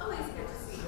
Always good to see you.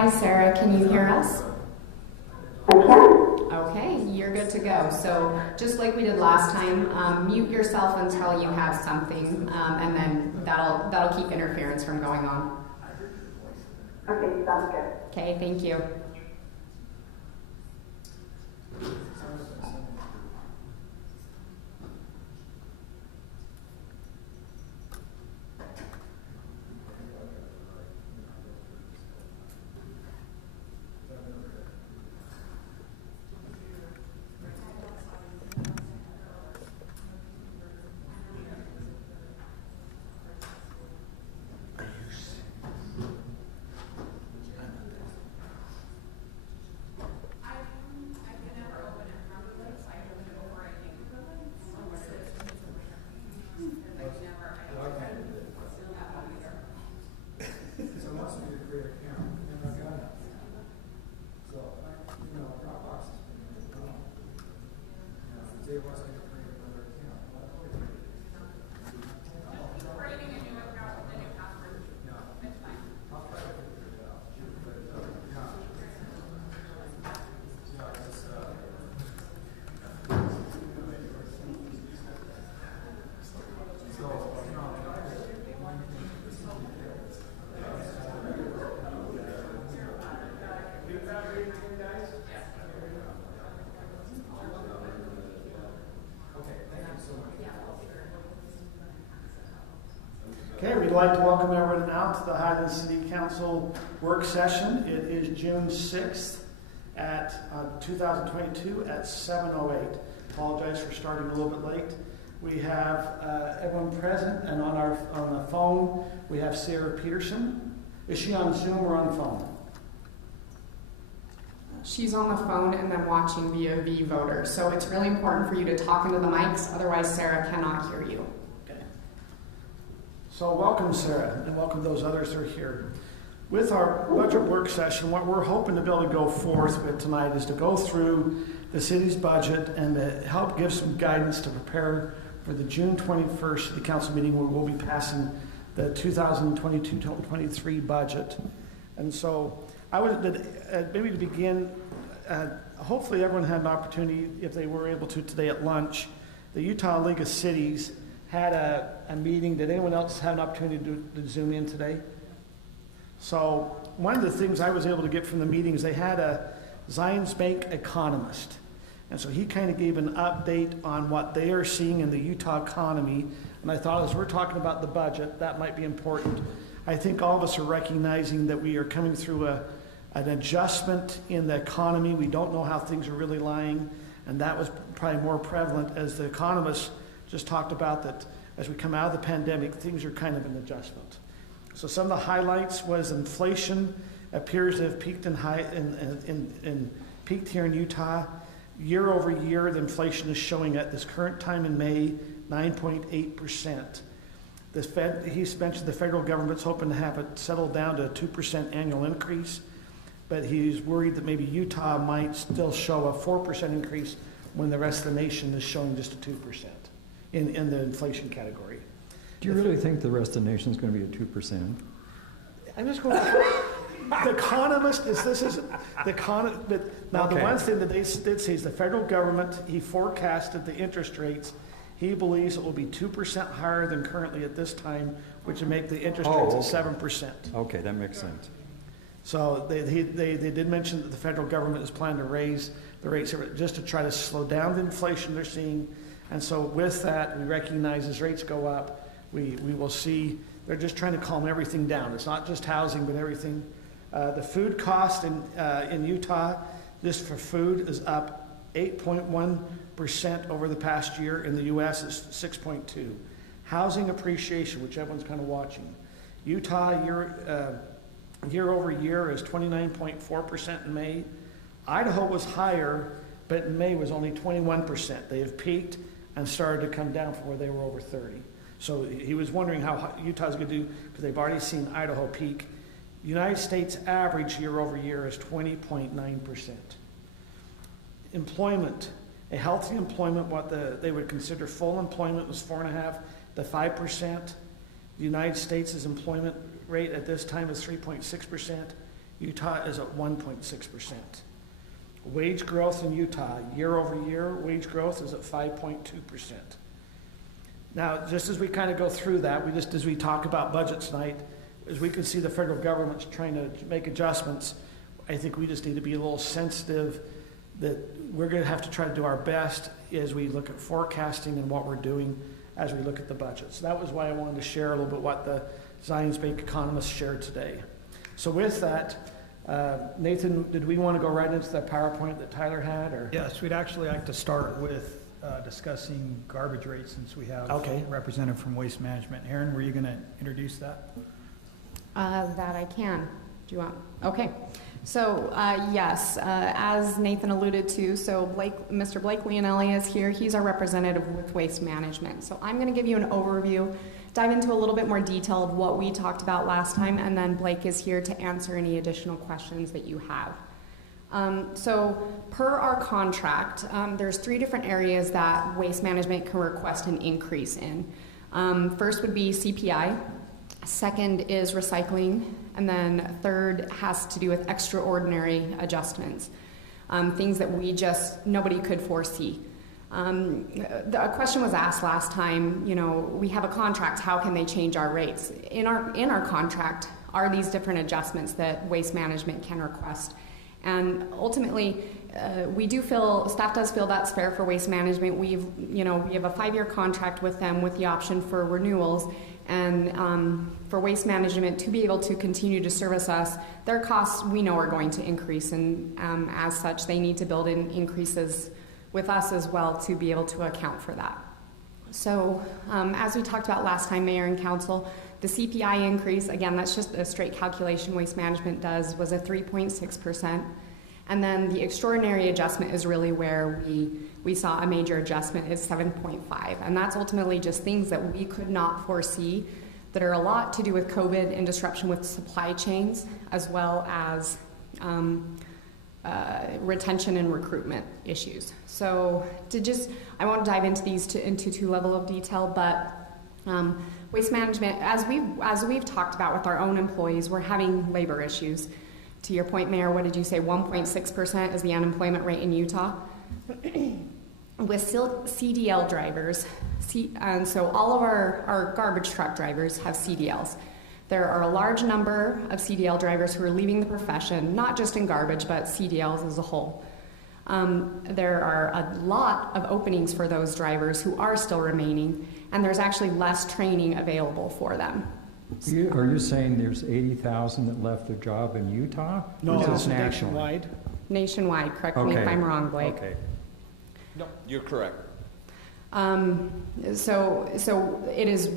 Hi, Sarah. Can you hear us? I can. Okay, you're good to go. So just like we did last time, mute yourself until you have something, and then that'll keep interference from going on. Okay, sounds good. Okay, thank you. Okay, we'd like to welcome everyone now to the Highland City Council work session. It is June 6th at 2022 at 7:08. Apologize for starting a little bit late. We have everyone present, and on the phone we have Sarah Peterson. Is she on Zoom or on the phone? She's on the phone and then watching via V-Voter. So it's really important for you to talk into the mics, otherwise Sarah cannot hear you. So welcome, Sarah, and welcome those others that are here. With our budget work session, what we're hoping to be able to go forth with tonight is to go through the city's budget and to help give some guidance to prepare for the June 21st City Council meeting where we'll be passing the 2022-23 budget. And so I would, maybe to begin, hopefully everyone had an opportunity, if they were able to today at lunch, the Utah League of Cities had a meeting. Did anyone else have an opportunity to Zoom in today? So one of the things I was able to get from the meeting is they had a Zions Bank economist. And so he kind of gave an update on what they are seeing in the Utah economy. And I thought as we're talking about the budget, that might be important. I think all of us are recognizing that we are coming through an adjustment in the economy. We don't know how things are really lying. And that was probably more prevalent as the economists just talked about, that as we come out of the pandemic, things are kind of an adjustment. So some of the highlights was inflation appears to have peaked peaked here in Utah. Year over year, the inflation is showing at this current time in May 9.8%. He's mentioned the federal government's hoping to have it settle down to a 2% annual increase, but he's worried that maybe Utah might still show a 4% increase when the rest of the nation is showing just a 2%. In the inflation category. Do you really think the rest of the nation is going to be at 2%? I'm just going the economist is, this is, the now okay. The one thing that they did say is the federal government, he forecasted the interest rates. He believes it will be 2% higher than currently at this time, which would make the interest rates at 7%. Okay, that makes sense. So they did mention that the federal government is planning to raise the rates just to try to slow down the inflation they're seeing. And so with that, we recognize as rates go up, we will see, they're just trying to calm everything down. It's not just housing, but everything. The food cost in Utah, just for food, is up 8.1% over the past year. In the U.S., it's 6.2%. Housing appreciation, which everyone's kind of watching. Utah year over year is 29.4% in May. Idaho was higher, but in May was only 21%. They have peaked and started to come down from where they were over 30. So he was wondering how Utah's going to do, because they've already seen Idaho peak. United States average year over year is 20.9%. Employment, a healthy employment, what they would consider full employment, was 4.5% to 5%. The United States' employment rate at this time is 3.6%. Utah is at 1.6%. Wage growth in Utah, year over year, wage growth is at 5.2%. Now, just as we kind of go through that, as we talk about budget tonight, as we can see the federal government's trying to make adjustments, I think we just need to be a little sensitive that we're going to have to try to do our best as we look at forecasting and what we're doing as we look at the budget. So that was why I wanted to share a little bit what the Zions Bank economists shared today. So with that, Nathan, did we want to go right into the PowerPoint that Tyler had? Or? Yes, we'd actually like to start with discussing garbage rates since we have Okay. a representative from Waste Management. Aaron, were you going to introduce that? That I can. Do you want? Okay. So yes, as Nathan alluded to, so Mr. Blake Leonelli is here. He's our representative with Waste Management. So I'm going to give you an overview, dive into a little bit more detail of what we talked about last time, and then Blake is here to answer any additional questions that you have. So per our contract, there's 3 different areas that Waste Management can request an increase in. First would be CPI, second is recycling, and then third has to do with extraordinary adjustments, things that nobody could foresee. A question was asked last time, we have a contract, how can they change our rates? In our contract are these different adjustments that Waste Management can request. And ultimately, staff does feel that's fair for Waste Management. We have a 5-year contract with them with the option for renewals, and for Waste Management to be able to continue to service us, their costs we know are going to increase, and as such, they need to build in increases with us as well to be able to account for that. So, as we talked about last time, Mayor and Council, the CPI increase, again, that's just a straight calculation Waste Management does, was a 3.6%. And then the extraordinary adjustment is really where we saw a major adjustment is 7.5. And that's ultimately just things that we could not foresee that are a lot to do with COVID and disruption with supply chains, as well as retention and recruitment issues. So I won't dive into these into too level of detail, but Waste Management, as we've talked about with our own employees, we're having labor issues. To your point, Mayor, what did you say? 1.6% is the unemployment rate in Utah. With CDL drivers, and so all of our garbage truck drivers have CDLs. There are a large number of CDL drivers who are leaving the profession, not just in garbage, but CDLs as a whole. There are a lot of openings for those drivers who are still remaining, and there's actually less training available for them. Are you saying there's 80,000 that left their job in Utah? No, Or is it's this nationally? nationwide. Nationwide, correct me if I'm wrong, Blake. Okay. No, you're correct. So it is,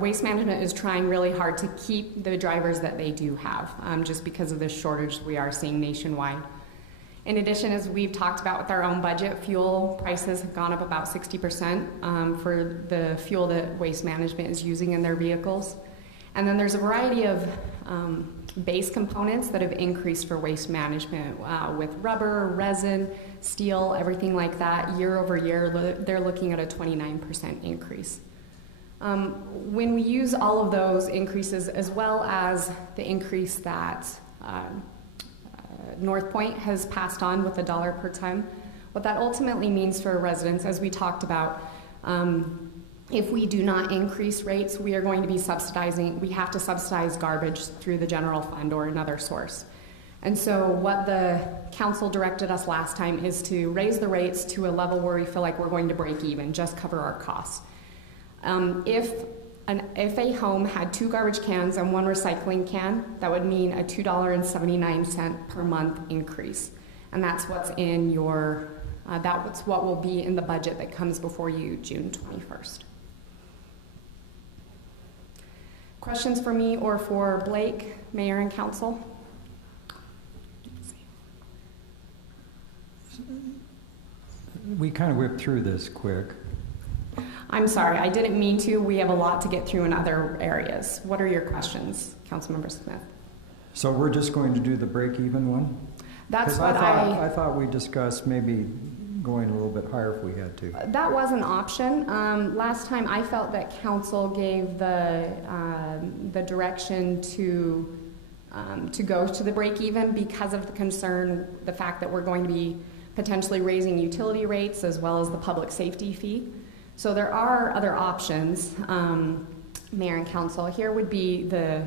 Waste Management is trying really hard to keep the drivers that they do have, just because of this shortage we are seeing nationwide. In addition, as we've talked about with our own budget, fuel prices have gone up about 60% for the fuel that Waste Management is using in their vehicles. And then there's a variety of base components that have increased for Waste Management with rubber, resin, steel, everything like that. Year over year, they're looking at a 29% increase. When we use all of those increases, as well as the increase that North Point has passed on with $1 per ton, what that ultimately means for residents, as we talked about, if we do not increase rates, we are going to be we have to subsidize garbage through the general fund or another source. And so what the council directed us last time is to raise the rates to a level where we feel like we're going to break even, just cover our costs. If a home had 2 garbage cans and 1 recycling can, that would mean a $2.79 per month increase. And that's what's in that's what will be in the budget that comes before you June 21st. Questions for me or for Blake, Mayor and Council? We kind of whipped through this quick. I'm sorry, I didn't mean to. We have a lot to get through in other areas. What are your questions, Councilmember Smith? So we're just going to do the break-even one? That's 'Cause what I thought we discussed maybe going a little bit higher if we had to. That was an option. Last time I felt that council gave the direction to to go to the break even because of the fact that we're going to be potentially raising utility rates as well as the public safety fee. So there are other options, Mayor and Council. Here would be the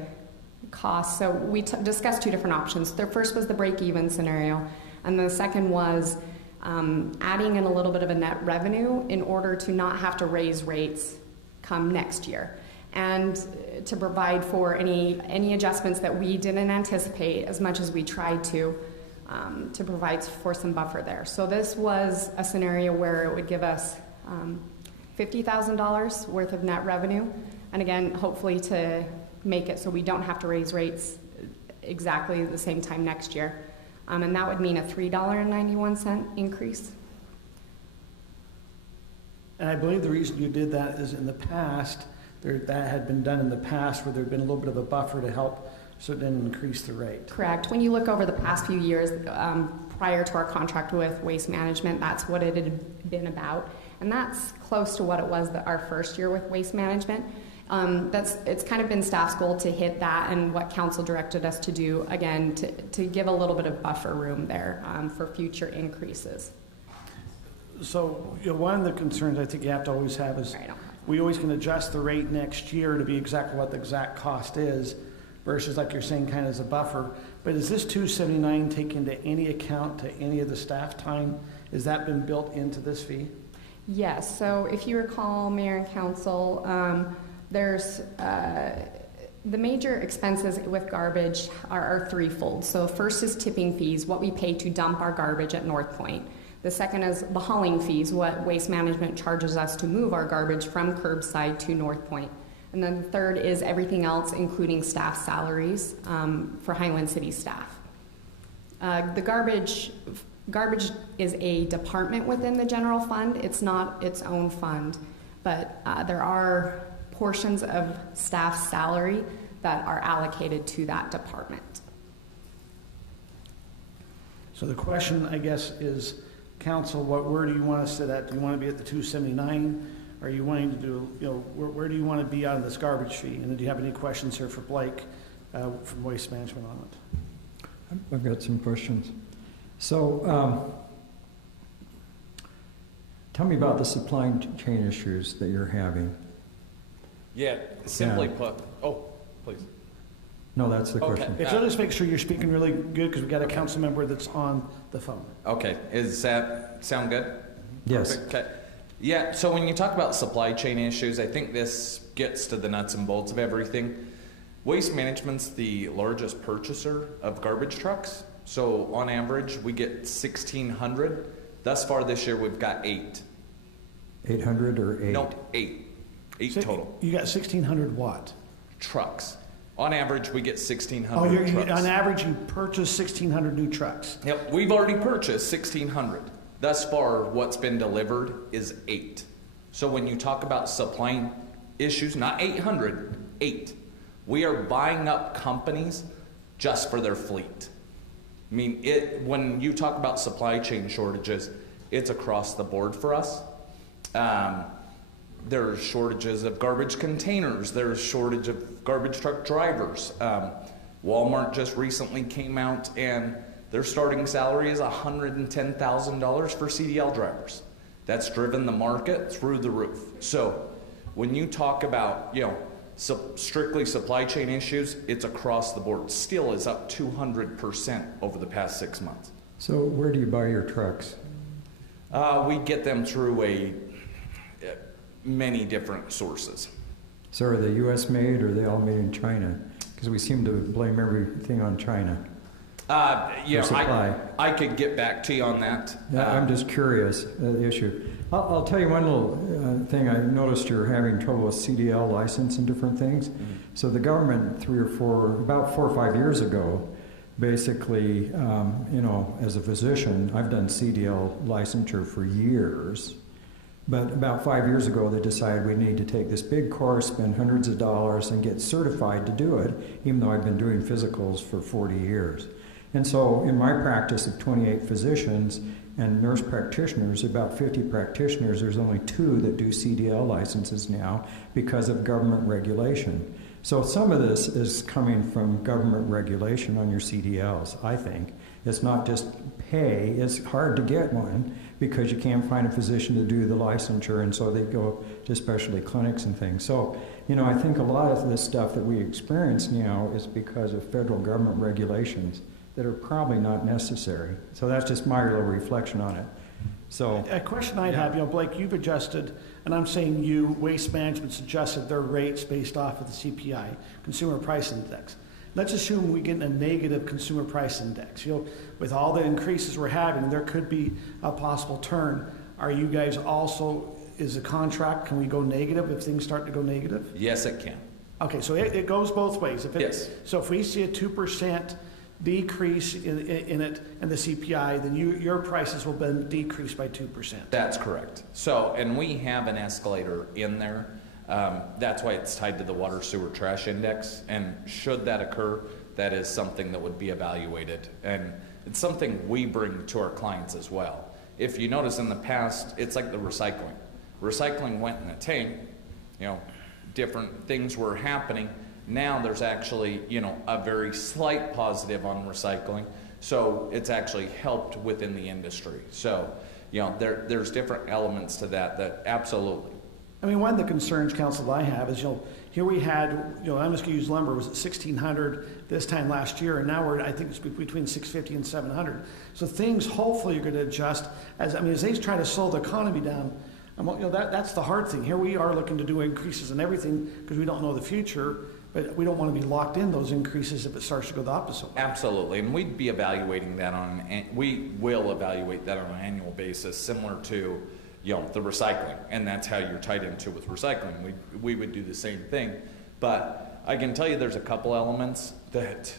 cost. So we discussed two different options. The first was the break-even scenario, and the second was adding in a little bit of a net revenue in order to not have to raise rates come next year, and to provide for any adjustments that we didn't anticipate as much as we tried to provide for some buffer there. So this was a scenario where it would give us $50,000 worth of net revenue, and again, hopefully to make it so we don't have to raise rates exactly at the same time next year. And that would mean a $3.91 increase. And I believe the reason you did that is in the past, that had been done in the past where there had been a little bit of a buffer to help so it didn't increase the rate. Correct. When you look over the past few years prior to our contract with Waste Management, that's what it had been about. And that's close to what it was our first year with Waste Management. It's kind of been staff's goal to hit that, and what council directed us to do, again, to give a little bit of buffer room there for future increases. So, one of the concerns I think you have to always have is we always can adjust the rate next year to be exactly what the exact cost is versus, like you're saying, kind of as a buffer. But is this $279 take into any account to any of the staff time? Has that been built into this fee? Yes. So if you recall, Mayor and Council, there's the major expenses with garbage are threefold. So first is tipping fees, what we pay to dump our garbage at North Point. The second is the hauling fees, what Waste Management charges us to move our garbage from curbside to North Point. And then the third is everything else, including staff salaries for Highland City staff. The garbage is a department within the general fund. It's not its own fund, but there are portions of staff salary that are allocated to that department. So the question, I guess, is, Council, where do you want to sit at? Do you want to be at the 279? Are you wanting to do, where do you want to be on this garbage fee? And do you have any questions here for Blake from Waste Management on it? I've got some questions. So, tell me about the supply chain issues that you're having. Yeah, simply put, oh, please. No, that's the Okay. question. If you'll just make sure you're speaking really good, because we've got a council member that's on the phone. Okay, does that sound good? Yes. Perfect. Okay. Yeah, so when you talk about supply chain issues, I think this gets to the nuts and bolts of everything. Waste Management's the largest purchaser of garbage trucks. So on average, we get 1,600. Thus far this year, we've got 8. 800 or 8? No, 8. 8 So total. You got 1,600 what? Trucks. On average, we get 1,600 Oh, trucks. on average, you purchase 1,600 new trucks. Yep, we've already purchased 1,600. Thus far, what's been delivered is 8. So when you talk about supply issues, not 800, 8. We are buying up companies just for their fleet. I mean, when you talk about supply chain shortages, it's across the board for us. There's shortages of garbage containers. There's shortage of garbage truck drivers. Walmart just recently came out and their starting salary is $110,000 for CDL drivers. That's driven the market through the roof. So when you talk about, strictly supply chain issues, it's across the board. Steel is up 200% over the past 6 months. So where do you buy your trucks? We get them through many different sources. So are they U.S. made or are they all made in China? Because we seem to blame everything on China. I could get back to you on that. I'm just curious, the issue. I'll tell you one little thing. I noticed you're having trouble with CDL license and different things. Mm-hmm. So the government about 4 or 5 years ago, basically, as a physician, I've done CDL licensure for years. But about 5 years ago, they decided we need to take this big course, spend hundreds of dollars, and get certified to do it, even though I've been doing physicals for 40 years. And so in my practice of 28 physicians and nurse practitioners, about 50 practitioners, there's only 2 that do CDL licenses now because of government regulation. So some of this is coming from government regulation on your CDLs, I think. It's not just pay, it's hard to get one because you can't find a physician to do the licensure, and so they go to specialty clinics and things. So, I think a lot of this stuff that we experience now is because of federal government regulations that are probably not necessary. So that's just my little reflection on it. So A question I'd have, Blake, you've adjusted, and I'm saying Waste Management's adjusted their rates based off of the CPI, Consumer Price Index. Let's assume we get a negative consumer price index. With all the increases we're having, there could be a possible turn. Are you guys also, is a contract, can we go negative if things start to go negative? Yes, it can. Okay, so it goes both ways. Yes. So if we see a 2% decrease in it and the CPI, then your prices will be decreased by 2%. That's correct. So, and we have an escalator in there. That's why it's tied to the water sewer trash index. And should that occur, that is something that would be evaluated. And it's something we bring to our clients as well. If you notice in the past, it's like the recycling. Recycling went in a tank, different things were happening. Now there's actually, a very slight positive on recycling. So it's actually helped within the industry. So, there's different elements to that absolutely. I mean, one of the concerns, Council, I have is, here we had, I'm just going to use lumber, was at $1,600 this time last year, and now I think it's between $650 and $700. So things hopefully are going to adjust as they try to slow the economy down. That's the hard thing. Here we are looking to do increases in everything because we don't know the future. But we don't want to be locked in those increases if it starts to go the opposite way. Absolutely, and we'd be evaluating that we will evaluate that on an annual basis, similar to, the recycling, and that's how you're tied into with recycling. We would do the same thing, but I can tell you there's a couple elements that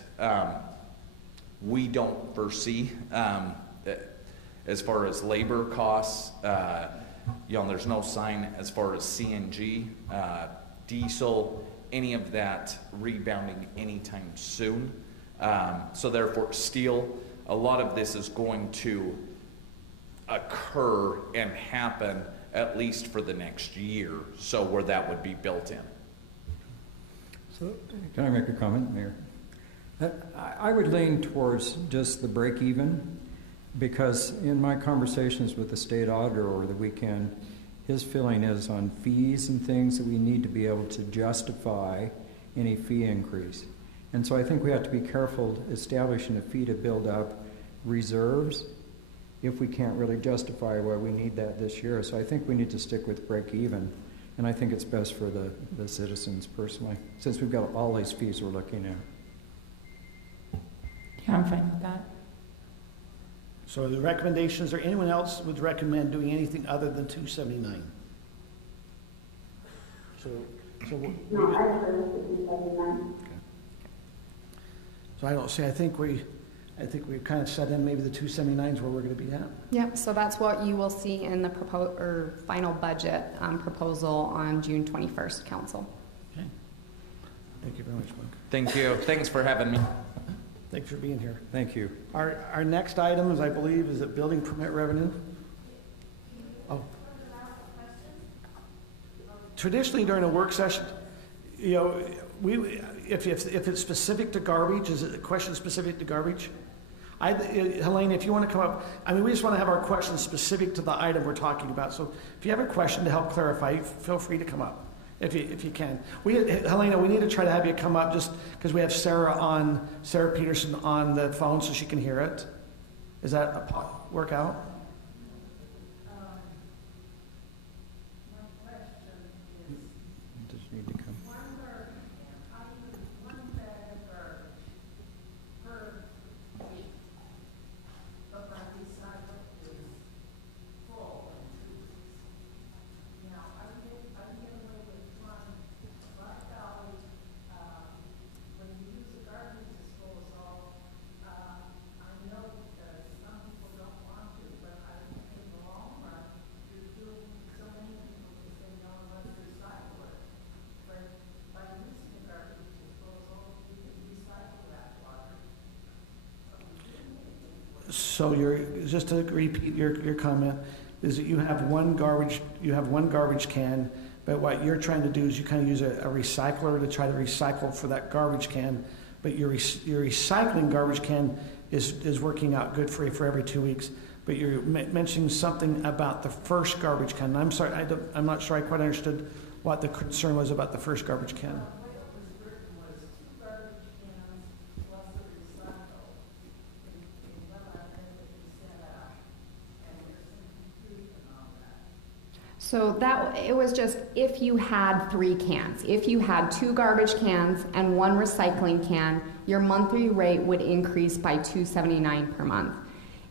we don't foresee as far as labor costs. There's no sign as far as CNG, diesel, any of that rebounding anytime soon. So therefore, steel, a lot of this is going to occur and happen at least for the next year, so where that would be built in. So, can I make a comment, Mayor? I would lean towards just the break even, because in my conversations with the state auditor over the weekend, his feeling is on fees and things that we need to be able to justify any fee increase. And so I think we have to be careful establishing a fee to build up reserves if we can't really justify why we need that this year. So I think we need to stick with break even. And I think it's best for the citizens personally, since we've got all these fees we're looking at. Yeah, I'm fine with that. So the recommendations, or anyone else would recommend doing anything other than 279? No, I heard it was 279. So I don't see, I think we've kind of set in maybe the 279 is where we're going to be at. Yep, so that's what you will see in the final budget proposal on June 21st, Council. Okay. Thank you very much, Mike. Thank you. Thanks for having me. Thanks for being here. Thank you. Our next item is, I believe, is it building permit revenue? Oh. Traditionally during a work session, if it's specific to garbage, is it a question specific to garbage? Helene, if you want to come up, we just want to have our questions specific to the item we're talking about. So if you have a question to help clarify, feel free to come up if you can. Helena, we need to try to have you come up just because we have Sarah Peterson on the phone so she can hear it. Does that work out? So just to repeat your comment, is that you have one garbage can, but what you're trying to do is you kind of use a recycler to try to recycle for that garbage can, but your recycling garbage can is working out good for you for every 2 weeks. But you're mentioning something about the first garbage can. I'm sorry, I'm not sure I quite understood what the concern was about the first garbage can. So it was just if you had 3 cans. If you had 2 garbage cans and 1 recycling can, your monthly rate would increase by $2.79 per month.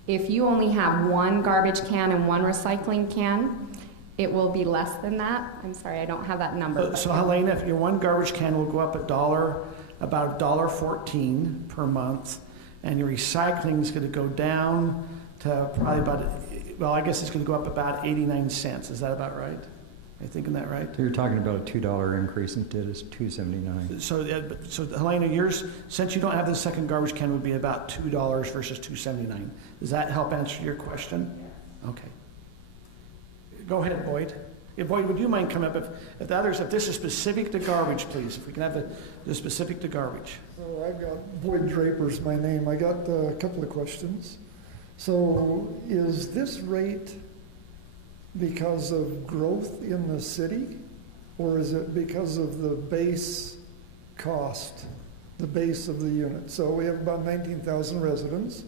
If you only have 1 garbage can and 1 recycling can, it will be less than that. I'm sorry, I don't have that number. So Helena, if your 1 garbage can will go up about $1.14 per month, and your recycling is going to go down to probably I guess it's going to go up about 89 cents. Is that about right? Are you thinking that right? You're talking about a $2 increase instead of $2.79. So Helena, yours, since you don't have the second garbage can, would be about $2 versus $2.79. Does that help answer your question? Yes. Okay. Go ahead, Boyd. Boyd, would you mind coming up if this is specific to garbage, please? If we can have the specific to garbage. So I've got Boyd Draper's my name. I got a couple of questions. So is this rate because of growth in the city, or is it because of the base cost, the base of the unit? So we have about 19,000 residents.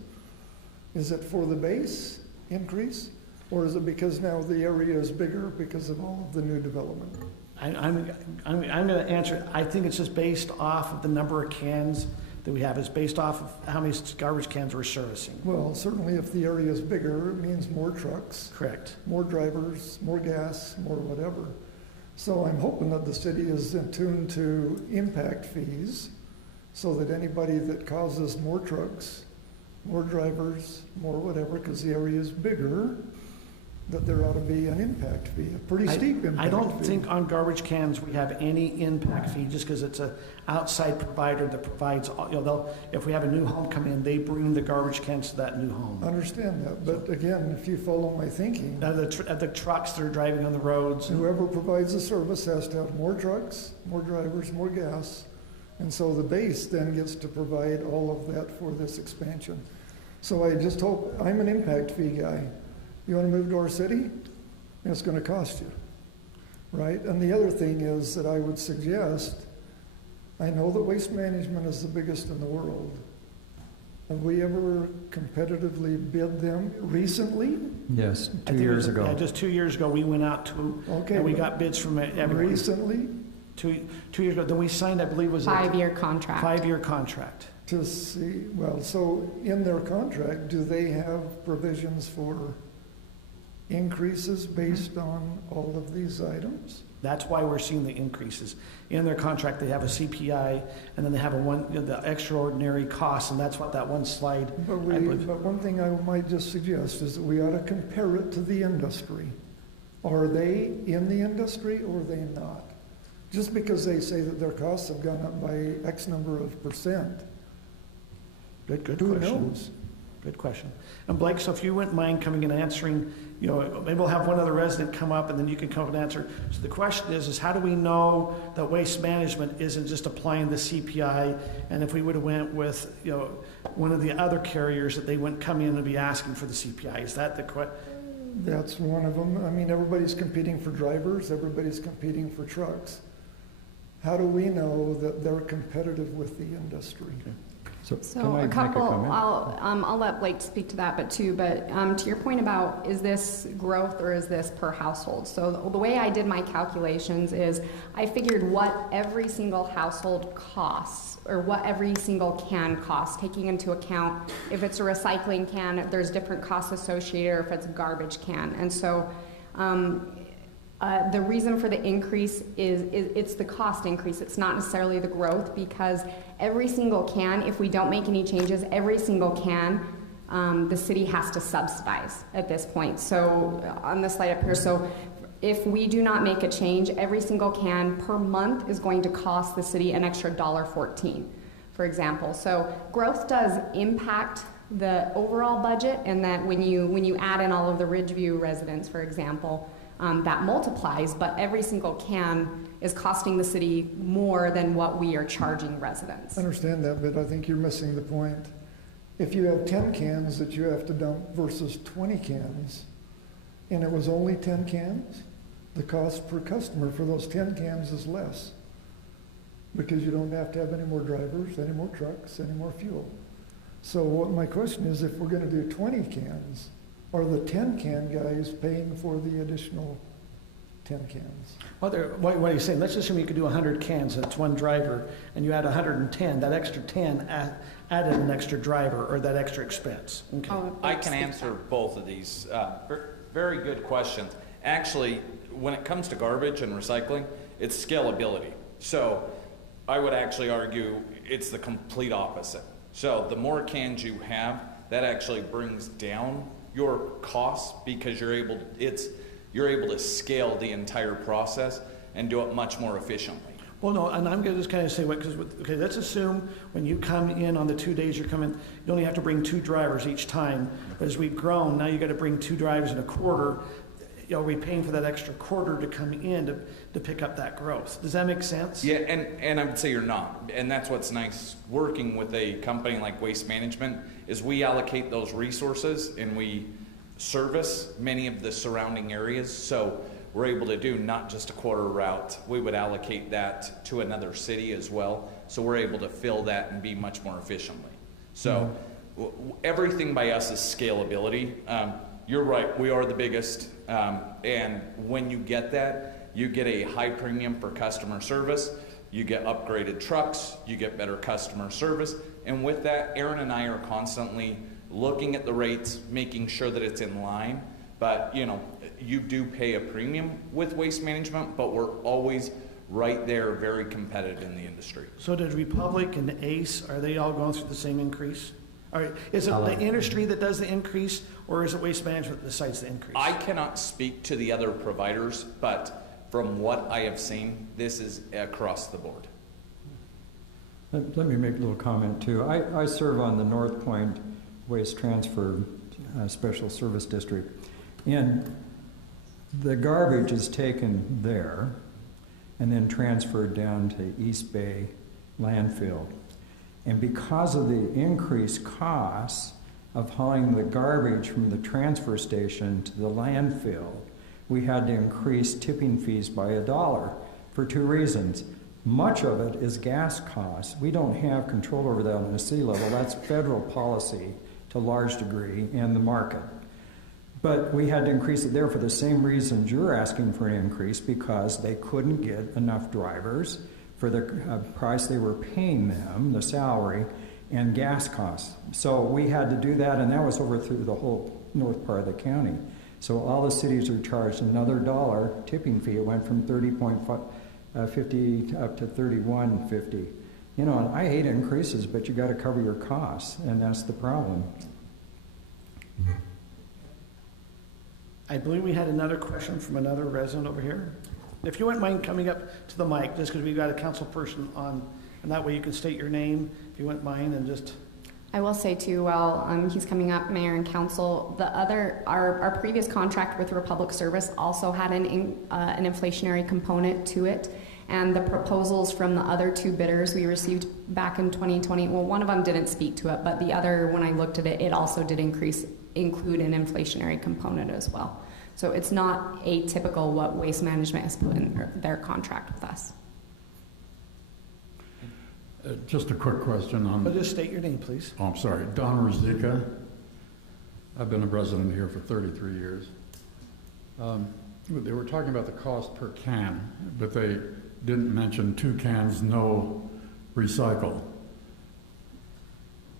Is it for the base increase, or is it because now the area is bigger because of all of the new development? I'm going to answer. I think it's just based off of the number of cans that we have. It's based off of how many garbage cans we're servicing. Well, certainly if the area is bigger, it means more trucks. Correct. More drivers, more gas, more whatever. So I'm hoping that the city is in tune to impact fees so that anybody that causes more trucks, more drivers, more whatever, because the area is bigger, that there ought to be an impact fee, a pretty steep impact fee. I don't think on garbage cans we have any impact fee just because it's an outside provider that provides, if we have a new home come in, they bring the garbage cans to that new home. I understand that, but again, if you follow my thinking, The trucks that are driving on the roads. whoever provides the service has to have more trucks, more drivers, more gas, and so the base then gets to provide all of that for this expansion. So I just hope, I'm an impact fee guy. You want to move to our city? It's going to cost you, right? And the other thing is that I would suggest, I know that waste management is the biggest in the world. Have we ever competitively bid them recently? Yes, 2 years ago. Yeah, just 2 years ago, we went out to, and we got bids from everyone. Recently? 2 years ago, then we signed, I believe, was a 5-year contract. 5-year contract. To see, well, so in their contract, do they have provisions for increases based on all of these items? That's why we're seeing the increases. In their contract, they have a CPI, and then they have the extraordinary costs, and that's what that one slide, But one thing I might just suggest is that we ought to compare it to the industry. Are they in the industry or are they not? Just because they say that their costs have gone up by X number of percent. Good Who question. knows? Good question. And Blake, so if you wouldn't mind coming and answering, maybe we'll have one other resident come up and then you can come up and answer. So the question is how do we know that waste management isn't just applying the CPI? And if we would have went with, one of the other carriers that they wouldn't come in and be asking for the CPI? Is that the question? That's one of them. I mean, everybody's competing for drivers. Everybody's competing for trucks. How do we know that they're competitive with the industry? Okay. So can I a make couple, comment? I'll let Blake speak to that, to your point about is this growth or is this per household? So the way I did my calculations is I figured what every single household costs or what every single can costs, taking into account if it's a recycling can, there's different costs associated, or if it's a garbage can. And so the reason for the increase is it's the cost increase. It's not necessarily the growth, because every single can, if we don't make any changes, every single can, the city has to subsidize at this point. So on the slide up here, so if we do not make a change, every single can per month is going to cost the city an extra $1.14, for example. So growth does impact the overall budget, and that when you add in all of the Ridgeview residents, for example, that multiplies, but every single can is costing the city more than what we are charging residents. I understand that, but I think you're missing the point. If you have 10 cans that you have to dump versus 20 cans, and it was only 10 cans, the cost per customer for those 10 cans is less, because you don't have to have any more drivers, any more trucks, any more fuel. So what my question is, if we're gonna do 20 cans, are the 10 can guys paying for the additional 10 cans? What are you saying? Let's assume you could do 100 cans, that's one driver, and you add 110, that extra 10 added an extra driver or that extra expense. Okay. I can answer both of these. Very good questions. Actually, when it comes to garbage and recycling, it's scalability. So I would actually argue it's the complete opposite. So the more cans you have, that actually brings down your costs because you're able to scale the entire process and do it much more efficiently. Well, no, and I'm going to just kind of say okay, let's assume when you come in on the 2 days you're coming, you only have to bring 2 drivers each time. But as we've grown, now you got to bring 2 drivers and a quarter. Are we paying for that extra quarter to come in to pick up that growth? Does that make sense? Yeah, and I would say you're not. And that's what's nice working with a company like Waste Management is we allocate those resources and we service many of the surrounding areas. So we're able to do not just a quarter route. We would allocate that to another city as well. So we're able to fill that and be much more efficiently. So everything by us is scalability. You're right, we are the biggest. And when you get that, you get a high premium for customer service. You get upgraded trucks, you get better customer service. And with that, Aaron and I are constantly looking at the rates, making sure that it's in line. But you do pay a premium with Waste Management, but we're always right there, very competitive in the industry. So did Republic and Ace, are they all going through the same increase? All right, is it the industry that does the increase, or is it Waste Management that decides the increase? I cannot speak to the other providers, but from what I have seen, this is across the board. Let me make a little comment too. I serve on the North Point Waste Transfer Special Service District, and the garbage is taken there and then transferred down to East Bay landfill. And because of the increased costs of hauling the garbage from the transfer station to the landfill, we had to increase tipping fees by $1 for 2 reasons. Much of it is gas costs. We don't have control over that on the city level. That's federal policy to a large degree and the market. But we had to increase it there for the same reasons you're asking for an increase, because they couldn't get enough drivers for the price they were paying them, the salary, and gas costs. So we had to do that, and that was over through the whole north part of the county. So all the cities are charged another $1 tipping fee. It went from 30.50 up to 31.50. And I hate increases, but you got to cover your costs, and that's the problem. I believe we had another question from another resident over here. If you wouldn't mind coming up to the mic, just because we've got a council person on, and that way you can state your name, if you wouldn't mind, and just... I will say too, while he's coming up, Mayor and Council, our previous contract with Republic Service also had an inflationary component to it, and the proposals from the other 2 bidders we received back in 2020, well, one of them didn't speak to it, but the other, when I looked at it, it also did include an inflationary component as well. So it's not atypical what Waste Management has put in their contract with us. Just a quick question on... But just state your name, please. Oh, I'm sorry. Don Rosika. I've been a resident here for 33 years. They were talking about the cost per can, but they didn't mention 2 cans, no recycle.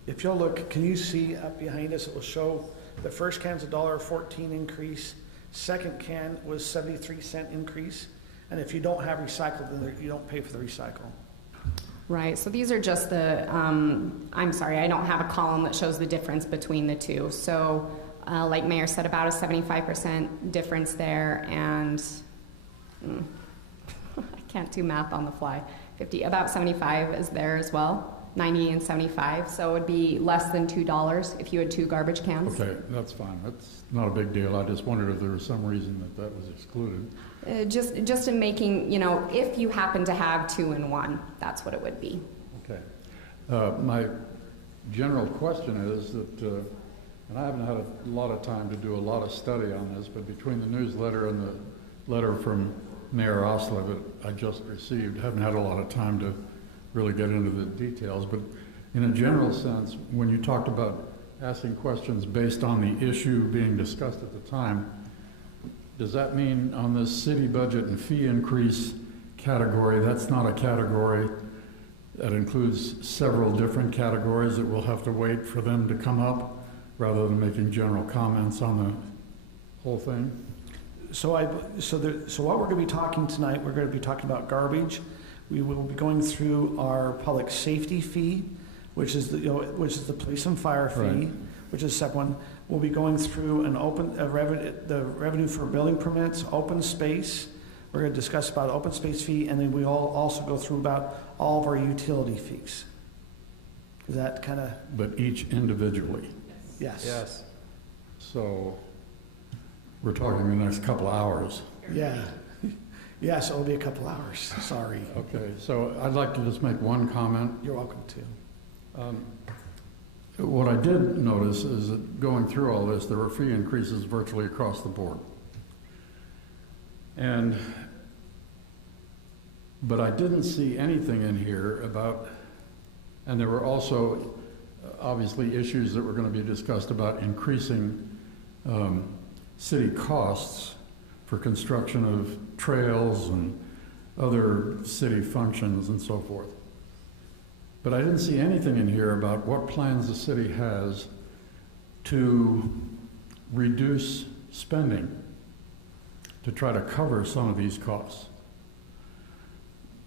If you'll look, can you see up behind us, it will show the first can's $1.14 increase, second can was 73-cent increase, and if you don't have recycled, then you don't pay for the recycle. Right, so these are just the, I'm sorry, I don't have a column that shows the difference between the 2. So like Mayor said, about a 75% difference there, and I can't do math on the fly. About 75 is there as well. 90 and 75. So it would be less than $2 if you had 2 garbage cans. Okay, that's fine. That's not a big deal. I just wondered if there was some reason that that was excluded. Just in making, if you happen to have 2 in 1, that's what it would be. Okay. My general question is that, and I haven't had a lot of time to do a lot of study on this, but between the newsletter and the letter from Mayor Ostler that I just received, haven't had a lot of time to really get into the details, but in a general sense, when you talked about asking questions based on the issue being discussed at the time, does that mean on this city budget and fee increase category, that's not a category that includes several different categories that we'll have to wait for them to come up rather than making general comments on the whole thing? So what we're going to be talking tonight, we're going to be talking about garbage. We will be going through our public safety fee, which is the police and fire fee, Right. which is the second one. We'll be going through the revenue for building permits, open space. We're going to discuss about open space fee, and then we all also go through about all of our utility fees. Is that kind of? But each individually. Yes. Yes. So we're talking the next couple of hours. Yeah. Yes, it'll be a couple hours. Sorry. Okay, so I'd like to just make one comment. You're welcome to. What I did notice is that going through all this, there were fee increases virtually across the board. But I didn't see anything in here about, and there were also obviously issues that were going to be discussed about increasing city costs for construction of trails and other city functions and so forth. But I didn't see anything in here about what plans the city has to reduce spending to try to cover some of these costs.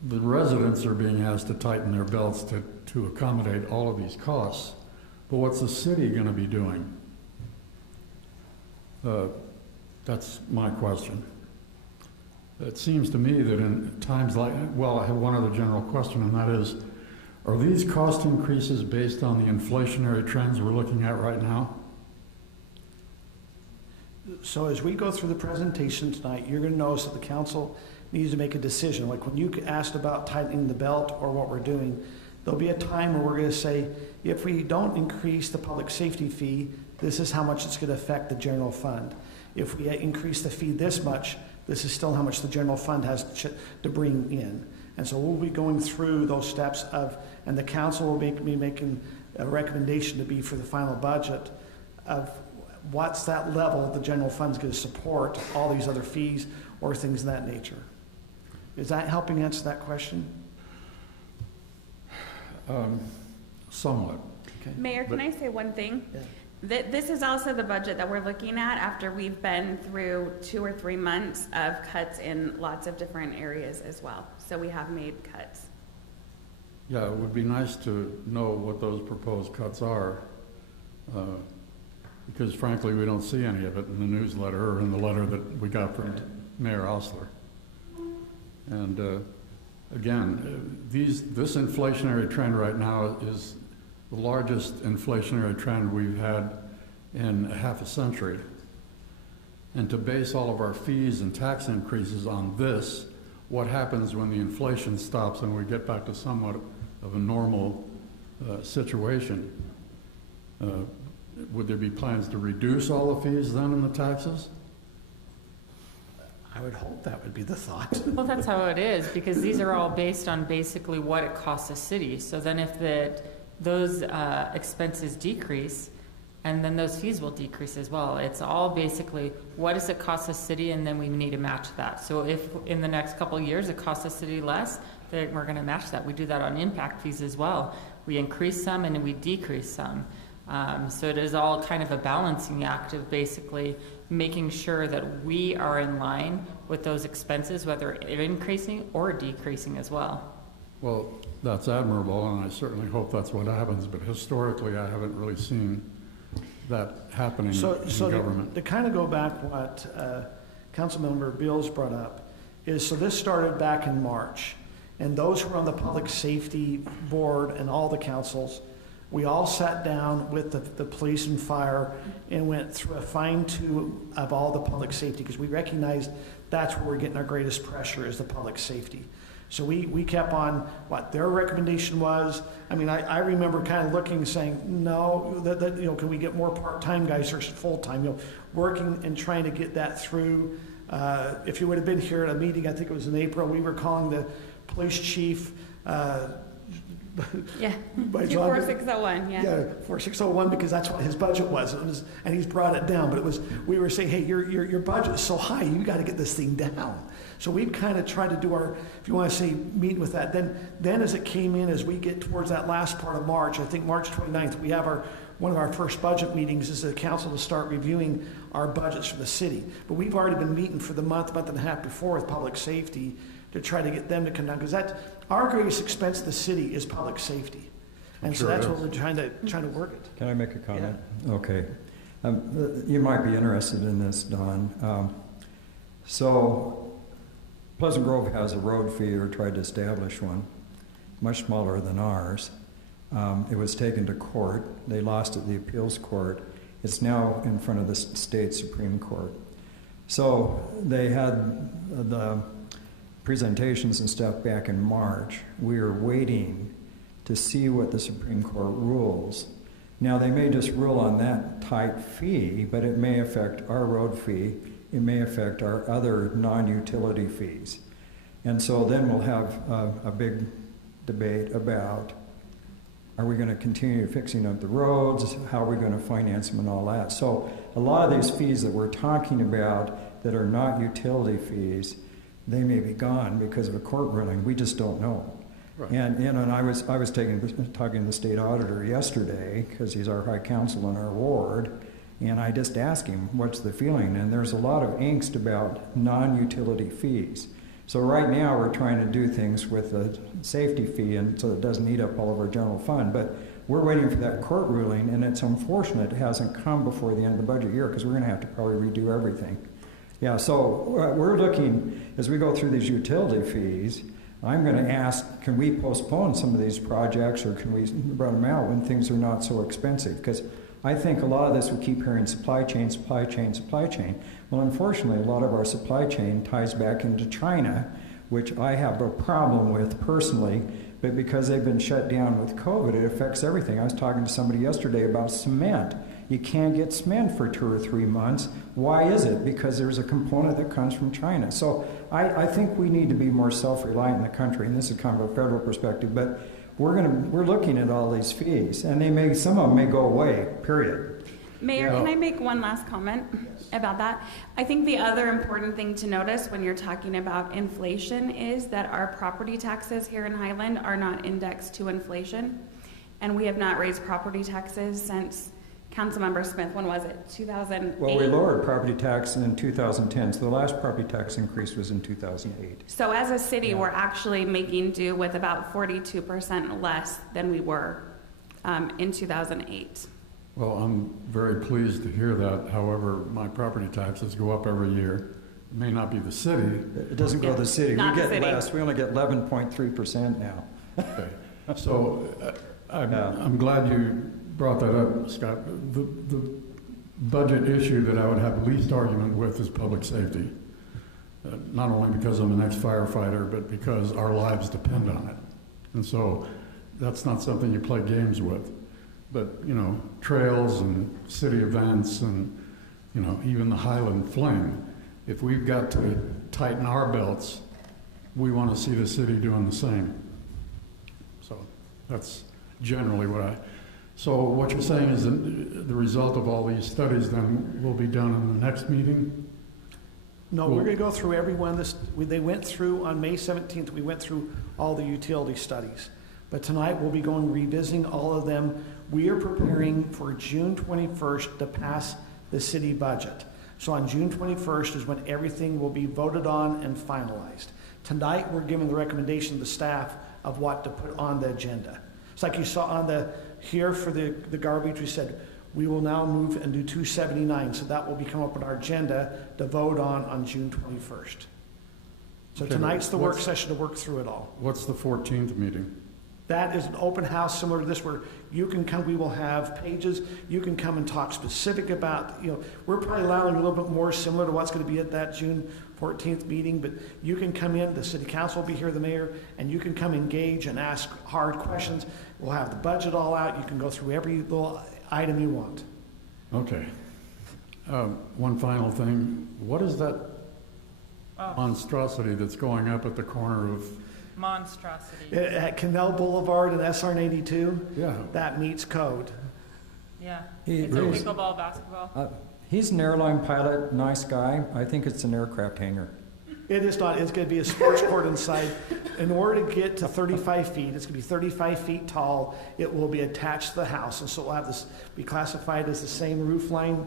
The residents are being asked to tighten their belts to accommodate all of these costs. But what's the city going to be doing? That's my question. It seems to me that in times like, well, I have one other general question, and that is, are these cost increases based on the inflationary trends we're looking at right now? So as we go through the presentation tonight, you're going to notice that the council needs to make a decision. Like when you asked about tightening the belt or what we're doing, there'll be a time where we're going to say, if we don't increase the public safety fee, this is how much it's going to affect the general fund. If we increase the fee this much, this is still how much the general fund has to bring in. And so we'll be going through those steps and the council will be making a recommendation to be for the final budget of what's that level the general fund's going to support all these other fees or things of that nature. Is that helping answer that question? Somewhat. Okay. Mayor, can I say one thing? Yeah. This is also the budget that we're looking at after we've been through 2 or 3 months of cuts in lots of different areas as well. So we have made cuts. Yeah, it would be nice to know what those proposed cuts are, because frankly, we don't see any of it in the newsletter or in the letter that we got from Mayor Ostler. And again, this inflationary trend right now is the largest inflationary trend we've had in half a century. And to base all of our fees and tax increases on this, what happens when the inflation stops and we get back to somewhat of a normal situation? Would there be plans to reduce all the fees then and the taxes? I would hope that would be the thought. Well, that's how it is, because these are all based on basically what it costs the city. So then if those expenses decrease, and then those fees will decrease as well. It's all basically, what does it cost the city, and then we need to match that. So if in the next couple of years it costs the city less, then we're going to match that. We do that on impact fees as well. We increase some and we decrease some. So it is all kind of a balancing act of basically making sure that we are in line with those expenses, whether increasing or decreasing as well. Well, that's admirable, and I certainly hope that's what happens, but historically I haven't really seen that happening in government. To kind of go back what Councilmember Beals brought up is, so this started back in March, And those who are on the public safety board and all the councils, we all sat down with the police and fire and went through a fine tune of all the public safety, because we recognized that's where we're getting our greatest pressure, is the public safety. So we kept on what their recommendation was. I mean, I remember kind of looking and saying, no, that can we get more part-time guys versus full-time? Working and trying to get that through. If you would have been here at a meeting, I think it was in April, we were calling the police chief. Yeah, by John, 4601, yeah. Yeah, 4601, because that's what his budget was, and he's brought it down. But it was, we were saying, hey, your budget is so high, you got to get this thing down. So we've kind of tried to do our, if you want to say, meet with that. Then as it came in, as we get towards that last part of March, I think March 29th, we have one of our first budget meetings is the council to start reviewing our budgets for the city. But we've already been meeting for the month and a half before with public safety to try to get them to come down, because our greatest expense of the city is public safety. And so that's what we're trying to work it. Can I make a comment? Yeah. Okay. You might be interested in this, Don. So Pleasant Grove has a road fee, or tried to establish one, much smaller than ours. It was taken to court. They lost at the appeals court. It's now in front of the state Supreme Court. So they had the presentations and stuff back in March. We are waiting to see what the Supreme Court rules. Now, they may just rule on that type fee, but it may affect our road fee. It may affect our other non-utility fees. And so then we'll have a big debate about, are we going to continue fixing up the roads? How are we going to finance them and all that? So a lot of these fees that we're talking about that are not utility fees, they may be gone because of a court ruling. We just don't know. Right. And I was talking to the state auditor yesterday, because he's our high counsel in our ward, and I just asked him, what's the feeling? And there's a lot of angst about non-utility fees. So right now we're trying to do things with a safety fee, and so it doesn't eat up all of our general fund. But we're waiting for that court ruling, and it's unfortunate it hasn't come before the end of the budget year, because we're going to have to probably redo everything. Yeah, so we're looking, as we go through these utility fees, I'm going to ask, can we postpone some of these projects, or can we run them out when things are not so expensive? Because I think a lot of this, we keep hearing supply chain, supply chain, supply chain. Well, unfortunately, a lot of our supply chain ties back into China, which I have a problem with personally, but because they've been shut down with COVID, it affects everything. I was talking to somebody yesterday about cement. You can't get cement for 2 or 3 months. Why is it? Because there's a component that comes from China. So I think we need to be more self-reliant in the country, and this is kind of a federal perspective, but we're looking at all these fees, and some of them may go away, period. Mayor, can I make one last comment about that? I think the other important thing to notice when you're talking about inflation is that our property taxes here in Highland are not indexed to inflation, and we have not raised property taxes since Councilmember Smith, when was it, 2008? Well, we lowered property tax in 2010, so the last property tax increase was in 2008. So as a city, we're actually making do with about 42% less than we were in 2008. Well, I'm very pleased to hear that. However, my property taxes go up every year. It may not be the city. It doesn't go to the city. Not We the get city. less. We only get 11.3% now. Okay. So I'm glad you brought that up, Scott. The budget issue that I would have the least argument with is public safety. Not only because I'm an ex-firefighter, but because our lives depend on it. And so that's not something you play games with. But, trails and city events and, even the Highland Fling, if we've got to tighten our belts, we want to see the city doing the same. So that's generally So what you're saying is that the result of all these studies then will be done in the next meeting? No, we're going to go through every one. They went through on May 17th, we went through all the utility studies. But tonight we'll be revisiting all of them. We are preparing for June 21st to pass the city budget. So on June 21st is when everything will be voted on and finalized. Tonight we're giving the recommendation to the staff of what to put on the agenda. It's like you saw on here for the garbage, we said we will now move and do 279. So that will become up on our agenda to vote on June 21st. So Okay, tonight's the work what's- session to work through it all. What's the 14th meeting? That is an open house similar to this, where you can come, we will have pages, you can come and talk specific about, we're probably allowing a little bit more similar to what's going to be at that June 14th meeting, but you can come in, the city council will be here, the mayor, and you can come engage and ask hard questions. We'll have the budget all out, you can go through every little item you want. Okay. One final thing. What is that monstrosity that's going up at the corner of, Monstrosity. At Canal Boulevard and SR 82, yeah, that meets code. Yeah. He- It's a he's- pickleball basketball. He's an airline pilot, nice guy. I think it's an aircraft hangar. It is not, it's going to be a sports court inside. In order to get to 35 feet, it's going to be 35 feet tall. It will be attached to the house, and so it will have this, be classified as the same roof line.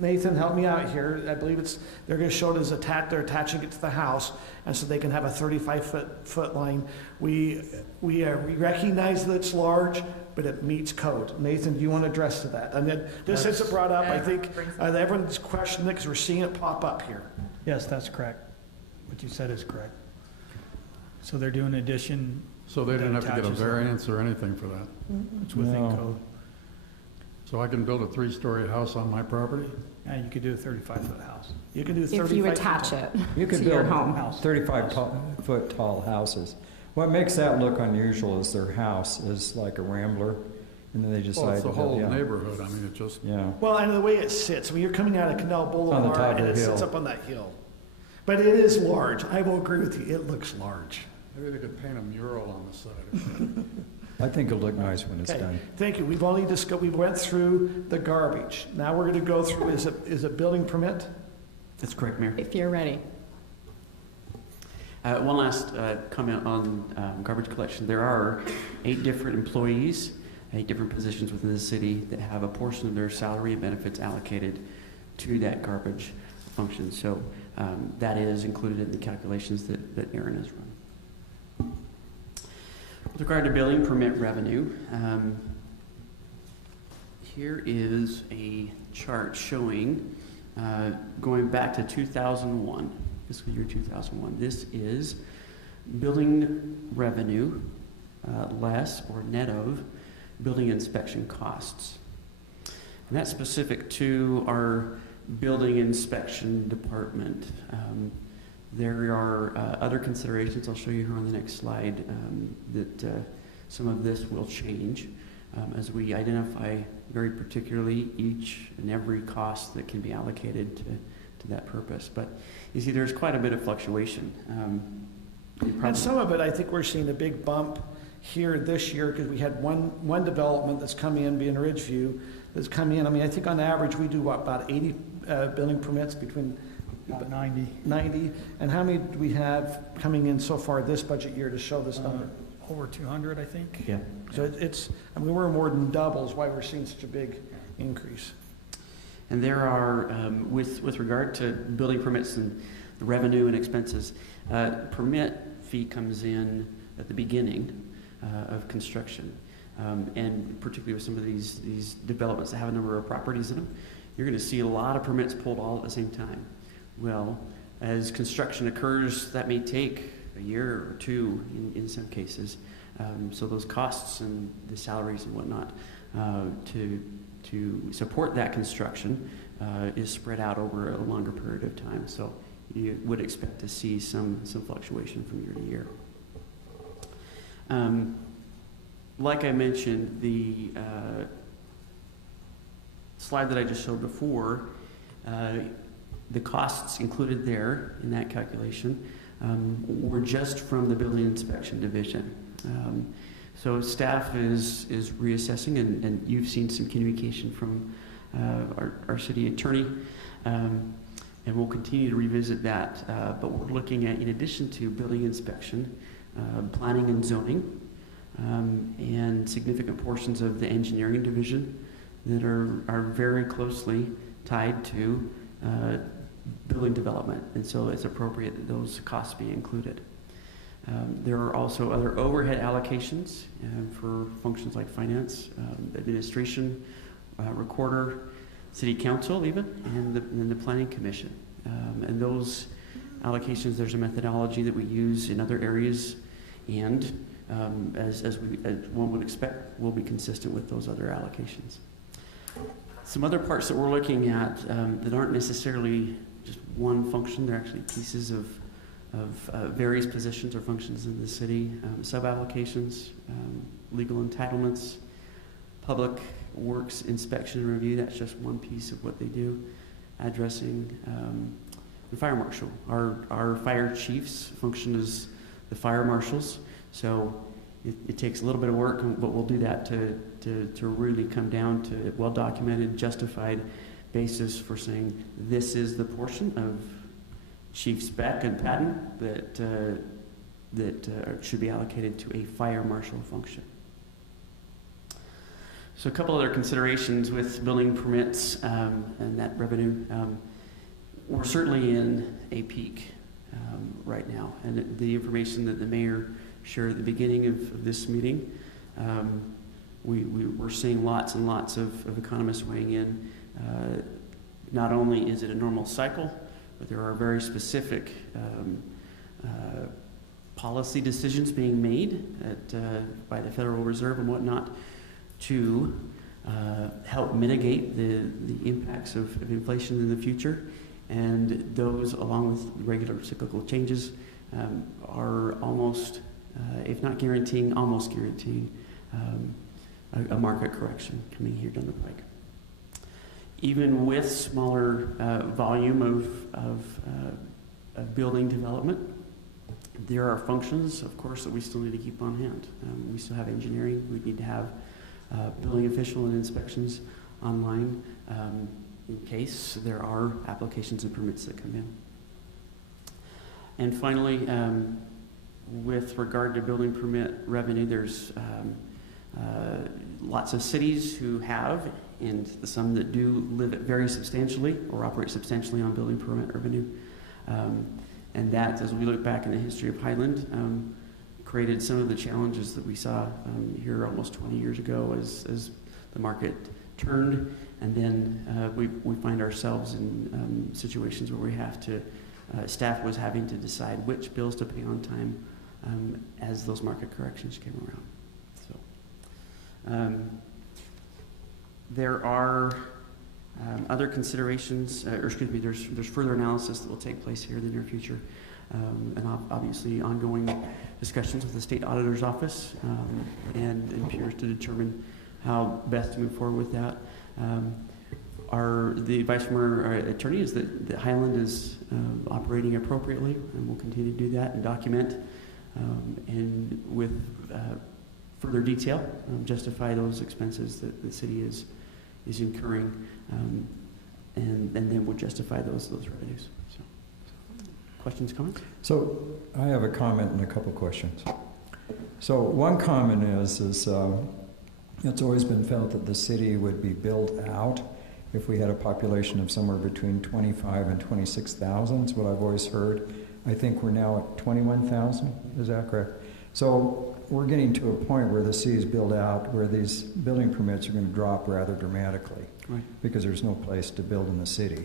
Nathan, help me out here. I believe they're going to show it as they're attaching it to the house, and so they can have a 35-foot line. We recognize that it's large, but it meets code. Nathan, do you want to address to that? I mean, just since it brought up, I think everyone's questioning it because we're seeing it pop up here. Yes, that's correct. What you said is correct. So they're doing addition, so they didn't have to get a Attaches. variance or anything for that. it's within No. code. So I can build a 3-story house on my property? And you could do a 35-foot house. You can do 35 If you feet attach tall. it You could to your build home. House. 35-foot tall houses. What makes that look unusual is their house is like a rambler, and then they Well, decide it's to the whole build, neighborhood. I mean, it just, yeah. Well, and the way it sits, I mean, you're coming out of Canal Boulevard top of and the it sits hill. up on that hill. But it is large. I will agree with you. It looks large. maybe they could paint a mural on the side or something. I think it'll look nice when it's Okay, done. thank you. We've only discussed, we went through the garbage. Now we're going to go through, is it building permit? That's correct, Mayor. if you're ready. One last comment on garbage collection. There are 8 different employees, 8 different positions within the city that have a portion of their salary and benefits allocated to that garbage function. So that is included in the calculations that Aaron has run. With regard to building permit revenue, here is a chart showing going back to 2001, fiscal year 2001. This is building revenue less or net of building inspection costs. And that's specific to our building inspection department. There are other considerations I'll show you here on the next slide that some of this will change as we identify very particularly each and every cost that can be allocated to that purpose. But you see, there's quite a bit of fluctuation. And some of it, I think we're seeing a big bump here this year because we had one development that's come in, being Ridgeview, that's come in. I mean, I think on average we do about 80 building permits between About 90. 90. And how many do we have coming in so far this budget year to show this number? Over 200, I think. Yeah. So I mean, we're more than doubles why we're seeing such a big increase. And there are, with regard to building permits and the revenue and expenses, permit fee comes in at the beginning of construction. And particularly with some of these developments that have a number of properties in them, you're going to see a lot of permits pulled all at the same time. Well, as construction occurs, that may take a year or 2 in some cases. So those costs and the salaries and whatnot to support that construction is spread out over a longer period of time. So you would expect to see some fluctuation from year to year. Like I mentioned, the slide that I just showed before, the costs included there in that calculation were just from the building inspection division. So staff is reassessing, and you've seen some communication from our city attorney, and we'll continue to revisit that. But we're looking at, in addition to building inspection, planning and zoning, and significant portions of the engineering division that are very closely tied to building development, and so it's appropriate that those costs be included. There are also other overhead allocations for functions like finance, administration, recorder, city council even, and the planning commission. And those allocations. There's a methodology that we use in other areas, and as one would expect, will be consistent with those other allocations. Some other parts that we're looking at that aren't necessarily just one function, they're actually pieces of various positions or functions in the city, sub-applications, legal entitlements, public works inspection and review. That's just one piece of what they do. Addressing the fire marshal. Our fire chiefs function as the fire marshals, so it takes a little bit of work, but we'll do that to really come down to a well-documented, justified basis for saying this is the portion of chief spec and patent that should be allocated to a fire marshal function. So a couple other considerations with building permits and that revenue. We're certainly in a peak right now, and the information that the mayor shared at the beginning of this meeting, we're seeing lots and lots of economists weighing in. Not only is it a normal cycle, but there are very specific policy decisions being made by the Federal Reserve and whatnot to help mitigate the impacts of inflation in the future. And those, along with regular cyclical changes, are almost, if not guaranteeing, almost guaranteeing a market correction coming here down the pike. Even with smaller volume of building development, there are functions, of course, that we still need to keep on hand. We still have engineering. We need to have building official and inspections online in case there are applications and permits that come in. And finally, with regard to building permit revenue, there's lots of cities who have, and some that do live it very substantially or operate substantially on building permit revenue. And that, as we look back in the history of Highland, created some of the challenges that we saw here almost 20 years ago as the market turned. And then we find ourselves in situations where we have to, staff was having to decide which bills to pay on time as those market corrections came around. So there are other considerations, there's further analysis that will take place here in the near future, and obviously ongoing discussions with the state auditor's office and peers to determine how best to move forward with that. The advice from our attorney is that Highland is operating appropriately, and will continue to do that and document and with further detail justify those expenses that the city is incurring, and then we'll justify those revenues. So, questions, comments? So I have a comment and a couple questions. So one comment is it's always been felt that the city would be built out if we had a population of somewhere between 25 and 26,000. That's what I've always heard. I think we're now at 21,000. Is that correct? So we're getting to a point where the city is built out, where these building permits are going to drop rather dramatically, right, because there's no place to build in the city.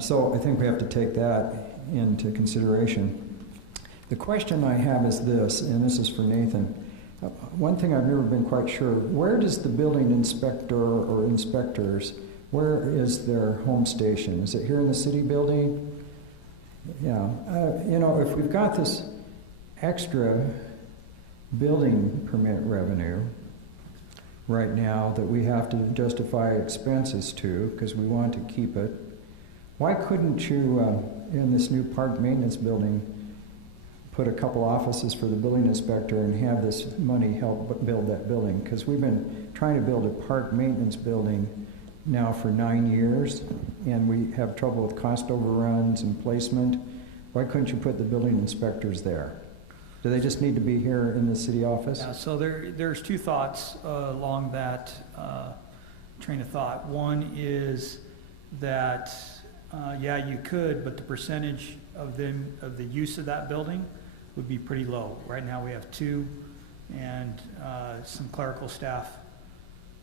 So I think we have to take that into consideration. The question I have is this, and this is for Nathan. One thing I've never been quite sure, where does the building inspector or inspectors, where is their home station? Is it here in the city building? Yeah. If we've got this extra building permit revenue right now that we have to justify expenses to because we want to keep it, why couldn't you, in this new park maintenance building, put a couple offices for the building inspector and have this money help build that building? Because we've been trying to build a park maintenance building now for 9 years, and we have trouble with cost overruns and placement. Why couldn't you put the building inspectors there? Do they just need to be here in the city office? Yeah, so there's two thoughts along that train of thought. One is that, yeah, you could, but the percentage of the use of that building would be pretty low. Right now we have 2 and some clerical staff,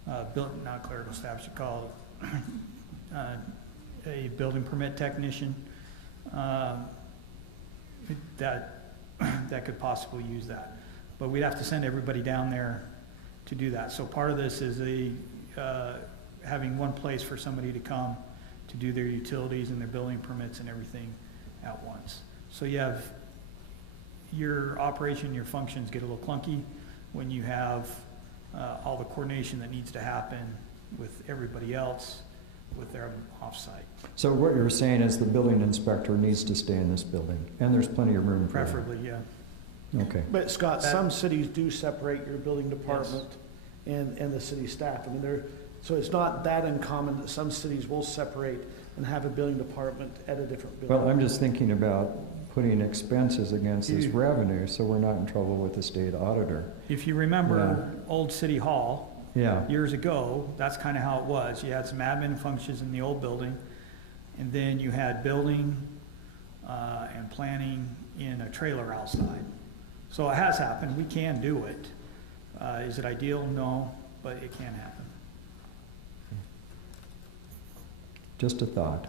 not clerical staff, I should call it, a building permit technician. that could possibly use that. But we'd have to send everybody down there to do that. So part of this is having one place for somebody to come to do their utilities and their building permits and everything at once. So you have your operation, your functions get a little clunky when you have all the coordination that needs to happen with everybody else with their offsite. So what you're saying is the building inspector needs to stay in this building, and there's plenty of room for him. Preferably, yeah. Okay. But Scott, some cities do separate your building department and the city staff. I mean, so it's not that uncommon that some cities will separate and have a building department at a different building. Well, I'm just thinking about putting expenses against this revenue, so we're not in trouble with the state auditor. If you remember old City Hall, Yeah. years ago, that's kind of how it was. You had some admin functions in the old building, and then you had building and planning in a trailer outside. So it has happened. We can do it. Is it ideal? No, but it can happen. Just a thought.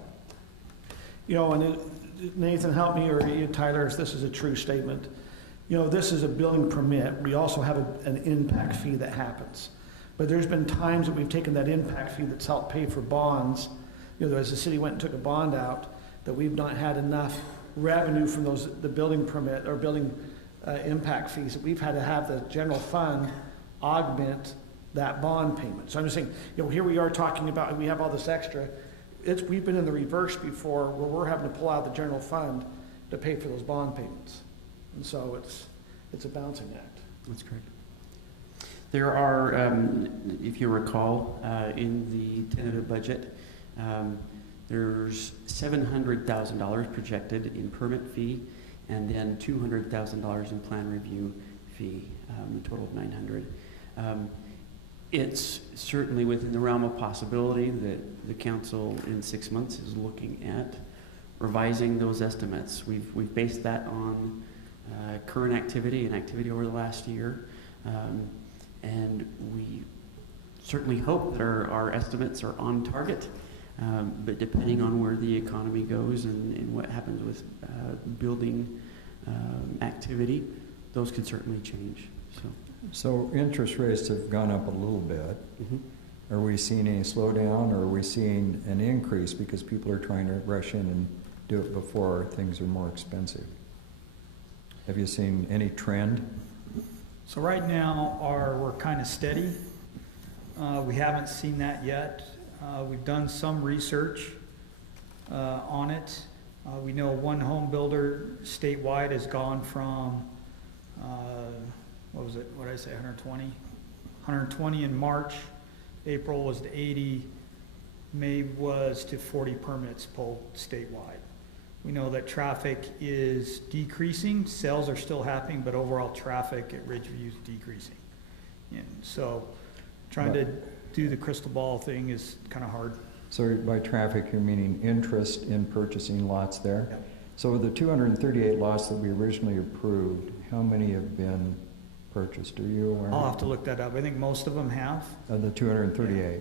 You know, and Nathan, help me, or you, Tyler, if this is a true statement. You know, this is a building permit. We also have an impact fee that happens. But there's been times that we've taken that impact fee that's helped pay for bonds. You know, as the city went and took a bond out, that we've not had enough revenue from the building permit or building impact fees, that we've had to have the general fund augment that bond payment. So I'm just saying, you know, here we are talking about, we have all this extra. We've been in the reverse before, where we're having to pull out the general fund to pay for those bond payments. And so it's a balancing act. That's correct. There are, if you recall, in the tentative budget, there's $700,000 projected in permit fee, and then $200,000 in plan review fee, a total of $900,000. It's certainly within the realm of possibility that the council in 6 months is looking at revising those estimates. We've based that on current activity and activity over the last year. And we certainly hope that our estimates are on target, but depending on where the economy goes and what happens with building activity, those can certainly change. So interest rates have gone up a little bit. Mm-hmm. Are we seeing any slowdown, or are we seeing an increase because people are trying to rush in and do it before things are more expensive? Have you seen any trend? So right now, we're kind of steady. We haven't seen that yet. We've done some research on it. We know one home builder statewide has gone from, what was it, what did I say, 120? 120 in March. April was to 80. May was to 40 permits pulled statewide. We know that traffic is decreasing. Sales are still happening, but overall traffic at Ridgeview is decreasing. And so trying to do the crystal ball thing is kind of hard. So by traffic, you're meaning interest in purchasing lots there? Yep. So the 238 lots that we originally approved, how many have been purchased? Are you aware? I'll have to look that up. I think most of them have. The 238?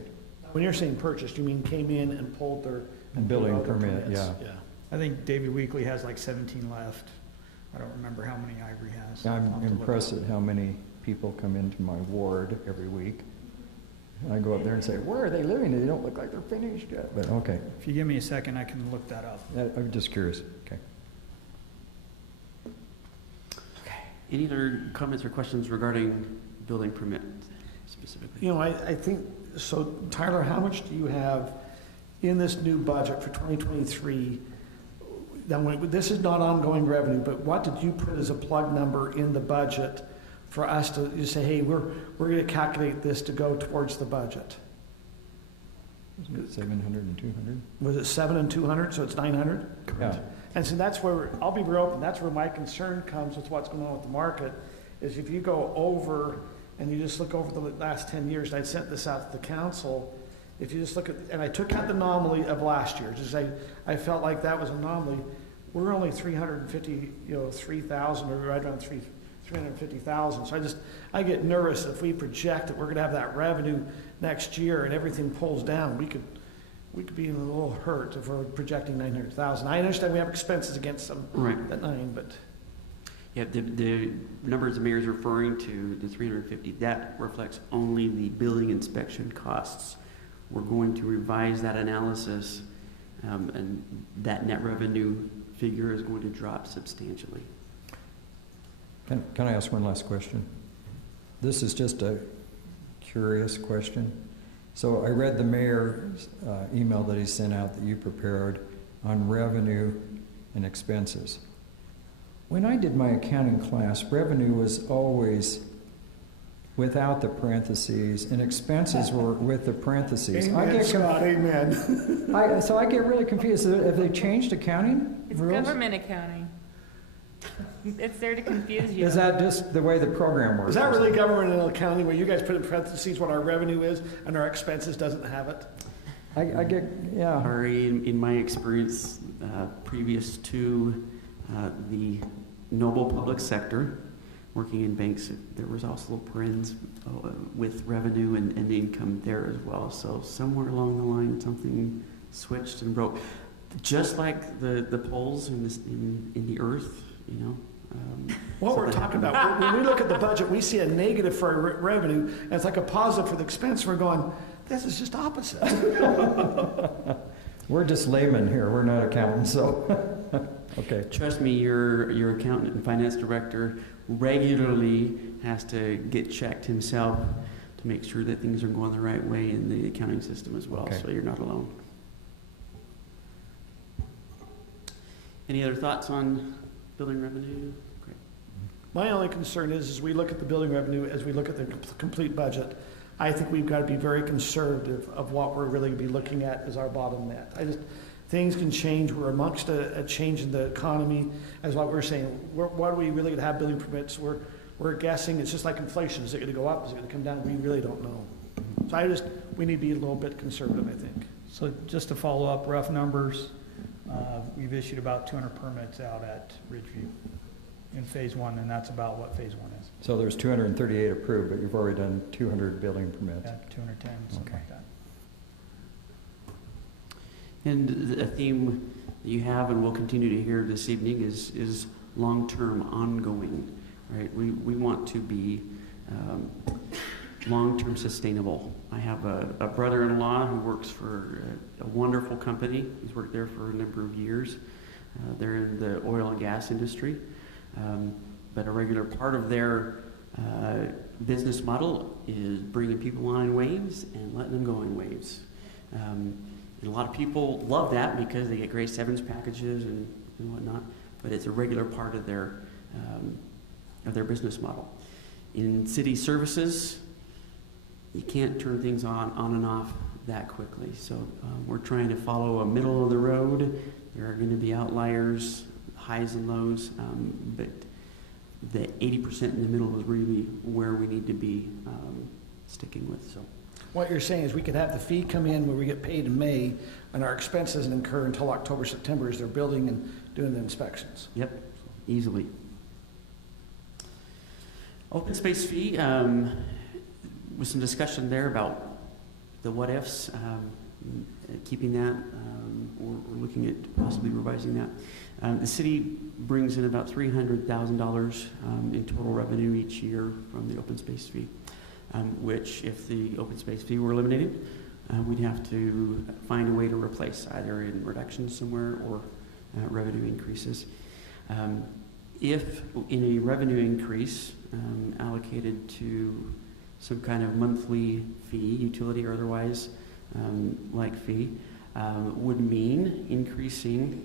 When you're saying purchased, you mean came in and pulled their Building pulled out their permit, permits. yeah. I think David Weekly has like 17 left. I don't remember how many Ivory has. I'm I'll have to look impressed it up. at how many people come into my ward every week. And I go up there and say, where are they living? They don't look like they're finished yet, but okay. If you give me a second, I can look that up. I'm just curious. Okay. Any other comments or questions regarding building permit specifically? You know, I think, so Tyler, how much do you have in this new budget for 2023? Now, this is not ongoing revenue, but what did you put as a plug number in the budget for us to just say, hey, we're going to calculate this to go towards the budget? Isn't it 700 and 200? Was it 7 and 200, so it's 900? Yeah. And so that's where, I'll be real open, that's where my concern comes with what's going on with the market, is if you go over, and you just look over the last 10 years, and I sent this out to the council, if you just look at, and I took out the anomaly of last year, just I felt like that was an anomaly. We're only 350, 3,000, or right around 350,000. So I get nervous if we project that we're going to have that revenue next year and everything pulls down. we could be in a little hurt if we're projecting 900,000. I understand we have expenses against them Right. at 9, but Yeah, the numbers the mayor's referring to, the 350, that reflects only the building inspection costs. We're going to revise that analysis, and that net revenue figure is going to drop substantially. Can I ask one last question? This is just a curious question. So I read the mayor's email that he sent out that you prepared on revenue and expenses. When I did my accounting class, revenue was always without the parentheses, and expenses were with the parentheses. amen, Scott, amen. So I get really confused. Have they changed accounting It's rules? government accounting. It's there to confuse you. Is that just the way the program works? Is that really government and accounting where you guys put in parentheses what our revenue is and our expenses doesn't have it? I get, yeah. Or in my experience, previous to the noble public sector, working in banks, there was also parens with revenue and income there as well. So somewhere along the line, something switched and broke. Just like the poles in the earth, you know. What we're talking about, when we look at the budget, we see a negative for our revenue, and it's like a positive for the expense. We're going, this is just opposite. We're just laymen here. We're not accountants, so. Okay. Trust me, your accountant and finance director regularly has to get checked himself to make sure that things are going the right way in the accounting system as well. Okay. So you're not alone. Any other thoughts on building revenue? Great. My only concern is we look at the building revenue, as we look at the complete budget, I think we've got to be very conservative of what we're really going to be looking at as our bottom net. Things can change. We're amongst a change in the economy, as what we're saying. What are we really going to have building permits? We're guessing. It's just like inflation. Is it going to go up? Is it going to come down? We really don't know. So we need to be a little bit conservative, I think. So just to follow up, rough numbers, we've issued about 200 permits out at Ridgeview in phase 1, and that's about what phase 1 is. So there's 238 approved, but you've already done 200 building permits. Yeah, 210, something Okay. like that. And a theme that you have and will continue to hear this evening is long-term ongoing, right? We want to be long-term sustainable. I have a brother-in-law who works for a wonderful company. He's worked there for a number of years. They're in the oil and gas industry. But a regular part of their business model is bringing people on in waves and letting them go in waves. And a lot of people love that because they get great severance packages and whatnot, but it's a regular part of their business model. In city services, you can't turn things on and off that quickly. So we're trying to follow a middle of the road. There are going to be outliers, highs and lows, but the 80% in the middle is really where we need to be sticking with. So. What you're saying is we could have the fee come in where we get paid in May, and our expense doesn't incur until October, September as they're building and doing the inspections. Yep, easily. Open space fee, with some discussion there about the what ifs, keeping that, or looking at possibly revising that. The city brings in about $300,000 in total revenue each year from the open space fee. Which, if the open space fee were eliminated, we'd have to find a way to replace, either in reductions somewhere or revenue increases. If in a revenue increase allocated to some kind of monthly fee, utility or otherwise, like fee, would mean increasing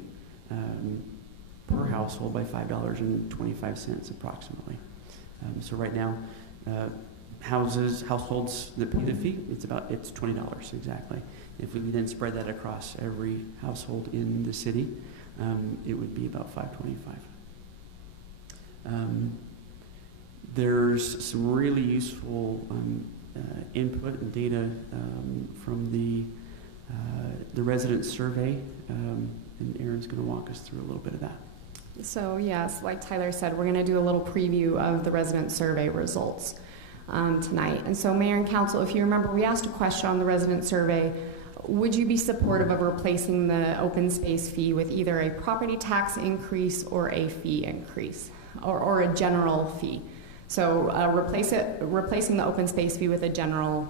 per household by $5.25 approximately. So right now, households that pay the fee, it's $20 exactly. If we then spread that across every household in the city, it would be about $5.25. There's some really useful input and data from the resident survey, and Erin's going to walk us through a little bit of that. So yes, like Tyler said, we're going to do a little preview of the resident survey results tonight. And so Mayor and Council, if you remember, we asked a question on the resident survey, would you be supportive of replacing the open space fee with either a property tax increase or a fee increase, or a general fee? So replacing the open space fee with a general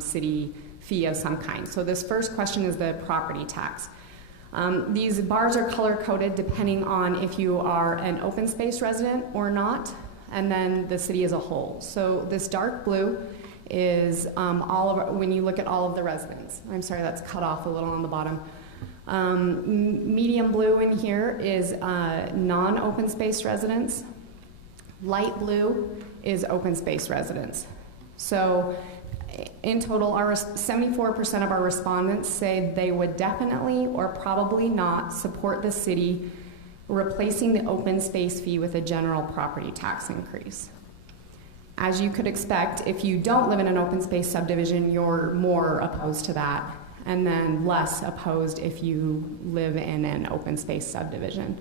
city fee of some kind. So this first question is the property tax. These bars are color-coded depending on if you are an open space resident or not, and then the city as a whole. So this dark blue is when you look at all of the residents. I'm sorry, that's cut off a little on the bottom. Medium blue in here is non-open space residents. Light blue is open space residents. So in total, 74% of our respondents say they would definitely or probably not support the city replacing the open space fee with a general property tax increase. As you could expect, if you don't live in an open space subdivision, you're more opposed to that, and then less opposed if you live in an open space subdivision.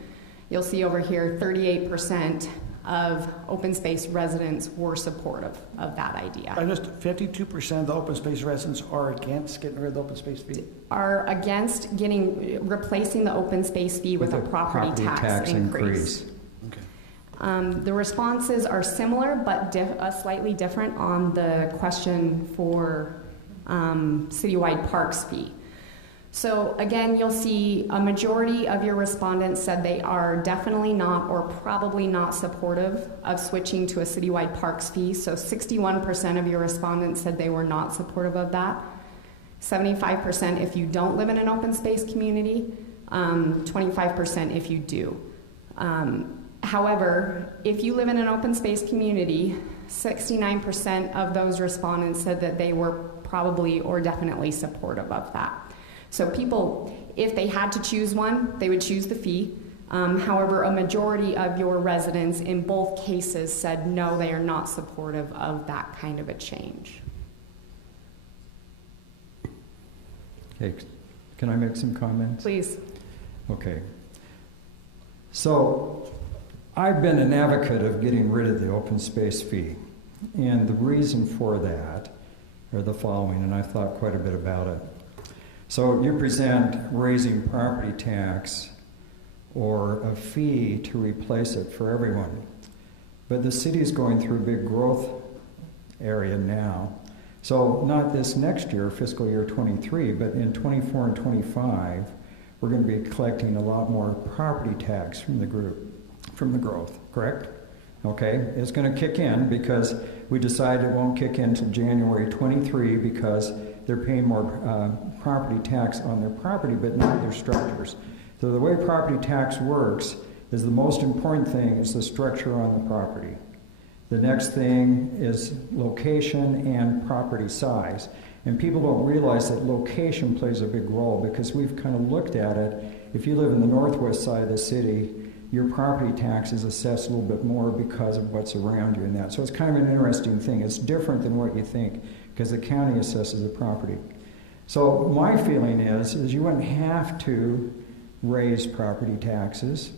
You'll see over here 38% of open space residents were supportive of that idea. And just 52% of the open space residents are against getting rid of the open space fee? Are against replacing the open space fee with a property tax increase. Okay. The responses are similar, but slightly different on the question for citywide parks fee. So again, you'll see a majority of your respondents said they are definitely not or probably not supportive of switching to a citywide parks fee. So 61% of your respondents said they were not supportive of that. 75% if you don't live in an open space community, 25% if you do. However, if you live in an open space community, 69% of those respondents said that they were probably or definitely supportive of that. So people, if they had to choose one, they would choose the fee. However, a majority of your residents in both cases said no, they are not supportive of that kind of a change. Okay, can I make some comments? Please. Okay. So I've been an advocate of getting rid of the open space fee. And the reason for that are the following, and I thought quite a bit about it. So you present raising property tax or a fee to replace it for everyone. But the city is going through a big growth area now. So not this next year, fiscal year 23, but in 24 and 25, we're going to be collecting a lot more property tax from the growth, correct? Okay, it's going to kick in because we decided it won't kick in until January 23 because they're paying more property tax on their property, but not their structures. So the way property tax works is the most important thing is the structure on the property. The next thing is location and property size. And people don't realize that location plays a big role because we've kind of looked at it. If you live in the northwest side of the city, your property tax is assessed a little bit more because of what's around you and that. So it's kind of an interesting thing. It's different than what you think because the county assesses the property. So my feeling is you wouldn't have to raise property taxes.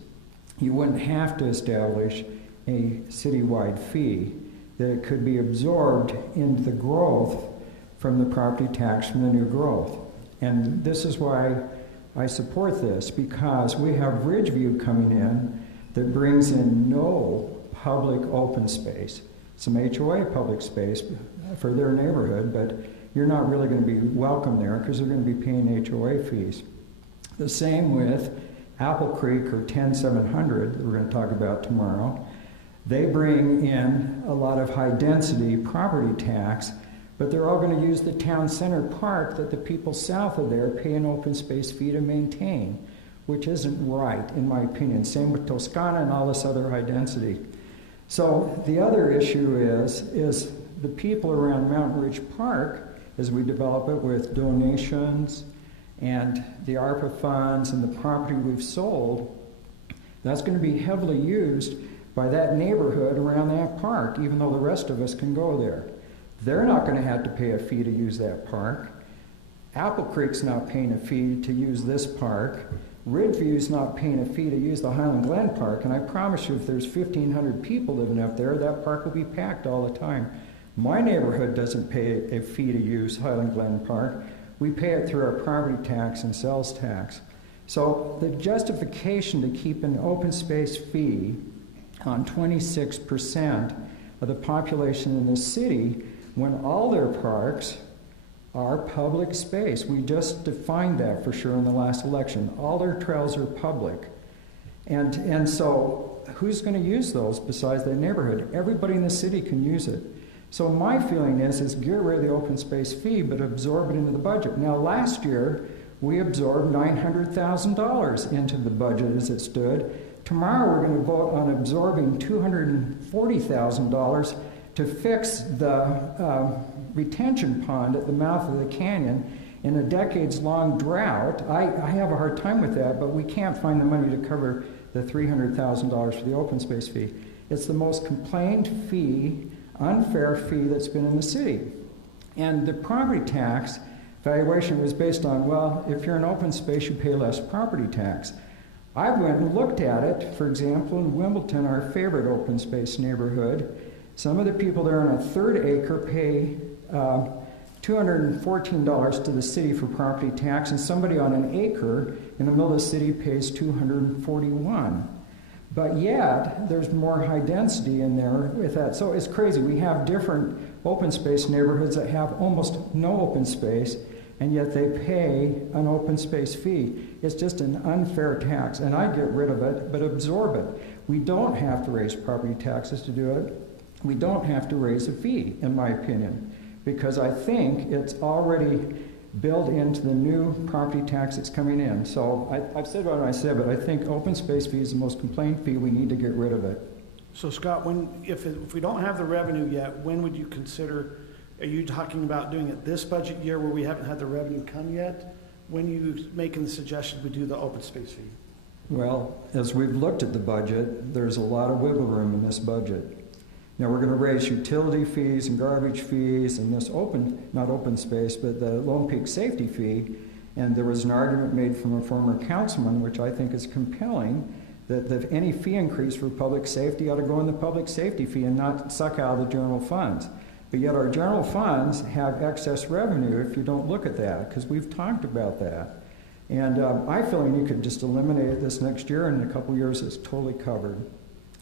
You wouldn't have to establish a citywide fee, that it could be absorbed into the growth from the property tax from the new growth. And this is why I support this, because we have Ridgeview coming in that brings in no public open space, some HOA public space for their neighborhood, but you're not really going to be welcome there because they're going to be paying HOA fees. The same with Apple Creek or 10700 that we're going to talk about tomorrow. They bring in a lot of high density property tax, but they're all going to use the town center park that the people south of there pay an open space fee to maintain, which isn't right in my opinion. Same with Toscana and all this other high density. So the other issue is the people around Mountain Ridge Park, as we develop it with donations and the ARPA funds and the property we've sold, that's going to be heavily used by that neighborhood around that park, even though the rest of us can go there. They're not going to have to pay a fee to use that park. Apple Creek's not paying a fee to use this park. Ridgeview's not paying a fee to use the Highland Glen Park, and I promise you if there's 1,500 people living up there, that park will be packed all the time. My neighborhood doesn't pay a fee to use Highland Glen Park. We pay it through our property tax and sales tax. So the justification to keep an open space fee on 26% of the population in the city when all their parks are public space. We just defined that for sure in the last election. All their trails are public. And so who's going to use those besides the neighborhood? Everybody in the city can use it. So my feeling is get rid of the open space fee, but absorb it into the budget. Now last year, we absorbed $900,000 into the budget as it stood. Tomorrow we're going to vote on absorbing $240,000 to fix the retention pond at the mouth of the canyon in a decades-long drought. I have a hard time with that, but we can't find the money to cover the $300,000 for the open space fee. It's the most complained fee, unfair fee that's been in the city. And the property tax valuation was based on, well, if you're in open space, you pay less property tax. I went and looked at it, for example, in Wimbledon, our favorite open space neighborhood. Some of the people there on a third acre pay $214 to the city for property tax, and somebody on an acre in the middle of the city pays $241. But yet, there's more high density in there with that. So it's crazy. We have different open space neighborhoods that have almost no open space, and yet they pay an open space fee. It's just an unfair tax, and I get rid of it, but absorb it. We don't have to raise property taxes to do it. We don't have to raise a fee, in my opinion, because I think it's already built into the new property tax that's coming in. So I've said what I said, but I think open space fee is the most complained fee. We need to get rid of it. So Scott, if we don't have the revenue yet, when would you consider, are you talking about doing it this budget year where we haven't had the revenue come yet? When are you making the suggestion we do the open space fee? Well, as we've looked at the budget, there's a lot of wiggle room in this budget. Now we're going to raise utility fees and garbage fees and this not open space, but the Lone Peak safety fee. And there was an argument made from a former councilman, which I think is compelling, that any fee increase for public safety ought to go in the public safety fee and not suck out of the general funds. But yet our general funds have excess revenue if you don't look at that, because we've talked about that. And I feel like you could just eliminate this next year, and in a couple of years it's totally covered.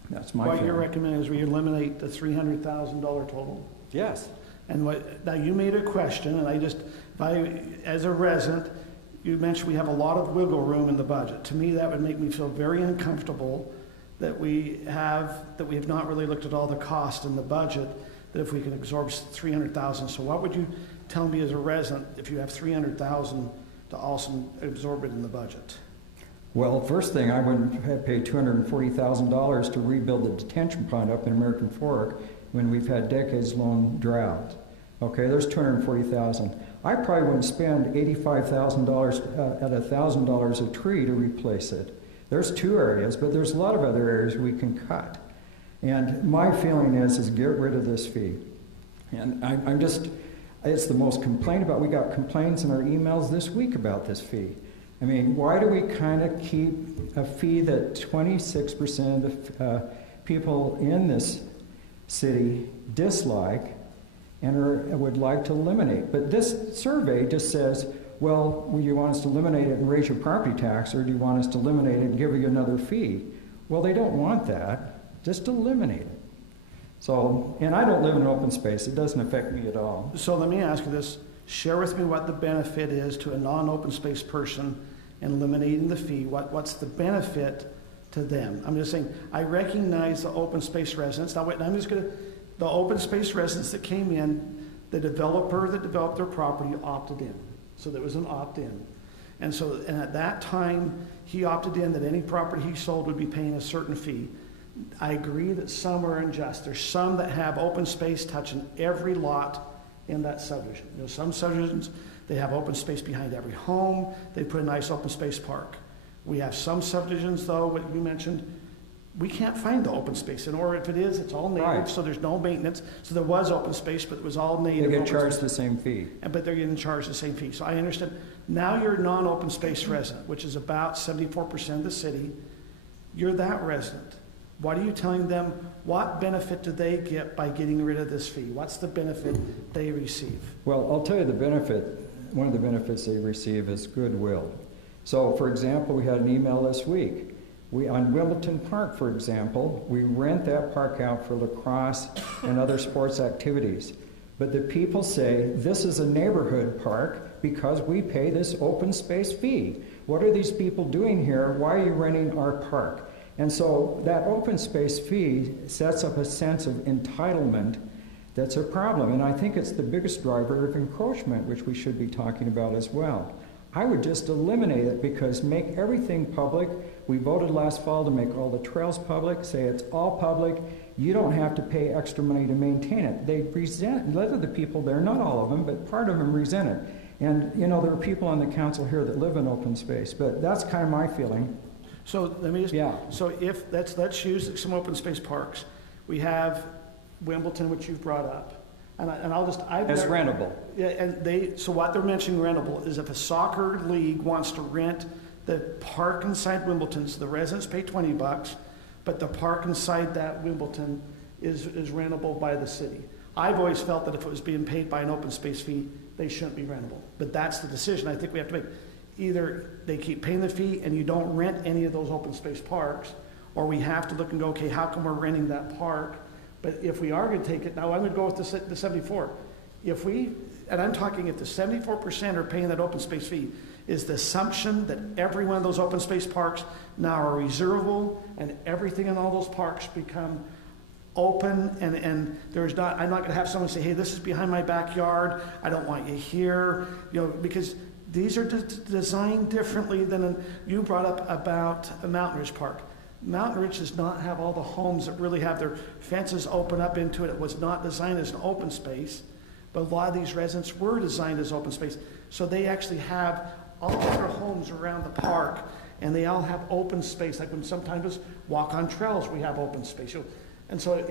That's my What feeling. you're recommending is we eliminate the $300,000 total? Yes. And now you made a question, and as a resident, you mentioned we have a lot of wiggle room in the budget. To me, that would make me feel very uncomfortable that we have not really looked at all the cost in the budget, that if we can absorb $300,000. So what would you tell me as a resident if you have $300,000 to also absorb it in the budget? Well, first thing, I wouldn't have paid $240,000 to rebuild the detention pond up in American Fork when we've had decades-long drought. Okay, there's $240,000. I probably wouldn't spend $85,000 at $1,000 a tree to replace it. There's two areas, but there's a lot of other areas we can cut. And my feeling is get rid of this fee. And it's the most complained about. We got complaints in our emails this week about this fee. I mean, why do we kind of keep a fee that 26% of the people in this city dislike and would like to eliminate? But this survey just says, well, do you want us to eliminate it and raise your property tax, or do you want us to eliminate it and give you another fee? Well, they don't want that. Just eliminate it. So, and I don't live in an open space. It doesn't affect me at all. So let me ask you this. Share with me what the benefit is to a non-open space person in eliminating the fee. What's the benefit to them? I'm just saying, I recognize the open space residents. Now, wait, the open space residents that came in, the developer that developed their property opted in. So there was an opt-in. And at that time, he opted in that any property he sold would be paying a certain fee. I agree that some are unjust. There's some that have open space touching every lot in that subdivision. You know, some subdivisions, they have open space behind every home. They put a nice open space park. We have some subdivisions, though, what you mentioned, we can't find the open space. Or if it is, it's all native, Right. So there's no maintenance. So there was open space, but it was all native. They get open charged space. the same fee. But they're getting charged the same fee. So I understand. Now you're a non-open space resident, which is about 74% of the city. You're that resident. What are you telling them? What benefit do they get by getting rid of this fee? What's the benefit they receive? Well, I'll tell you the benefit. one of the benefits they receive is goodwill. So, for example, we had an email this week. On Wimbledon Park, for example, we rent that park out for lacrosse and other sports activities. But the people say, this is a neighborhood park because we pay this open space fee. What are these people doing here? Why are you renting our park? And so that open space fee sets up a sense of entitlement that's a problem. And I think it's the biggest driver of encroachment, which we should be talking about as well. I would just eliminate it because make everything public. We voted last fall to make all the trails public, say it's all public. You don't have to pay extra money to maintain it. They resent, let the people there, not all of them, but part of them resent it. And, you know, there are people on the council here that live in open space, but that's kind of my feeling. So let me just, Yeah. so if, let's use some open space parks. We have Wimbledon, which you've brought up. And I'll just, It's rentable. Yeah, and so what they're mentioning rentable is if a soccer league wants to rent the park inside Wimbledon, so the residents pay $20, but the park inside that Wimbledon is rentable by the city. I've always felt that if it was being paid by an open space fee, they shouldn't be rentable. But that's the decision I think we have to make. Either they keep paying the fee and you don't rent any of those open space parks, or we have to look and go, okay, how come we're renting that park? But if we are going to take it, now I'm going to go with the 74. If we, and I'm talking if the 74% are paying that open space fee, is the assumption that every one of those open space parks now are reservable and everything in all those parks become open and there's not, I'm not going to have someone say, hey, this is behind my backyard, I don't want you here, you know, because these are designed differently than you brought up about a Mountain Ridge Park. Mountain Ridge does not have all the homes that really have their fences open up into it. It was not designed as an open space, but a lot of these residents were designed as open space. So they actually have all of their homes around the park, and they all have open space. Like when sometimes walk on trails, we have open space. And so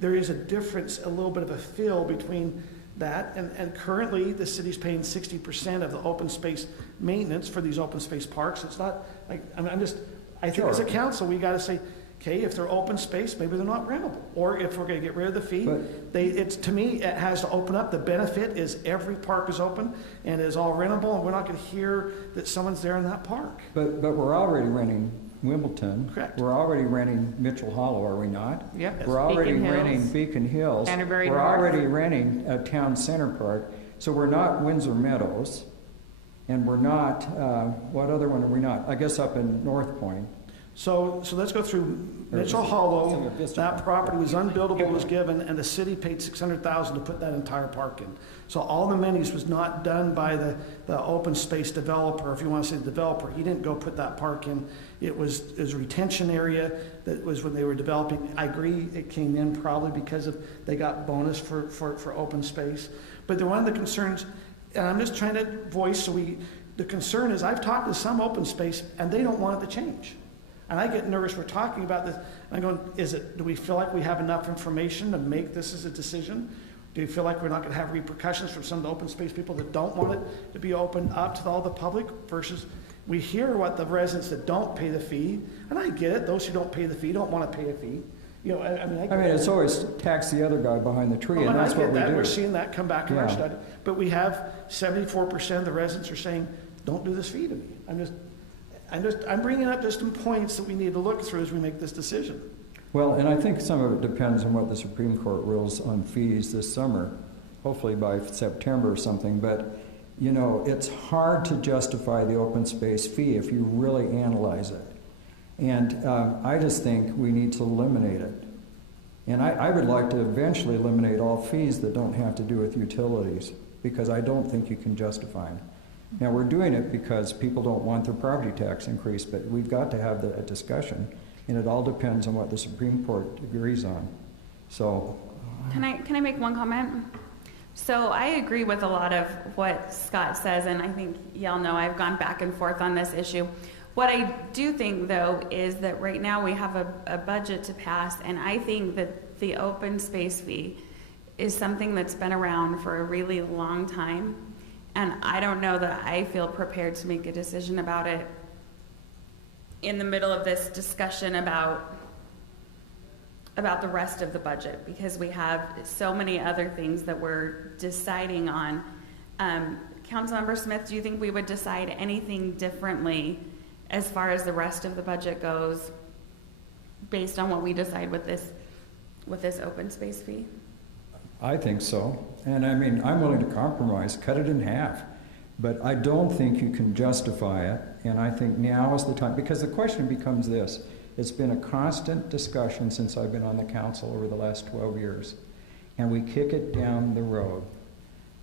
there is a difference, a little bit of a feel between that. And currently, the city's paying 60% of the open space maintenance for these open space parks. It's not like, I think as a council, we got to say, okay, if they're open space, maybe they're not rentable. Or if we're going to get rid of the fee, to me, it has to open up. The benefit is every park is open and is all rentable, and we're not going to hear that someone's there in that park. But we're already renting Wimbledon. Correct. We're already renting Mitchell Hollow, are we not? Yep. We're already Beacon Hills. renting Beacon Hills. Canterbury We're North. already renting Town Center Park. So we're not Windsor Meadows. And we're not, what other one are we not? I guess up in North Point. So let's go through Mitchell Hollow. That property was unbuildable, was given, and the city paid $600,000 to put that entire park in. So all the monies was not done by the open space developer, if you want to say the developer. He didn't go put that park in. It was a retention area that was when they were developing. I agree it came in probably because of they got bonus for open space. But one of the concerns, and I'm just trying to voice, the concern is I've talked to some open space and they don't want it to change. And I get nervous, we're talking about this, and I'm going, do we feel like we have enough information to make this as a decision? Do you feel like we're not going to have repercussions from some of the open space people that don't want it to be opened up to all the public versus we hear what the residents that don't pay the fee, and I get it, those who don't pay the fee don't want to pay a fee. You know, I mean, it's always tax the other guy behind the tree, and that's what we do. We're seeing that come back in our study. But we have 74% of the residents are saying, don't do this fee to me. I'm bringing up just some points that we need to look through as we make this decision. Well, and I think some of it depends on what the Supreme Court rules on fees this summer, hopefully by September or something. But, you know, it's hard to justify the open space fee if you really analyze it. And I just think we need to eliminate it. And I would like to eventually eliminate all fees that don't have to do with utilities, because I don't think you can justify them. Now, we're doing it because people don't want their property tax increase, but we've got to have a discussion, and it all depends on what the Supreme Court agrees on. So, Can I make one comment? So I agree with a lot of what Scott says, and I think y'all know I've gone back and forth on this issue. What I do think, though, is that right now we have a budget to pass, and I think that the open space fee is something that's been around for a really long time. And I don't know that I feel prepared to make a decision about it in the middle of this discussion about the rest of the budget, because we have so many other things that we're deciding on. Councilmember Smith, do you think we would decide anything differently as far as the rest of the budget goes based on what we decide with this open space fee? I think so. And I mean, I'm willing to compromise, cut it in half. But I don't think you can justify it. And I think now is the time, because the question becomes this. It's been a constant discussion since I've been on the council over the last 12 years. And we kick it down the road.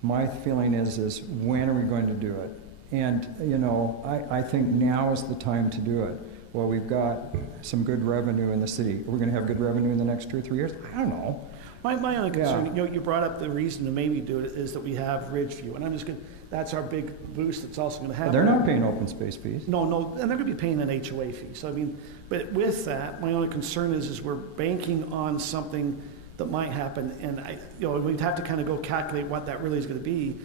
My feeling is when are we going to do it? And, you know, I think now is the time to do it. Well, we've got some good revenue in the city. We're going to have good revenue in the next 2 or 3 years? I don't know. My only concern, Yeah. you brought up the reason to maybe do it is that we have Ridgeview, and I'm just going to, that's our big boost that's also going to happen. They're not paying open space fees. No, and they're going to be paying an HOA fee. So I mean, but with that, my only concern is we're banking on something that might happen, and we'd have to kind of go calculate what that really is going to be.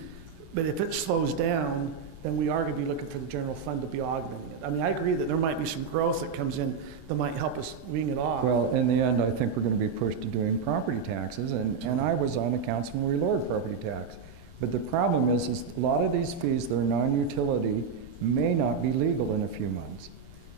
But if it slows down, then we are going to be looking for the general fund to be augmenting it. I mean, I agree that there might be some growth that comes in that might help us wing it off. Well, in the end, I think we're going to be pushed to doing property taxes, and I was on a council when we lowered property tax. But the problem is a lot of these fees that are non-utility may not be legal in a few months.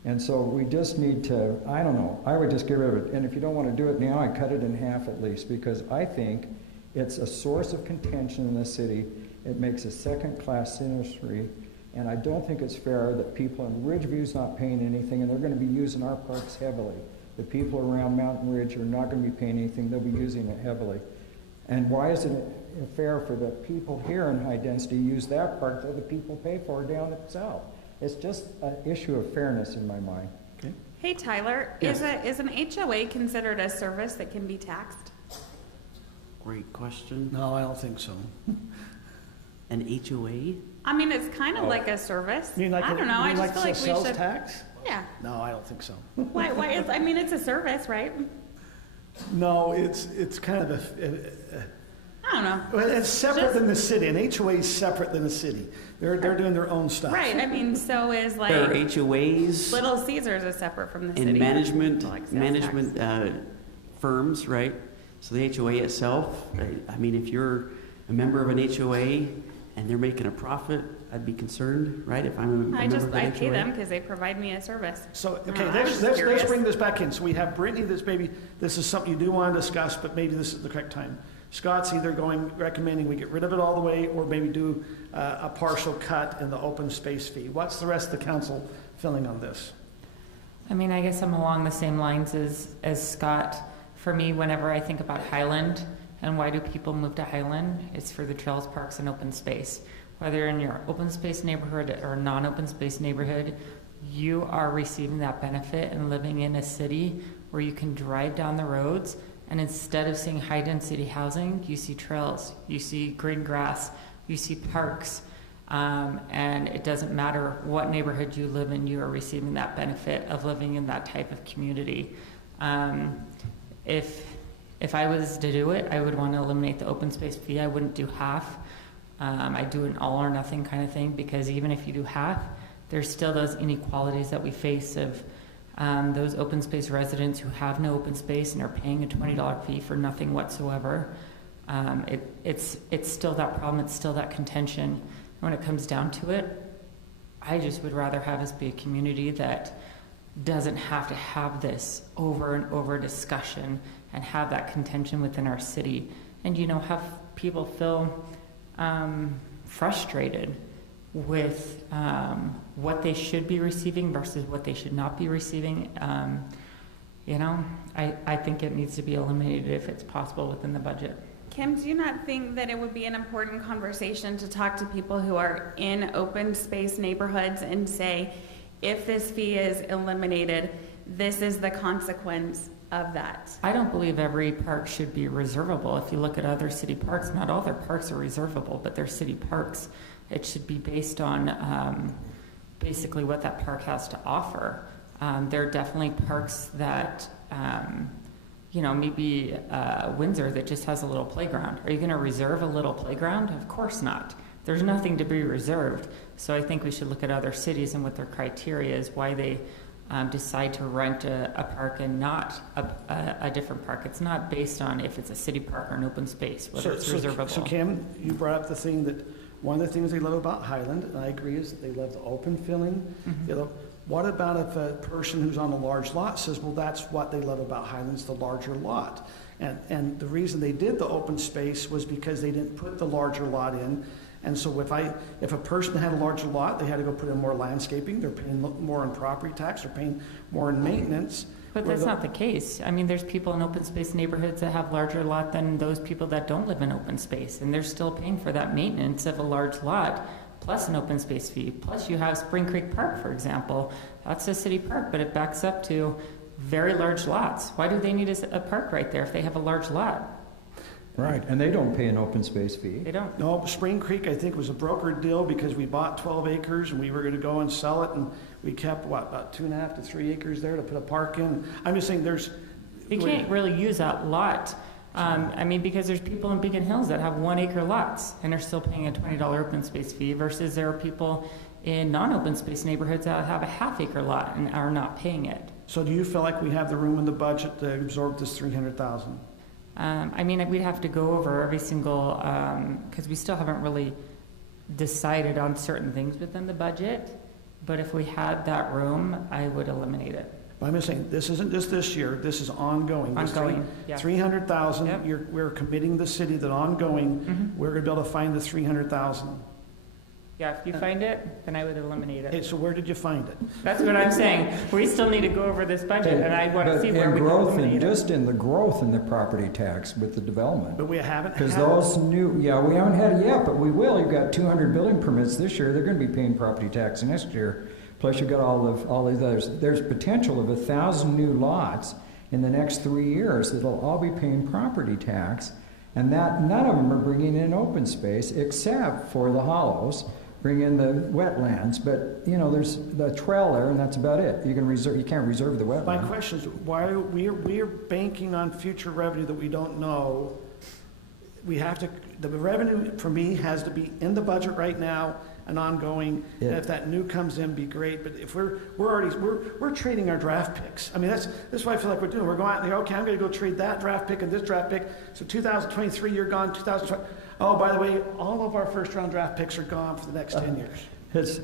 And so we just need to, I don't know, I would just get rid of it. And if you don't want to do it now, I'd cut it in half at least, because I think it's a source of contention in the city. It makes a second-class industry, and I don't think it's fair that people in Ridgeview's not paying anything, and they're going to be using our parks heavily. The people around Mountain Ridge are not going to be paying anything. They'll be using it heavily. And why isn't it fair for the people here in high density use that park that the people pay for down at south? It's just an issue of fairness in my mind. Okay. Hey, Tyler, Yes. is an HOA considered a service that can be taxed? Great question. No, I don't think so. An HOA? I mean, it's kind of like a service. You mean like I don't know. I just feel like we sales should. tax? Yeah. No, I don't think so. Why is, I mean, it's a service, right? No, it's kind of I don't know. well, it's separate Just- than the city. An HOA is separate than the city. They're doing their own stuff. Right. I mean, so is like There are HOAs Little Caesars is separate from the city. and management, Like sales tax. firms, right? So the HOA itself, I mean, if you're a member of an HOA and they're making a profit, I'd be concerned, right? If I'm a member of an HOA. I pay them because they provide me a service. So, okay, I was let's curious. bring this back in. So we have Brittany, this is something you do want to discuss, but maybe this is the correct time. Scott's either recommending we get rid of it all the way, or maybe do a partial cut in the open space fee. What's the rest of the council feeling on this? I mean, I guess I'm along the same lines as Scott. For me, whenever I think about Highland and why do people move to Highland, it's for the trails, parks, and open space. Whether in your open space neighborhood or non-open space neighborhood, you are receiving that benefit and living in a city where you can drive down the roads, and instead of seeing high-density housing, you see trails, you see green grass, you see parks, and it doesn't matter what neighborhood you live in, you are receiving that benefit of living in that type of community. If I was to do it, I would want to eliminate the open space fee. I wouldn't do half. I do an all or nothing kind of thing, because even if you do half, there's still those inequalities that we face of those open space residents who have no open space and are paying a $20 fee for nothing whatsoever. It's still that problem. It's still that contention. When it comes down to it, I just would rather have us be a community that doesn't have to have this over and over discussion and have that contention within our city, and have people feel frustrated with what they should be receiving versus what they should not be receiving. I think it needs to be eliminated if it's possible within the budget. Kim, do you not think that it would be an important conversation to talk to people who are in open space neighborhoods and say, if this fee is eliminated, this is the consequence of that? I don't believe every park should be reservable. If you look at other city parks, not all their parks are reservable, but they're city parks. It should be based on basically what that park has to offer. There are definitely parks that, maybe Windsor that just has a little playground. Are you going to reserve a little playground? Of course not. There's nothing to be reserved. So I think we should look at other cities and what their criteria is, why they decide to rent a park and not a different park. It's not based on if it's a city park or an open space, whether it's reservable. So Kim, you brought up the thing that one of the things they love about Highland, and I agree, is they love the open feeling. They love, what about if a person who's on a large lot says, well, that's what they love about Highland's, the larger lot. And the reason they did the open space was because they didn't put the larger lot in. And so if a person had a larger lot, they had to go put in more landscaping, they're paying more in property tax, they're paying more in maintenance. But that's not the case. I mean, there's people in open space neighborhoods that have larger lot than those people that don't live in open space, and they're still paying for that maintenance of a large lot, plus an open space fee. Plus you have Spring Creek Park, for example. That's a city park, but it backs up to very large lots. Why do they need a park right there if they have a large lot? Right, and they don't pay an open space fee. They don't. No, Spring Creek, I think, was a brokered deal because we bought 12 acres and we were going to go and sell it, and we kept, about 2.5 to 3 acres there to put a park in. I'm just saying You can't really use that lot. I mean, because there's people in Beacon Hills that have 1 acre lots and are still paying a $20 open space fee versus there are people in non-open space neighborhoods that have a half-acre lot and are not paying it. So do you feel like we have the room in the budget to absorb this $300,000? I mean, we'd have to go over every single, because we still haven't really decided on certain things within the budget, but if we had that room, I would eliminate it. But I'm just saying, this isn't just this year, this is ongoing. This Ongoing, yeah. 300,000, Yep. we're committing the city that ongoing, we're going to be able to find the 300,000. Yeah, if you find it, then I would eliminate Hey, it. so where did you find it? That's what I'm saying. We still need to go over this budget, and I want to see where we can eliminate it. Just in the growth in the property tax with the development. But we haven't Because had it. those new, we haven't had it yet, but we will. You've got 200 building permits this year. They're going to be paying property tax next year. Plus you've got all these others. There's potential of 1,000 new lots in the next 3 years that'll all be paying property tax. And that none of them are bringing in open space except for the hollows, bring in the wetlands. But, there's the trail there and that's about it. You can't reserve the wetland. My question is, why are we are banking on future revenue that we don't know? We have to, the revenue for me has to be in the budget right now and ongoing. Yeah. And if that new comes in, be great. But if we're trading our draft picks. I mean, that's what I feel like we're doing. We're going out there, okay, I'm going to go trade that draft pick and this draft pick. So 2023, you're gone. 2020. Oh, by the way, all of our first round draft picks are gone for the next 10 years.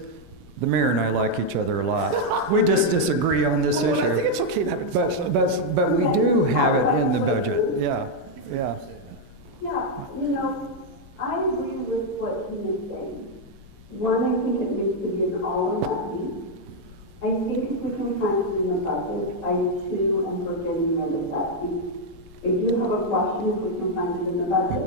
The mayor and I like each other a lot. We just disagree on this issue. I think it's okay to have it. But we do have it in the budget. Yeah. Yeah, I agree with what he is saying. One, I think it needs to be an all or nothing. I think if we can find it in the budget, I too am for getting rid of that. I do have a question if we can find it in the budget.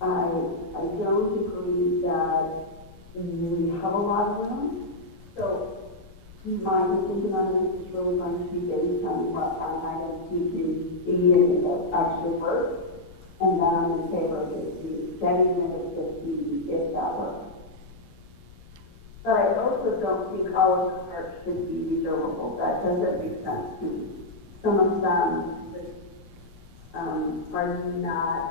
I don't agree that we have a lot of room. So my decision on this is really going to be based on what our items need to be and if it actually works. And then I'm in favor of getting rid of the fee if that works. But I also don't think all of the parks should be reservable. That doesn't make sense to me. Some of them are not,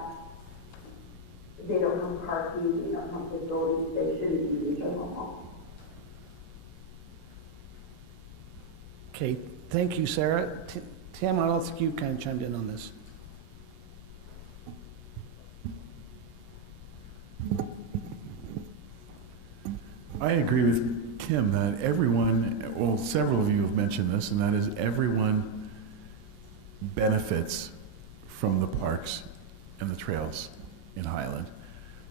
they don't have parking, they don't have facilities, they shouldn't be reservable. Okay, thank you, Sarah. Tim, I don't think you kind of chimed in on this. I agree with Kim that everyone, well, several of you have mentioned this, and that is everyone benefits from the parks and the trails in Highland.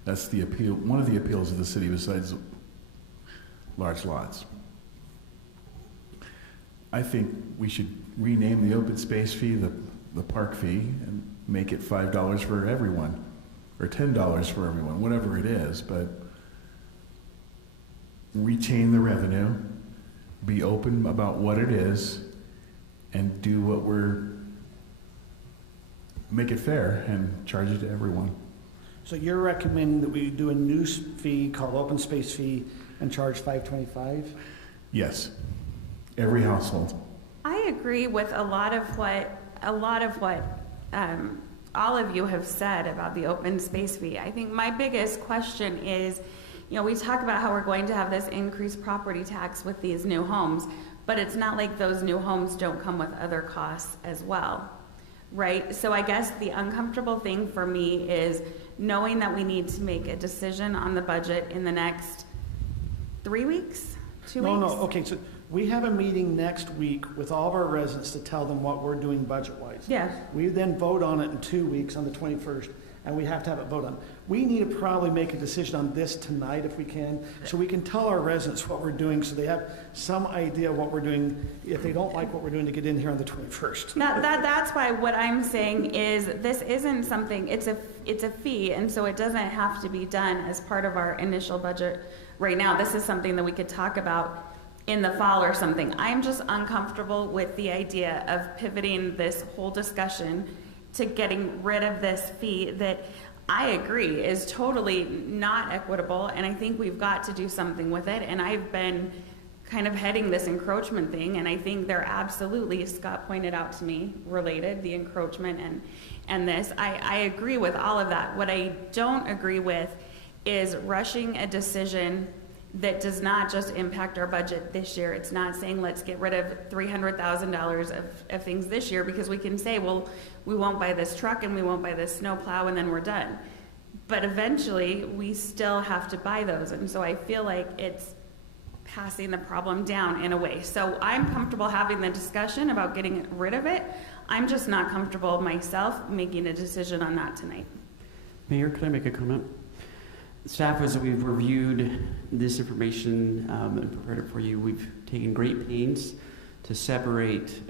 That's the appeal, one of the appeals of the city besides large lots. I think we should rename the open space fee the park fee and make it $5 for everyone, or $10 for everyone, whatever it is, but retain the revenue, be open about what it is, and do what make it fair and charge it to everyone. So you're recommending that we do a new fee called open space fee and charge $5.25? Yes, every household. I agree with a lot of what all of you have said about the open space fee. I think my biggest question is, we talk about how we're going to have this increased property tax with these new homes, but it's not like those new homes don't come with other costs as well, right? So I guess the uncomfortable thing for me is knowing that we need to make a decision on the budget in the next 3 weeks, 2 weeks? No, okay, so we have a meeting next week with all of our residents to tell them what we're doing budget-wise. Yeah. We then vote on it in 2 weeks on the 21st, and we have to have it voted on. We need to probably make a decision on this tonight if we can, so we can tell our residents what we're doing, so they have some idea what we're doing, if they don't like what we're doing, to get in here on the 21st. That's why what I'm saying is this isn't something, it's a fee, and so it doesn't have to be done as part of our initial budget right now. This is something that we could talk about in the fall or something. I'm just uncomfortable with the idea of pivoting this whole discussion to getting rid of this fee that I agree is totally not equitable, and I think we've got to do something with it. And I've been kind of heading this encroachment thing, and I think they're absolutely, Scott pointed out to me, related, the encroachment and this. I agree with all of that. What I don't agree with is rushing a decision that does not just impact our budget this year. It's not saying let's get rid of $300,000 of things this year, because we can say, well, we won't buy this truck and we won't buy this snowplow and then we're done. But eventually we still have to buy those. And so I feel like it's passing the problem down in a way. So I'm comfortable having the discussion about getting rid of it. I'm just not comfortable myself making a decision on that tonight. Mayor, could I make a comment? Staff, as we've reviewed this information and prepared it for you, we've taken great pains to separate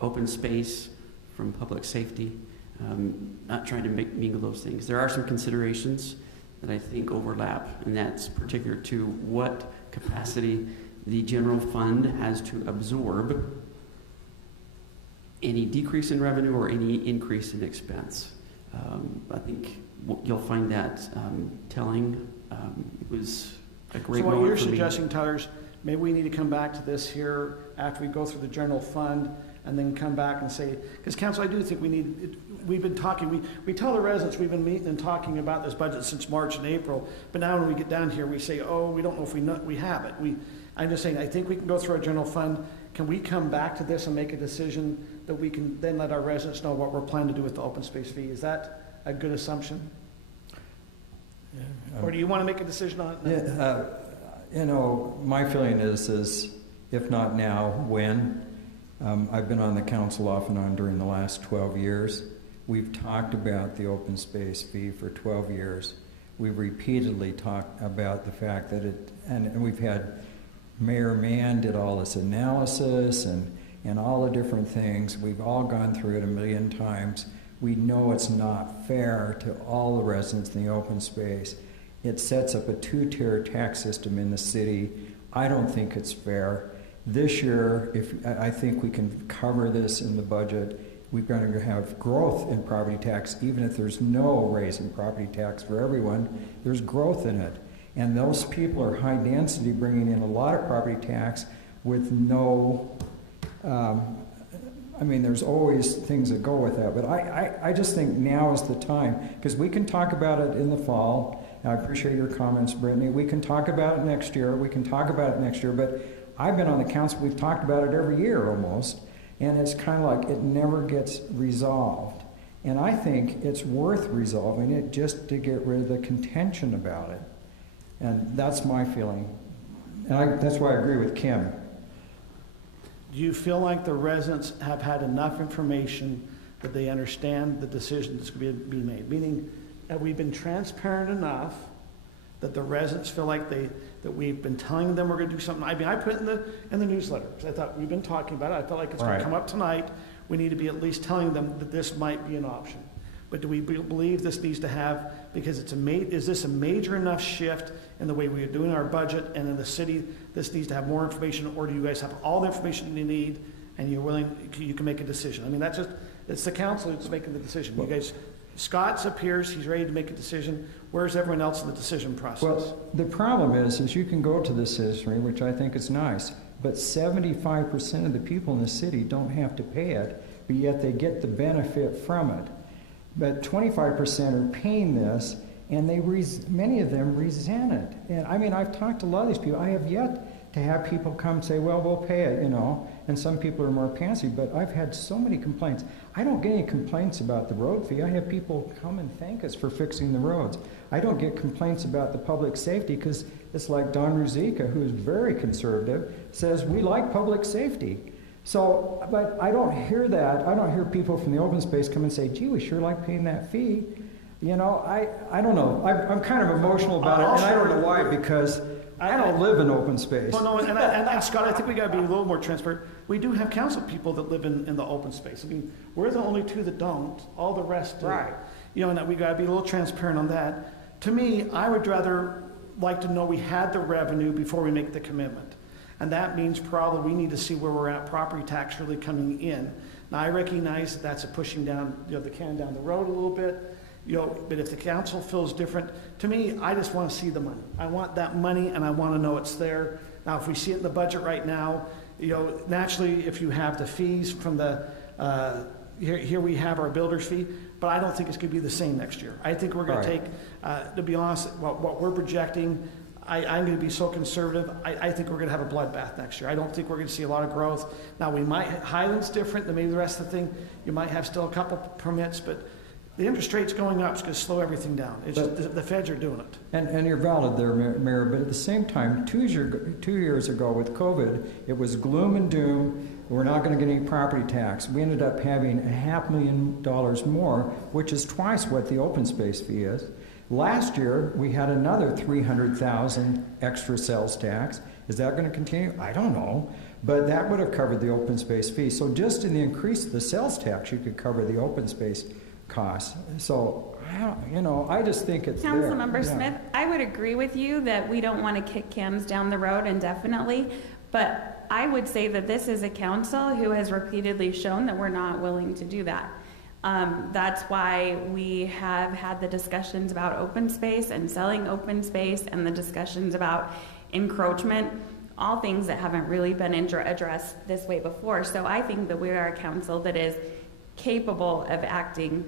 open space from public safety, not trying to mingle those things. There are some considerations that I think overlap, and that's particular to what capacity the general fund has to absorb any decrease in revenue or any increase in expense. I think you'll find that telling. It was a great moment for me. So what you're suggesting, Tyler, is maybe we need to come back to this here after we go through the general fund, and then come back and say, because council, I do think we've been talking, we tell the residents we've been meeting and talking about this budget since March and April, but now when we get down here, we say, oh, we don't know if we have it. I'm just saying, I think we can go through our general fund. Can we come back to this and make a decision that we can then let our residents know what we're planning to do with the open space fee? Is that a good assumption? Yeah, or do you want to make a decision on it? Yeah, you know, my feeling is if not now, when? I've been on the council off and on during the last 12 years. We've talked about the open space fee for 12 years. We've repeatedly talked about the fact that and we've had Mayor Mann did all this analysis and all the different things. We've all gone through it a million times. We know it's not fair to all the residents in the open space. It sets up a two-tier tax system in the city. I don't think it's fair. This year, I think we can cover this in the budget. We're going to have growth in property tax, even if there's no raise in property tax for everyone. There's growth in it. And those people are high density, bringing in a lot of property tax with no, I mean, there's always things that go with that. But I just think now is the time, because we can talk about it in the fall. I appreciate your comments, Brittany. We can talk about it next year. But I've been on the council, we've talked about it every year almost, and it's kind of like it never gets resolved. And I think it's worth resolving it just to get rid of the contention about it. And that's my feeling. And that's why I agree with Kim. Do you feel like the residents have had enough information that they understand the decision that's going to be made? Meaning, have we been transparent enough that the residents feel like that we've been telling them we're going to do something? I mean, I put it in the newsletter because I thought we've been talking about it. I felt like it's going to come up tonight. We need to be at least telling them that this might be an option. But do we believe this needs to have, because is this a major enough shift in the way we are doing our budget and in the city, this needs to have more information, or do you guys have all the information you need and you can make a decision? I mean, it's the council that's making the decision. You guys, Scott's up here, he's ready to make a decision. Where's everyone else in the decision process? Well, the problem is you can go to the citizenry, which I think is nice, but 75% of the people in the city don't have to pay it, but yet they get the benefit from it. But 25% are paying this, and many of them resent it. And I mean, I've talked to a lot of these people. I have yet to have people come say, well, we'll pay it, you know, and some people are more pansy, but I've had so many complaints. I don't get any complaints about the road fee. I have people come and thank us for fixing the roads. I don't get complaints about the public safety because it's like Don Ruzicka, who's very conservative, says we like public safety. So, but I don't hear that. I don't hear people from the open space come and say, gee, we sure like paying that fee. You know, I don't know. I'm kind of emotional about it, and I don't know why, because I don't live in open space. Well, no, and Scott, I think we got to be a little more transparent. We do have council people that live in the open space. I mean, we're the only two that don't. All the rest do. Right. You know, and we got to be a little transparent on that. To me, I would rather like to know we had the revenue before we make the commitment. And that means probably we need to see where we're at, property tax really coming in. Now, I recognize that that's a pushing down, you know, the can down the road a little bit. You know, but if the council feels different, to me, I just want to see the money. I want that money, and I want to know it's there. Now, if we see it in the budget right now, you know, naturally, if you have the fees from the, here we have our builder's fee, but I don't think it's going to be the same next year. I think we're going to take, to be honest, what we're projecting, I'm going to be so conservative, I think we're going to have a bloodbath next year. I don't think we're going to see a lot of growth. Now, we might, Highland's different than maybe the rest of the thing. You might have still a couple permits, but the interest rates going up is going to slow everything down. It's just the feds are doing it. And you're valid there, Mayor, but at the same time, 2 years ago with COVID, it was gloom and doom. We're not going to get any property tax. We ended up having $500,000 more, which is twice what the open space fee is. Last year, we had another $300,000 extra sales tax. Is that going to continue? I don't know. But that would have covered the open space fee. So just in the increase of the sales tax, you could cover the open space costs. So, you know, I just think it's Councilmember Smith, I would agree with you that we don't want to kick cans down the road indefinitely, but I would say that this is a council who has repeatedly shown that we're not willing to do that. That's why we have had the discussions about open space and selling open space and the discussions about encroachment, all things that haven't really been addressed this way before. So I think that we are a council that is capable of acting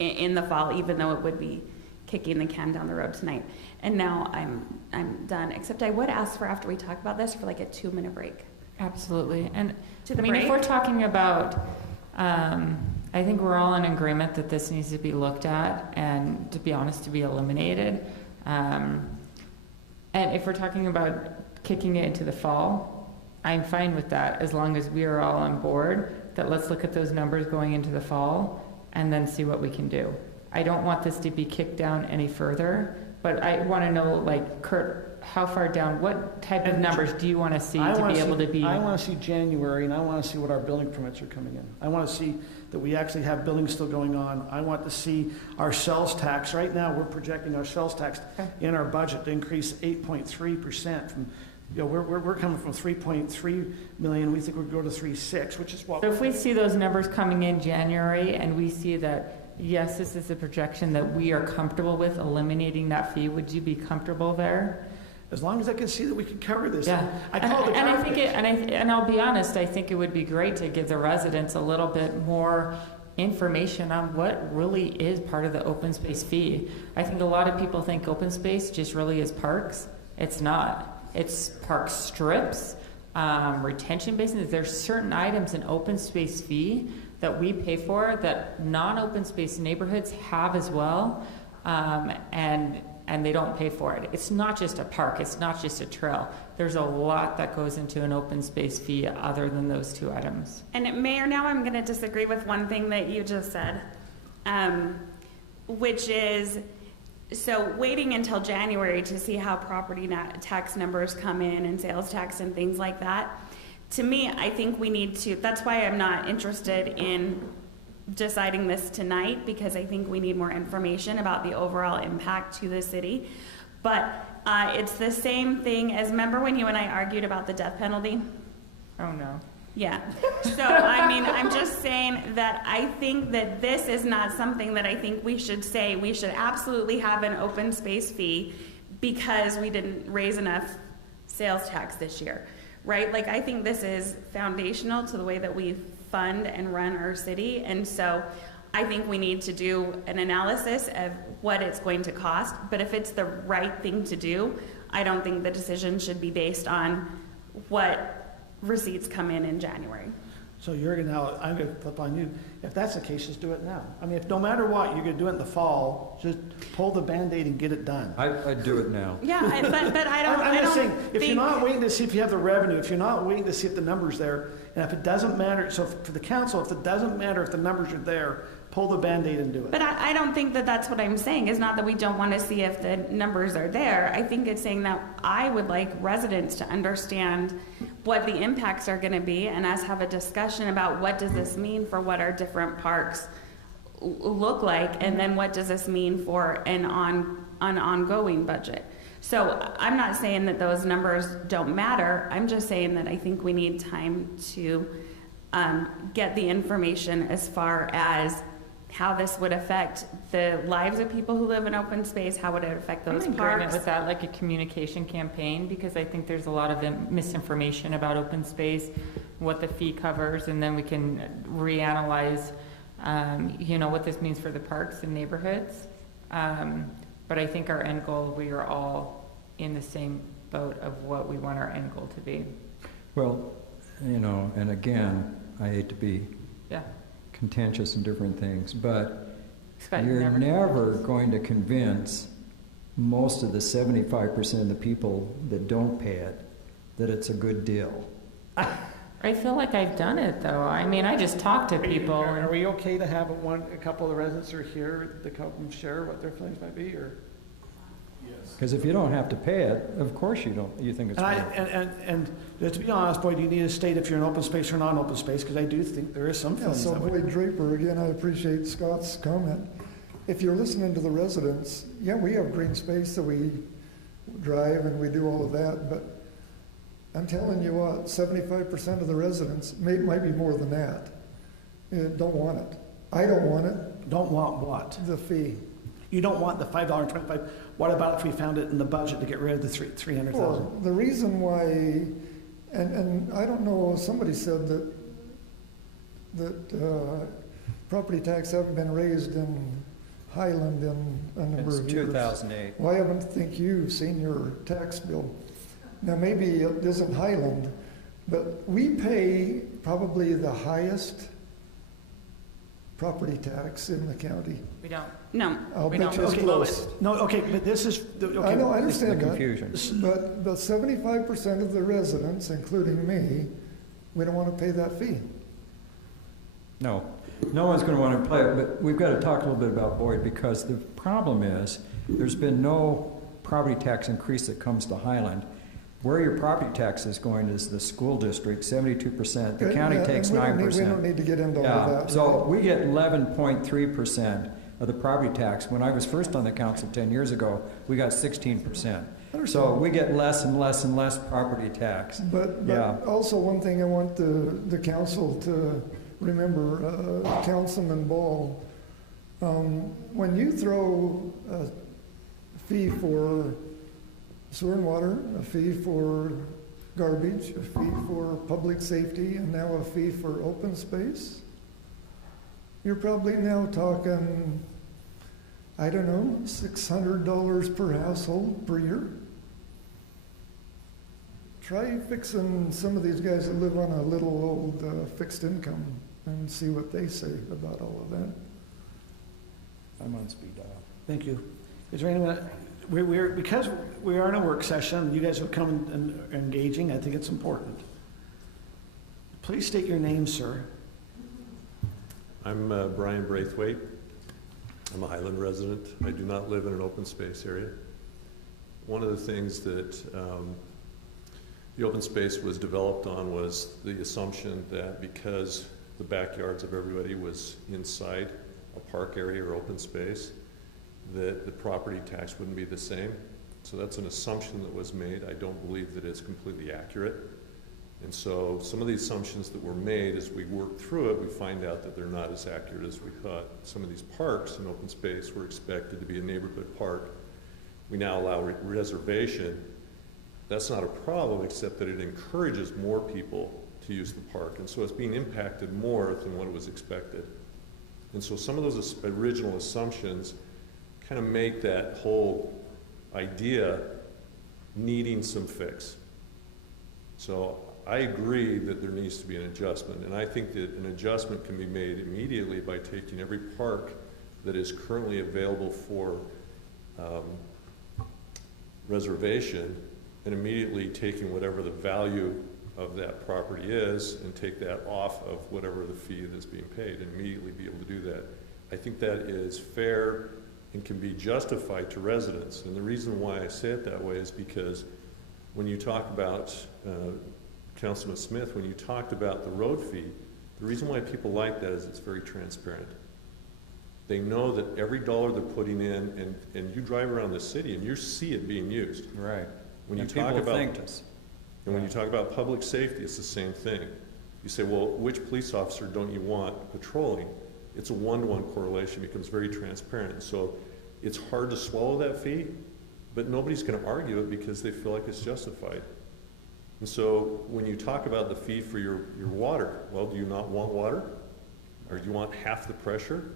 in the fall, even though it would be kicking the can down the road tonight. And now I'm done, except I would ask for, after we talk about this, for like a 2-minute break. Absolutely. And To the I mean, break? if we're talking about, I think we're all in agreement that this needs to be looked at and, to be honest, to be eliminated. And if we're talking about kicking it into the fall, I'm fine with that, as long as we are all on board that let's look at those numbers going into the fall and then see what we can do. I don't want this to be kicked down any further, but I want to know, like, Kurt, how far down, what type of numbers do you want to see to be able to be? I want to see January, and I want to see what our building permits are coming in. I want to see that we actually have buildings still going on. I want to see our sales tax. Right now, we're projecting our sales tax in our budget to increase 8.3% from, you know, we're coming from 3.3 million. We think we're going to go to 3.6, which is what. So if we see those numbers coming in January and we see that, yes, this is a projection that we are comfortable with eliminating that fee, would you be comfortable there? As long as I can see that we can cover this. Yeah. I call it I think and I'll be honest, I think it would be great to give the residents a little bit more information on what really is part of the open space fee. I think a lot of people think open space just really is parks. It's not. It's park strips, retention basins. There's certain items in open space fee that we pay for that non-open space neighborhoods have as well, and they don't pay for it. It's not just a park. It's not just a trail. There's a lot that goes into an open space fee other than those two items. And Mayor, now I'm going to disagree with one thing that you just said, which is, so waiting until January to see how property tax numbers come in and sales tax and things like that, to me, I think we need to, that's why I'm not interested in deciding this tonight, because I think we need more information about the overall impact to the city. But it's the same thing as, remember when you and I argued about the death penalty? Oh, no. Yeah. So, I mean, I'm just saying that I think that this is not something that I think we should say we should absolutely have an open space fee because we didn't raise enough sales tax this year, right? Like, I think this is foundational to the way that we fund and run our city. And so I think we need to do an analysis of what it's going to cost. But if it's the right thing to do, I don't think the decision should be based on what receipts come in January. So you're gonna, now, I'm gonna flip on you. If that's the case, just do it now. I mean, if no matter what, you're gonna do it in the fall, just pull the Band-Aid and get it done. I'd do it now. Yeah, but I don't. I'm just saying, if think- you're not waiting to see if you have the revenue, if you're not waiting to see if the number's there, and if it doesn't matter, so for the council, if it doesn't matter if the numbers are there, pull the Band-Aid and do it. But I don't think that that's what I'm saying. It's not that we don't want to see if the numbers are there. I think it's saying that I would like residents to understand what the impacts are going to be, and us have a discussion about what does this mean for what our different parks look like, and then what does this mean for an ongoing budget. So I'm not saying that those numbers don't matter. I'm just saying that I think we need time to get the information as far as how this would affect the lives of people who live in open space, how would it affect those I'm in agreement parks. with that, like a communication campaign, because I think there's a lot of misinformation about open space, what the fee covers, and then we can reanalyze, what this means for the parks and neighborhoods. But I think our end goal, we are all in the same boat of what we want our end goal to be. Well, and again, I hate to be Yeah. contentious in different things, but Scott, you're never going to convince most of the 75% of the people that don't pay it that it's a good deal. I feel like I've done it, though. I mean, I just talk to people. Are we okay to have a couple of the residents who are here, the couple share what their feelings might be, or? Because if you don't have to pay it, of course you don't. You think it's And to be honest, Boyd, you need to state if you're in open space or non-open space, because I do think there is some Yeah, feelings so that way. Boyd Draper, again, I appreciate Scott's comment. If you're listening to the residents, yeah, we have green space that we drive and we do all of that, but I'm telling you what, 75% of the residents, might be more than that, don't want it. I don't want it. Don't want what? The fee. You don't want the $5.25. What about if we found it in the budget to get rid of the $300,000? Well, the reason why, and I don't know, somebody said that property tax haven't been raised in Highland in a number It's of years. 2008. Well, I haven't think you've seen your tax bill. Now, maybe it isn't Highland, but we pay probably the highest property tax in the county. We don't. No. I'll We bet don't. you it's Okay, close. no, okay, but this is, okay. I know, I This is the understand that. confusion. But 75% of the residents, including me, we don't want to pay that fee. No, no one's going to want to play it, but we've got to talk a little bit about Boyd, because the problem is there's been no property tax increase that comes to Highland. Where your property tax is going is the school district, 72%. The county Yeah, takes and 9%. We don't need to get into all of Yeah, that. so we get 11.3% of the property tax. When I was first on the council 10 years ago, we got 16%. So we get less and less and less property tax. But Yeah. also one thing I want the council to remember, Councilman Ball, when you throw a fee for sewer and water, a fee for garbage, a fee for public safety, and now a fee for open space, you're probably now talking, I don't know, $600 per household per year. Try fixing some of these guys that live on a little old fixed income and see what they say about all of that. I'm on speed dial. Thank you. Is there anyone, because we are in a work session, you guys have come and are engaging, I think it's important. Please state your name, sir. I'm Brian Braithwaite. I'm a Highland resident. I do not live in an open space area. One of the things that the open space was developed on was the assumption that because the backyards of everybody was inside a park area or open space, that the property tax wouldn't be the same. So that's an assumption that was made. I don't believe that it's completely accurate. And so some of the assumptions that were made as we worked through it, we find out that they're not as accurate as we thought. Some of these parks in open space were expected to be a neighborhood park. We now allow reservation. That's not a problem, except that it encourages more people to use the park. And so it's being impacted more than what was expected. And so some of those original assumptions kind of make that whole idea needing some fix. So I agree that there needs to be an adjustment, and I think that an adjustment can be made immediately by taking every park that is currently available for reservation and immediately taking whatever the value of that property is and take that off of whatever the fee that's being paid and immediately be able to do that. I think that is fair and can be justified to residents. And the reason why I say it that way is because when you talk about, Councilman Smith, when you talked about the road fee, the reason why people like that is it's very transparent. They know that every dollar they're putting in, and you drive around the city and you see it being used. Right. When you And talk people about, thanked us. and when you talk about public safety, it's the same thing. You say, well, which police officer don't you want patrolling? It's a one-to-one correlation. It becomes very transparent. So it's hard to swallow that fee, but nobody's going to argue it because they feel like it's justified. And so when you talk about the fee for your water, well, do you not want water? Or do you want half the pressure?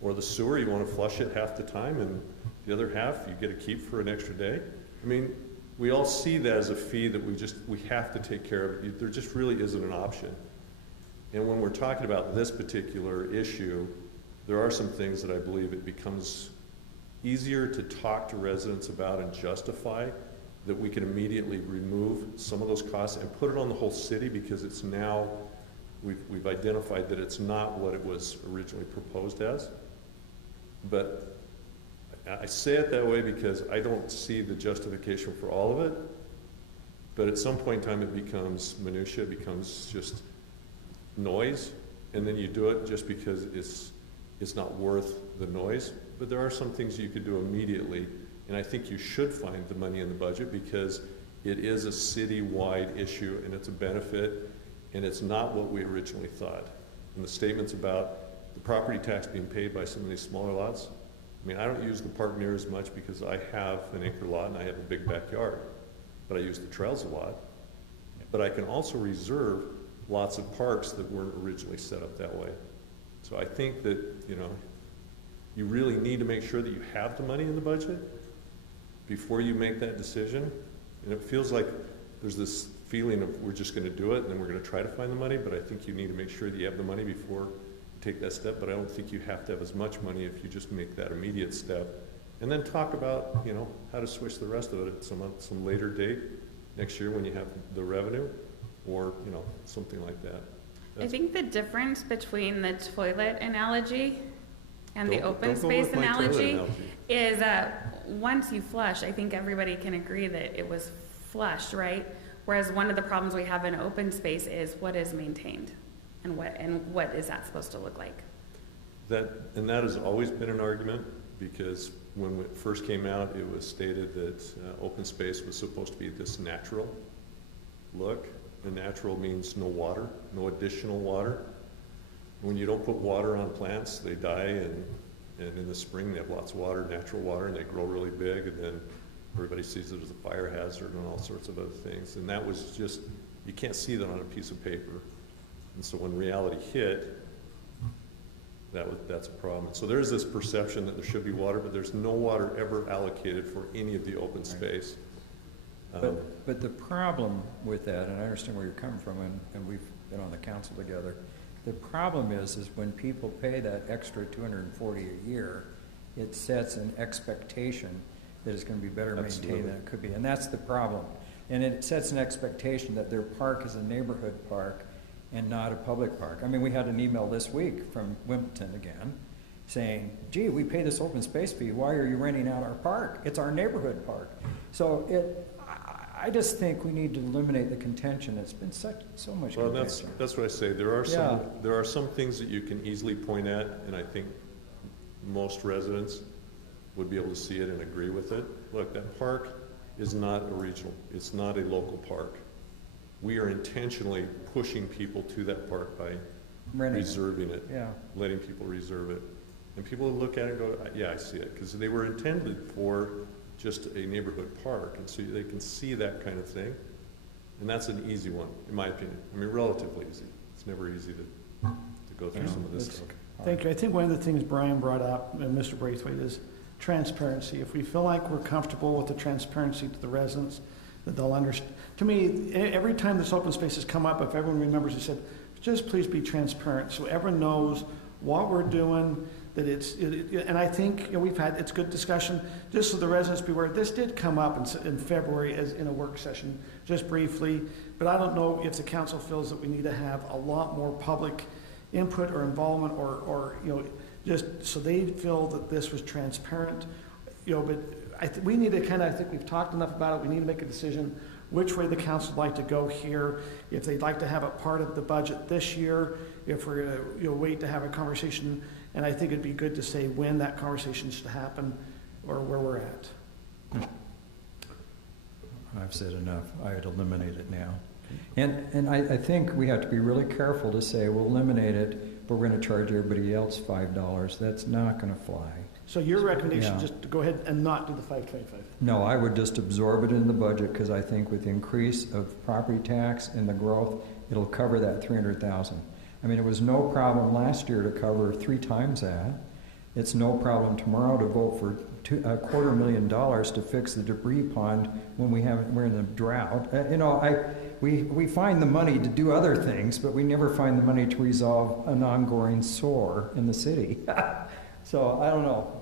Or the sewer, you want to flush it half the time and the other half you get to keep for an extra day? I mean, we all see that as a fee that we have to take care of. There just really isn't an option. And when we're talking about this particular issue, there are some things that I believe it becomes easier to talk to residents about and justify, that we can immediately remove some of those costs and put it on the whole city, because it's now, we've identified that it's not what it was originally proposed as. But I say it that way because I don't see the justification for all of it, but at some point in time it becomes minutia, it becomes just noise, and then you do it just because it's not worth the noise. But there are some things you could do immediately, and I think you should find the money in the budget because it is a city-wide issue and it's a benefit, and it's not what we originally thought. And the statements about the property tax being paid by some of these smaller lots, I mean, I don't use the park near as much because I have an acre lot and I have a big backyard, but I use the trails a lot. But I can also reserve lots of parks that weren't originally set up that way. So I think that, you know, you really need to make sure that you have the money in the budget before you make that decision. And it feels like there's this feeling of we're just going to do it and then we're going to try to find the money, but I think you need to make sure that you have the money before you take that step. But I don't think you have to have as much money if you just make that immediate step and then talk about, you know, how to switch the rest of it at some later date next year when you have the revenue, or, you know, something like that. I think the difference between the toilet analogy and the open Don't go space with my toilet analogy is that once you flush, I think everybody can agree that it was flushed, right? Whereas one of the problems we have in open space is what is maintained and what is that supposed to look like? That has always been an argument, because when it first came out, it was stated that open space was supposed to be this natural look. And natural means no water, no additional water. When you don't put water on plants, they die, and in the spring they have lots of water, natural water, and they grow really big, and then everybody sees it as a fire hazard and all sorts of other things. And that was just, you can't see that on a piece of paper. And so when reality hit, that's a problem. And so there's this perception that there should be water, but there's no water ever allocated for any of the open space. But the problem with that, and I understand where you're coming from, and we've been on the council together, the problem is when people pay that extra $240 a year, it sets an expectation that it's going to be better maintained than it could be, and that's the problem. And it sets an expectation that their park is a neighborhood park and not a public park. I mean, we had an email this week from Wimbledon again, saying, gee, we pay this open space fee, why are you renting out our park? It's our neighborhood park. So I just think we need to eliminate the contention. It's been so much well, contention. That's what I say. There are some things that you can easily point at, and I think most residents would be able to see it and agree with it. Look, that park is not a regional. It's not a local park. We are intentionally pushing people to that park by reserving it, letting people reserve it. And people look at it and go, yeah, I see it, because they were intended for just a neighborhood park, and so they can see that kind of thing. And that's an easy one, in my opinion. I mean, relatively easy. It's never easy to go through some of this stuff. Thank you. I think one of the things Brian brought up, and Mr. Braithwaite, is transparency. If we feel like we're comfortable with the transparency to the residents, that they'll understand. To me, every time this open space has come up, if everyone remembers, he said, just please be transparent so everyone knows what we're doing, that and I think we've had, it's good discussion, just so the residents be aware. This did come up in February as in a work session, just briefly, but I don't know if the council feels that we need to have a lot more public input or involvement or just so they feel that this was transparent, but we need to I think we've talked enough about it. We need to make a decision which way the council would like to go here, if they'd like to have it part of the budget this year, if we're going to wait to have a conversation, and I think it'd be good to say when that conversation should happen or where we're at. I've said enough. I'd eliminate it now. And I think we have to be really careful to say we'll eliminate it, but we're going to charge everybody else $5. That's not going to fly. So your recommendation is just to go ahead and not do the 525? No, I would just absorb it in the budget because I think with the increase of property tax and the growth, it'll cover that $300,000. I mean, it was no problem last year to cover 3 times that. It's no problem tomorrow to vote for $250,000 to fix the debris pond when we're in a drought. We find the money to do other things, but we never find the money to resolve an ongoing sore in the city. So I don't know.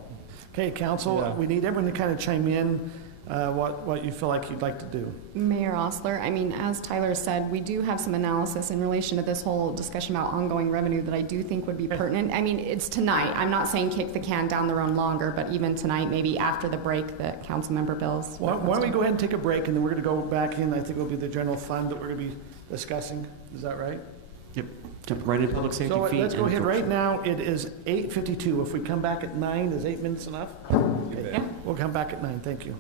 Okay, council, we need everyone to kind of chime in what you feel like you'd like to do. Mayor Ostler, I mean, as Tyler said, we do have some analysis in relation to this whole discussion about ongoing revenue that I do think would be pertinent. I mean, it's tonight. I'm not saying kick the can down the road longer, but even tonight, maybe after the break that council member Bills. Why don't we go ahead and take a break, and then we're going to go back in. I think it'll be the general fund that we're going to be discussing. Is that right? Yep. Jump right into public safety. So let's go ahead right now. It is 8:52. If we come back at 9, is 8 minutes enough? Okay. Yeah. We'll come back at 9. Thank you.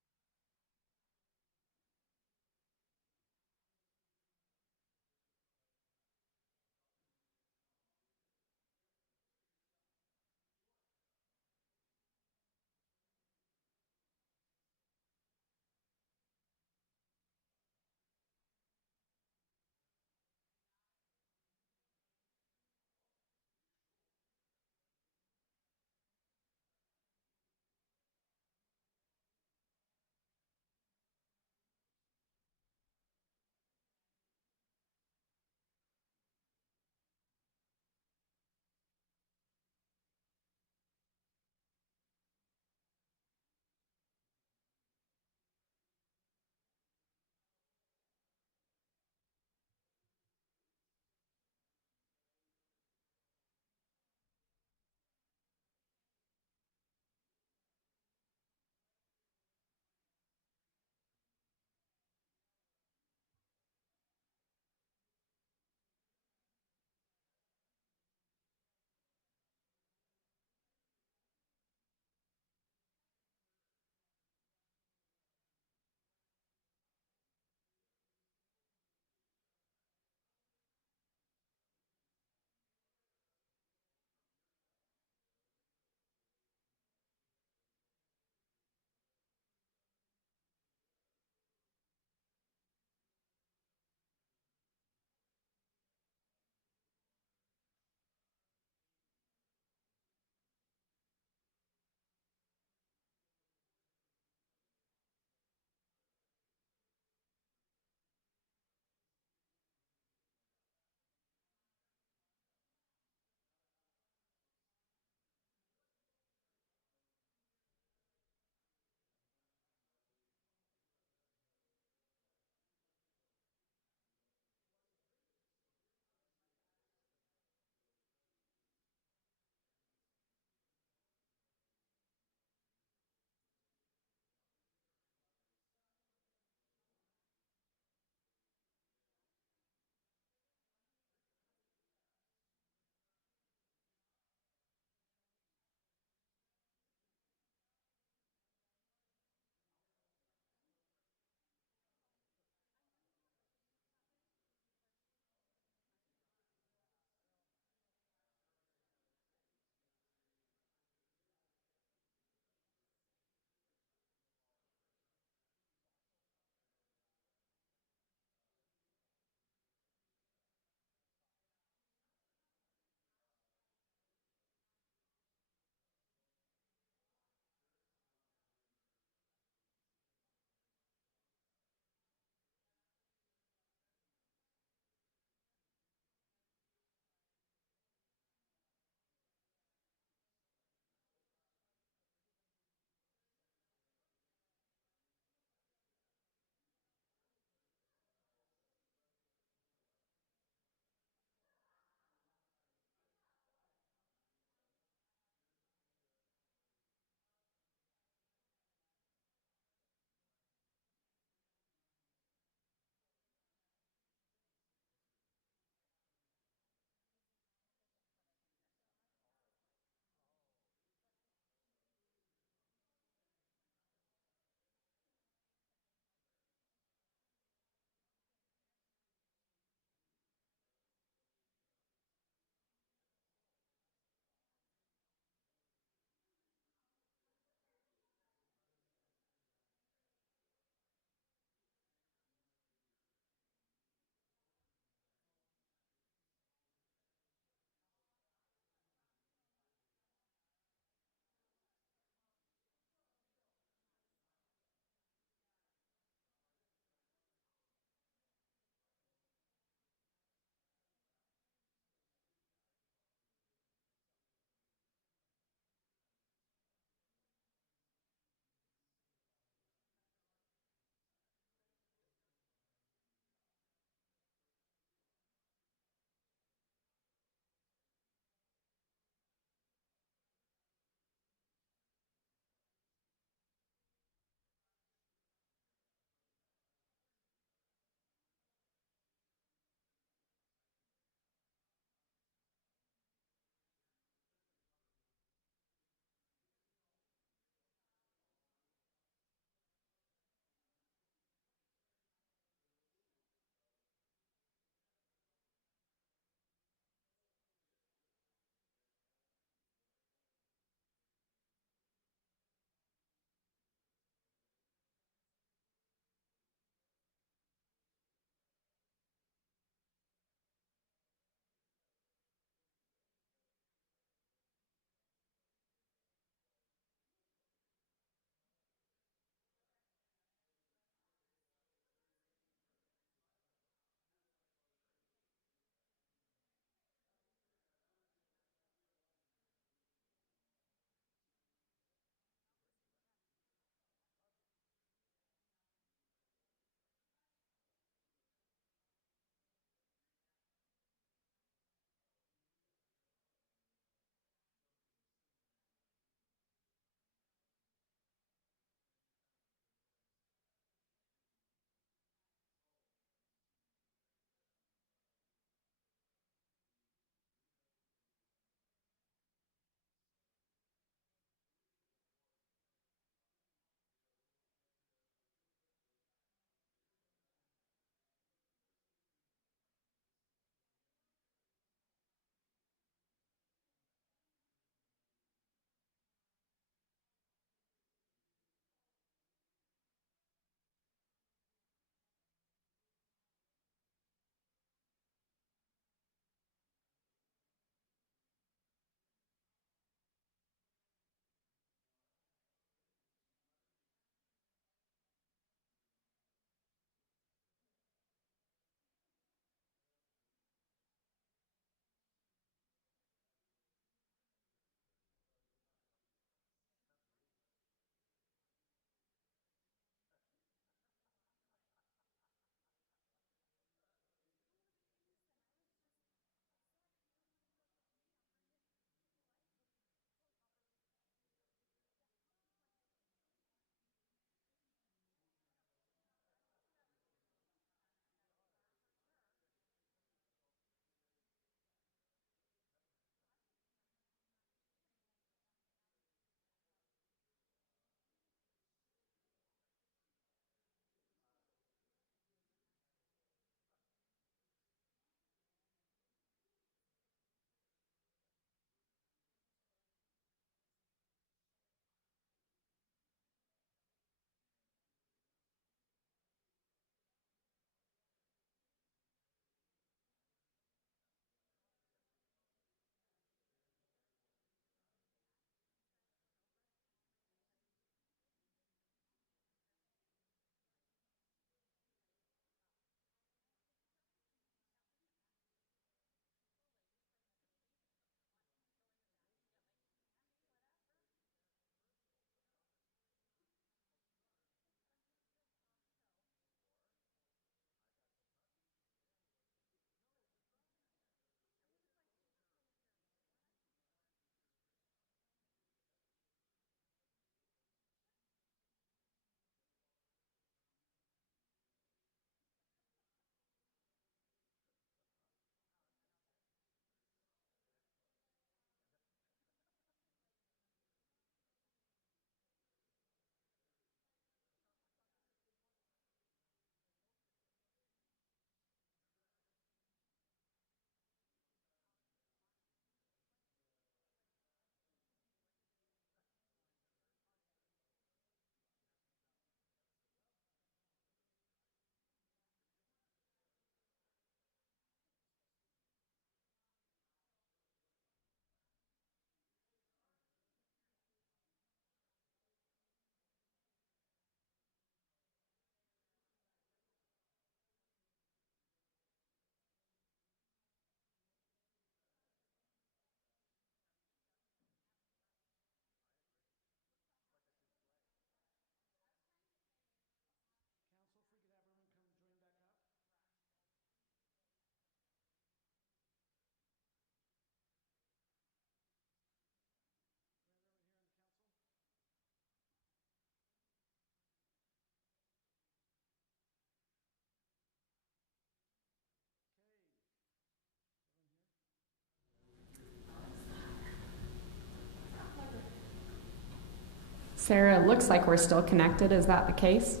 Sarah, it looks like we're still connected. Is that the case?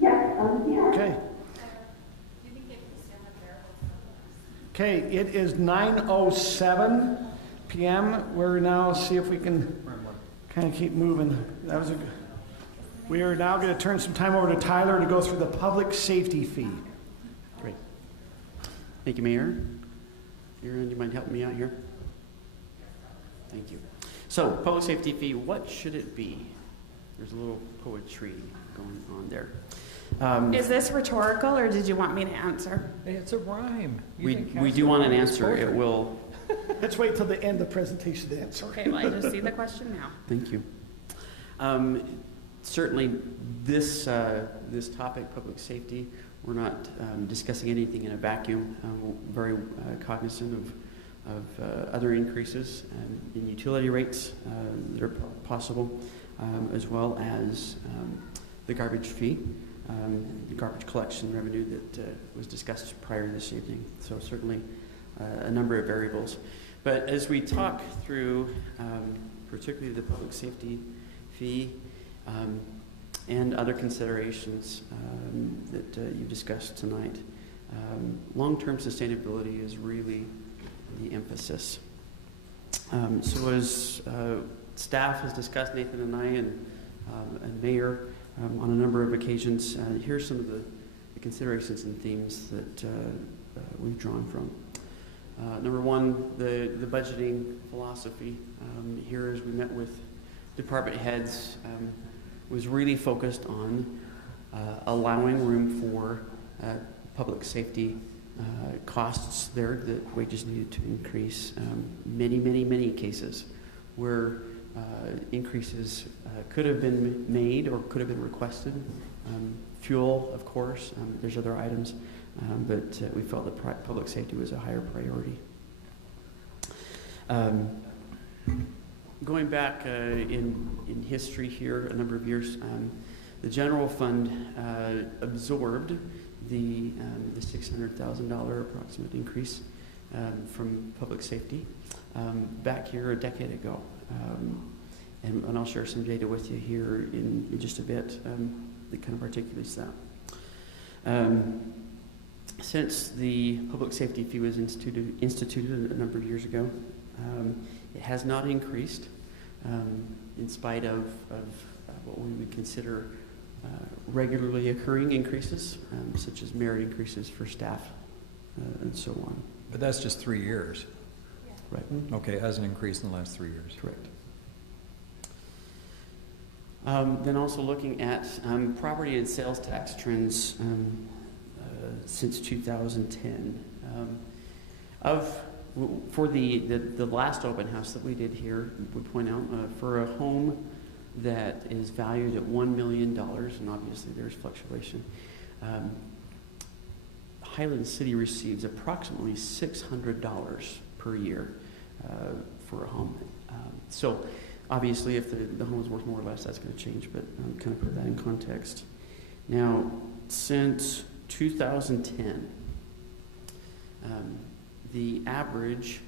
Yes, I'm here. Okay. Okay, it is 9:07 p.m. We're now, see if we can kind of keep moving. That was we are now going to turn some time over to Tyler to go through the public safety fee. Great. Thank you, Mayor. Aaron, do you mind helping me out here? Thank you. So, public safety fee, what should it be? There's a little poetry going on there. Is this rhetorical, or did you want me to answer? Hey, it's a rhyme. We do want an answer. It will. Let's wait till the end of the presentation to answer. Okay, well, I just see the question now. Thank you. Certainly, this topic, public safety, we're not discussing anything in a vacuum. We're very cognizant of other increases in utility rates that are possible, as well as the garbage fee, the garbage collection revenue that was discussed prior this evening. So certainly a number of variables. But as we talk through particularly the public safety fee and other considerations that you've discussed tonight, long-term sustainability is really the emphasis. So as staff has discussed, Nathan and I and Mayor on a number of occasions, here's some of the considerations and themes that we've drawn from. Number one, the budgeting philosophy. Here, as we met with department heads, was really focused on allowing room for public safety costs there that wages needed to increase. Many cases where increases could have been made or could have been requested. Fuel, of course, there's other items, but we felt that public safety was a higher priority. Going back in history here a number of years, the general fund absorbed the $600,000 approximate increase from public safety back here a decade ago. And I'll share some data with you here in just a bit that kind of articulates that. Since the public safety fee was instituted a number of years ago, it has not increased in spite of what we would consider regularly occurring increases, such as merit increases for staff and so on. But that's just 3 years. Right. Okay, it hasn't increased in the last 3 years. Correct. Then also looking at property and sales tax trends since 2010. For the last open house that we did here, we point out for a home that is valued at $1 million, and obviously there's fluctuation, Highland City receives approximately $600 per year for a home. So obviously if the home is worth more or less, that's going to change, but kind of put that in context. Now, since 2010, the average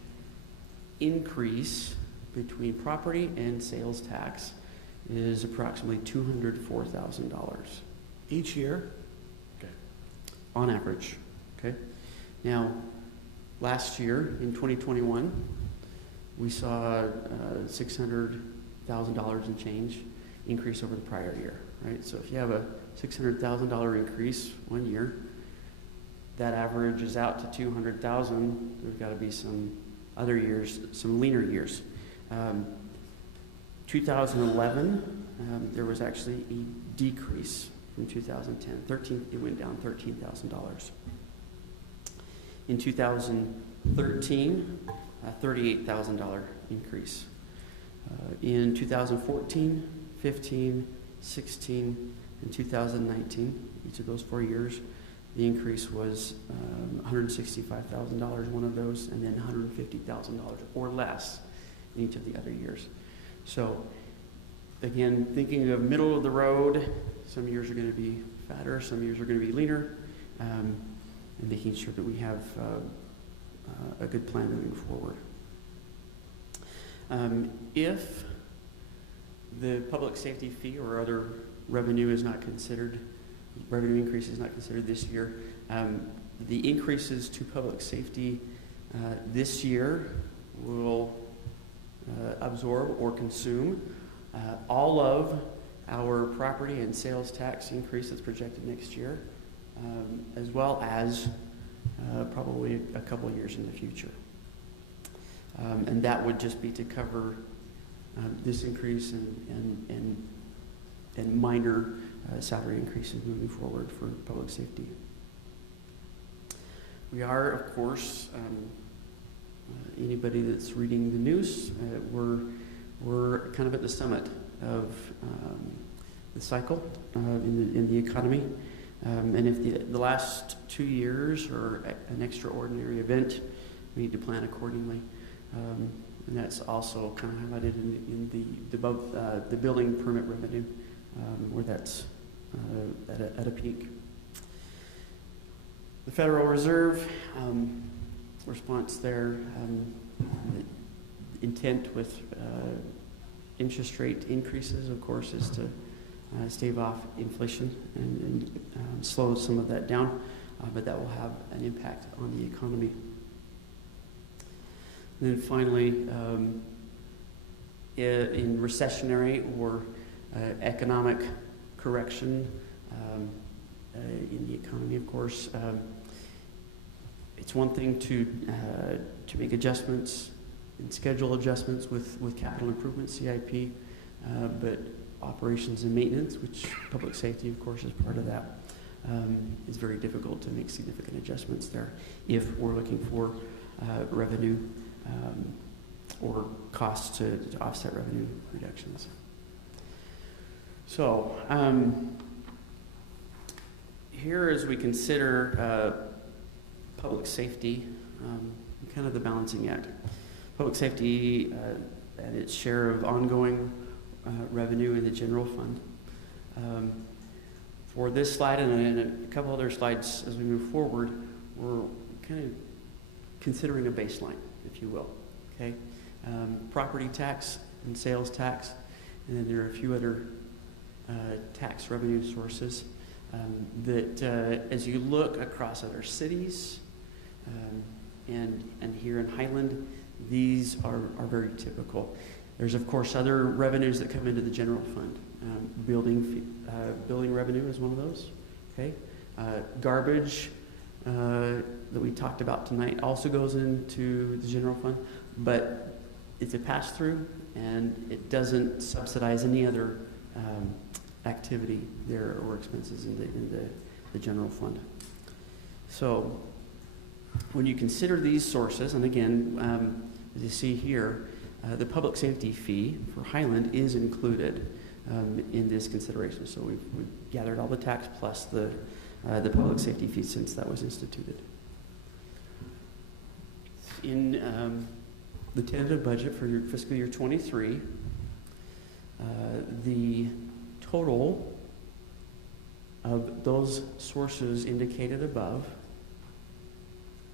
increase between property and sales tax is approximately $204,000. Each year? Okay. On average. Okay. Now, last year, in 2021, we saw $600,000 and change increase over the prior year, right? So if you have a $600,000 increase one year, that averages out to $200,000. There's got to be some other years, some leaner years. 2011, there was actually a decrease from 2010. It went down $13,000. In 2013, a $38,000 increase. In 2014, 15, 16, and 2019, each of those 4 years, the increase was $165,000, one of those, and then $150,000 or less in each of the other years. So, again, thinking of middle of the road, some years are going to be fatter, some years are going to be leaner, and making sure that we have a good plan moving forward. If The public safety fee or other revenue is not considered, revenue increase is not considered this year. The increases to public safety this year will absorb or consume all of our property and sales tax increase that's projected next year, as well as probably a couple of years in the future. And that would just be to cover this increase and minor salary increases moving forward for public safety. We are, of course, anybody that's reading the news, we're kind of at the summit of the cycle in the economy. And if the last 2 years are an extraordinary event, we need to plan accordingly. And that's also kind of highlighted in the building permit revenue, where that's at a peak. The Federal Reserve response there, the intent with interest rate increases, of course, is to stave off inflation and slow some of that down, but that will have an impact on the economy. And then finally, in recessionary or economic correction in the economy, of course, it's one thing to make adjustments and schedule adjustments with capital improvement, CIP, but operations and maintenance, which public safety, of course, is part of that, is very difficult to make significant adjustments there if we're looking for revenue or costs to offset revenue reductions. So here, as we consider public safety, kind of the balancing act. Public safety and its share of ongoing revenue in the general fund. For this slide and a couple other slides as we move forward, we're kind of considering a baseline, if you will. Okay, property tax and sales tax, and then there are a few other tax revenue sources that, as you look across other cities and here in Highland, these are very typical. There's, of course, other revenues that come into the general fund. Building revenue is one of those. Okay, garbage that we talked about tonight also goes into the general fund, but it's a pass-through and it doesn't subsidize any other activity there or expenses in the general fund. So when you consider these sources, and again, as you see here, the public safety fee for Highland is included in this consideration. So we've gathered all the tax plus the public safety fee since that was instituted. In the tentative budget for your fiscal year 23, the total of those sources indicated above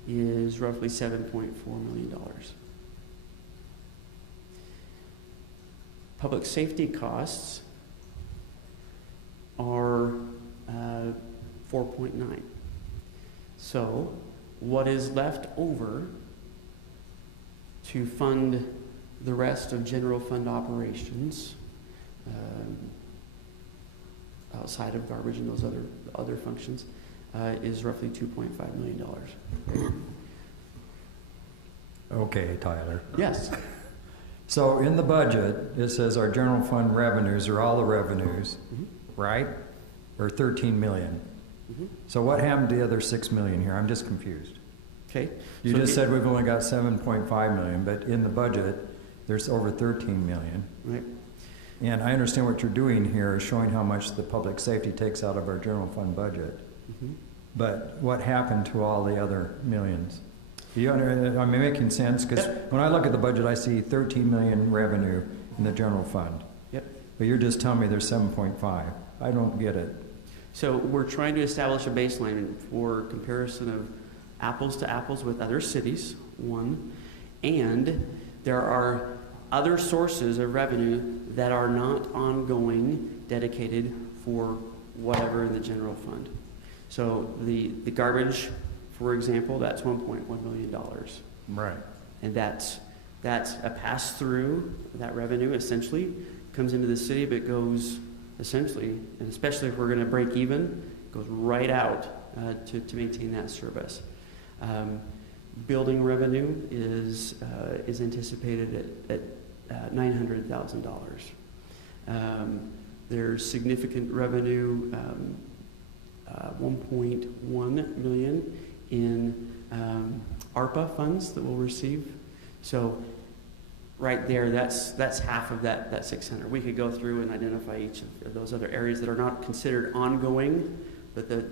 is roughly $7.4 million. Public safety costs are 4.9. So what is left over to fund the rest of general fund operations outside of garbage and those other functions is roughly $2.5 million. Okay, Tyler. Yes. So in the budget, it says our general fund revenues are all the revenues, right? Or 13 million. So what happened to the other 6 million here? I'm just confused. Okay. You so just said we've only got 7.5 million, but in the budget, there's over 13 million. Right. And I understand what you're doing here is showing how much the public safety takes out of our general fund budget. But what happened to all the other millions? Am I making sense? Because when I look at the budget, I see 13 million revenue in the general fund. Yep. But you're just telling me there's 7.5. I don't get it. So we're trying to establish a baseline for comparison of apples to apples with other cities, one, and there are other sources of revenue that are not ongoing, dedicated for whatever in the general fund. So the garbage, for example, that's $1.1 million. Right. And that's a pass-through. That revenue essentially comes into the city, but goes essentially, and especially if we're going to break even, goes right out to maintain that service. Building revenue is anticipated at $900,000. There's significant revenue, 1.1 million in ARPA funds that we'll receive. So right there, that's half of that 600. We could go through and identify each of those other areas that are not considered ongoing, but the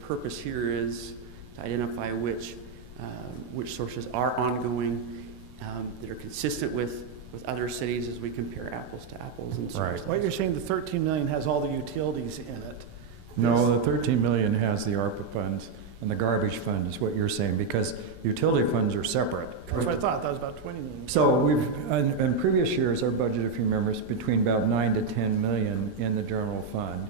purpose here is to identify which sources are ongoing, that are consistent with other cities as we compare apples to apples and so What you're saying, the 13 million has all the utilities in it. No, the 13 million has the ARPA funds, and the garbage fund is what you're saying, because utility funds are separate. That's what I thought. That was about 20 million. So we've, in previous years, our budget, if you remember, is between about 9 to 10 million in the general fund.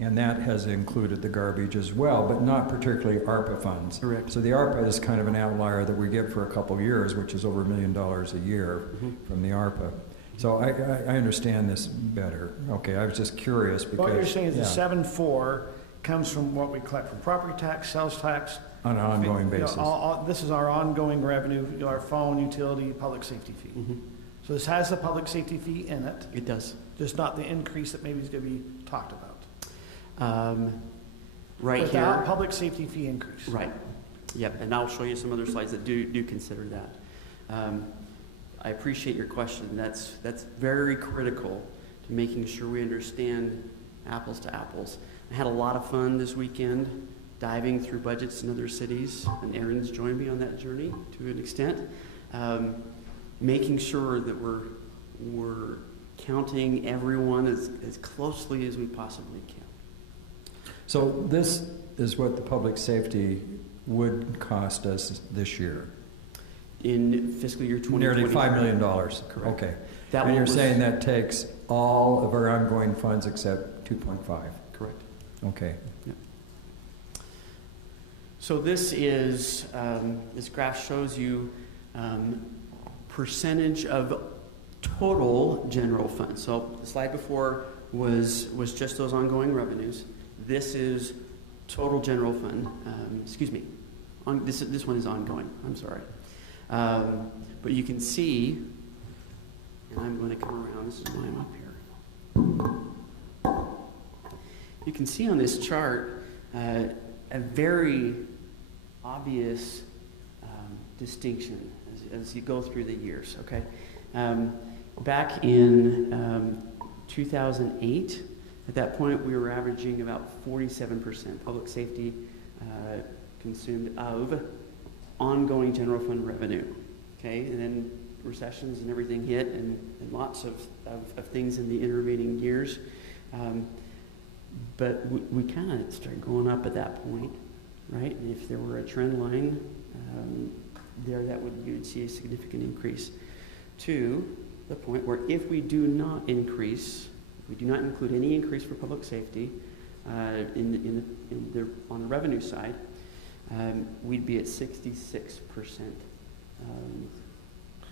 And that has included the garbage as well, but not particularly ARPA funds. Correct. So the ARPA is kind of an outlier that we get for a couple of years, which is over $1 million a year from the ARPA. So I understand this better. Okay, I was just curious because... What you're saying is the 7.4 comes from what we collect from property tax, sales tax. On an ongoing basis. This is our ongoing revenue, our phone, utility, public safety fee. So this has the public safety fee in it. It does. Just not the increase that maybe is going to be talked about. Right Without here. public safety fee increase. Right. Yep, and I'll show you some other slides that do consider that. I appreciate your question. That's very critical to making sure we understand apples to apples. I had a lot of fun this weekend diving through budgets in other cities, and Aaron's joined me on that journey to an extent. Making sure that we're counting everyone as closely as we possibly can. So this is what the public safety would cost us this year. In fiscal year 2020. Nearly $5 million. Correct. Okay. That and you're was, saying that takes all of our ongoing funds except 2.5. Correct. Okay. Yep. So this is, this graph shows you percentage of total general fund. So the slide before was just those ongoing revenues. This is total general fund. Excuse me. This one is ongoing. I'm sorry. But you can see, and I'm going to come around. This is why I'm up here. You can see on this chart a very obvious distinction as you go through the years. Okay. Back in 2008, at that point, we were averaging about 47% public safety consumed of ongoing general fund revenue. Okay, and then recessions and everything hit, and lots of things in the intervening years. But we kind of started going up at that point, right? And if there were a trend line there, you'd see a significant increase to the point where if we do not increase, we do not include any increase for public safety on the revenue side, we'd be at 66%.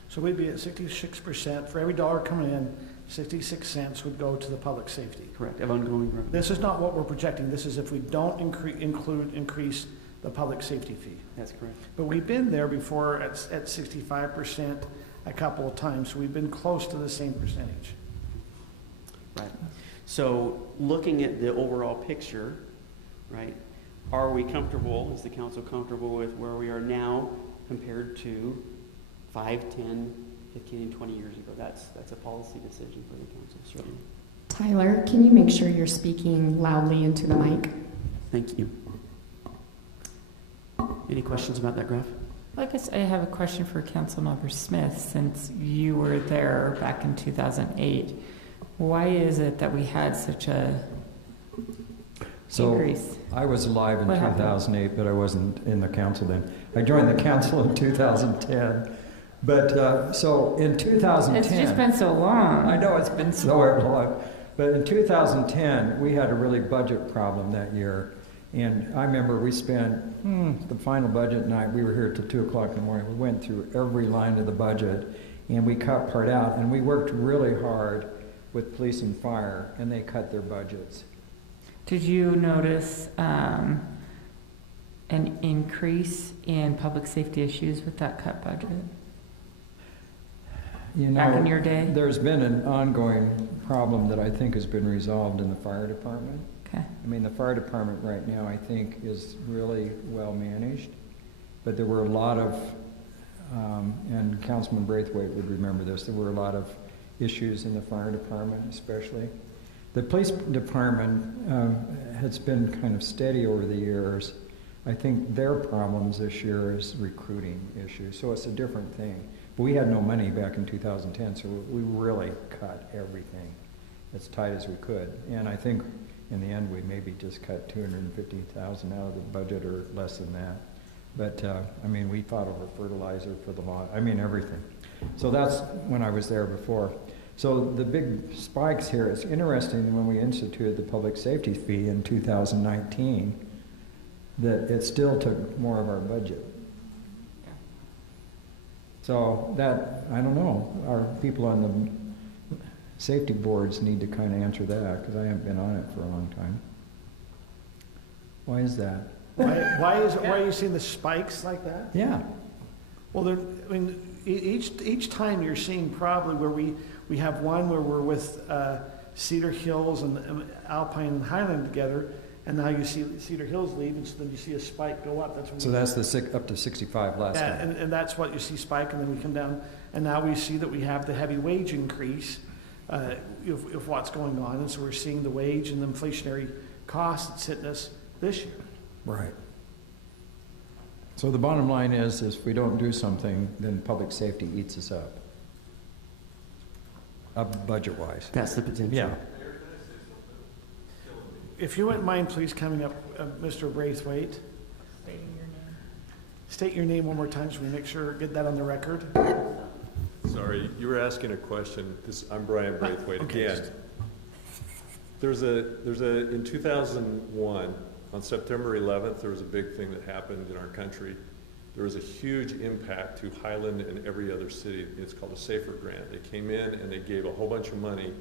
So we'd be at 66%. For every dollar coming in, 66 cents would go to the public safety. Correct, of ongoing revenue. This is not what we're projecting. This is if we don't increase the public safety fee. That's correct. But we've been there before at 65% a couple of times. So we've been close to the same percentage. Right. So looking at the overall picture, right, are we comfortable, is the council comfortable with where we are now compared to 5, 10, 15, and 20 years ago? That's a policy decision for the council, certainly. Tyler, can you make sure you're speaking loudly into the mic? Thank you. Any questions about that graph? I guess I have a question for Councilmember Smith. Since you were there back in 2008, why is it that we had such a increase? I was alive in 2008, but I wasn't in the council then. I joined the council in 2010, But, so in 2010. It's just been so long. I know it's been so long. But in 2010, we had a really budget problem that year. And I remember we spent the final budget night, we were here till 2 o'clock in the morning. We went through every line of the budget and we cut part out. And we worked really hard with police and fire, and they cut their budgets. Did you notice an increase in public safety issues with that cut budget? You know, back in your day? There's been an ongoing problem that I think has been resolved in the fire department. Okay. I mean, the fire department right now, I think, is really well managed, but there were a lot of, and Councilman Braithwaite would remember this, there were a lot of issues in the fire department especially. The police department has been kind of steady over the years. I think their problems this year is recruiting issues, so it's a different thing. But we had no money back in 2010, so we really cut everything as tight as we could. And I think in the end we maybe just cut $250,000 out of the budget or less than that. But I mean, we fought over fertilizer for the law, I mean everything. So that's when I was there before. So the big spikes here, it's interesting when we instituted the public safety fee in 2019, that it still took more of our budget. So that, I don't know, our people on the safety boards need to kind of answer that, because I haven't been on it for a long time. Why is that? Why are you seeing the spikes like that? Yeah. Well, I mean, each time you're seeing probably where we have one where we're with Cedar Hills and Alpine and Highland together, and now you see Cedar Hills leave, and so then you see a spike go up. That's when so that's the up to 65 last time. And that's what you see spike, and then we come down, and now we see that we have the heavy wage increase of what's going on, and so we're seeing the wage and the inflationary costs that's hitting us this year. Right. So the bottom line is if we don't do something, then public safety eats us up budget-wise. That's the potential. Yeah. If you wouldn't mind, please, coming up, Mr. Braithwaite. State your name one more time so we make sure, get that on the record. Sorry, you were asking a question. I'm Brian Braithwaite Okay. again. In 2001, on September 11th, there was a big thing that happened in our country. There was a huge impact to Highland and every other city. It's called a SAFER grant. They came in and they gave a whole bunch of money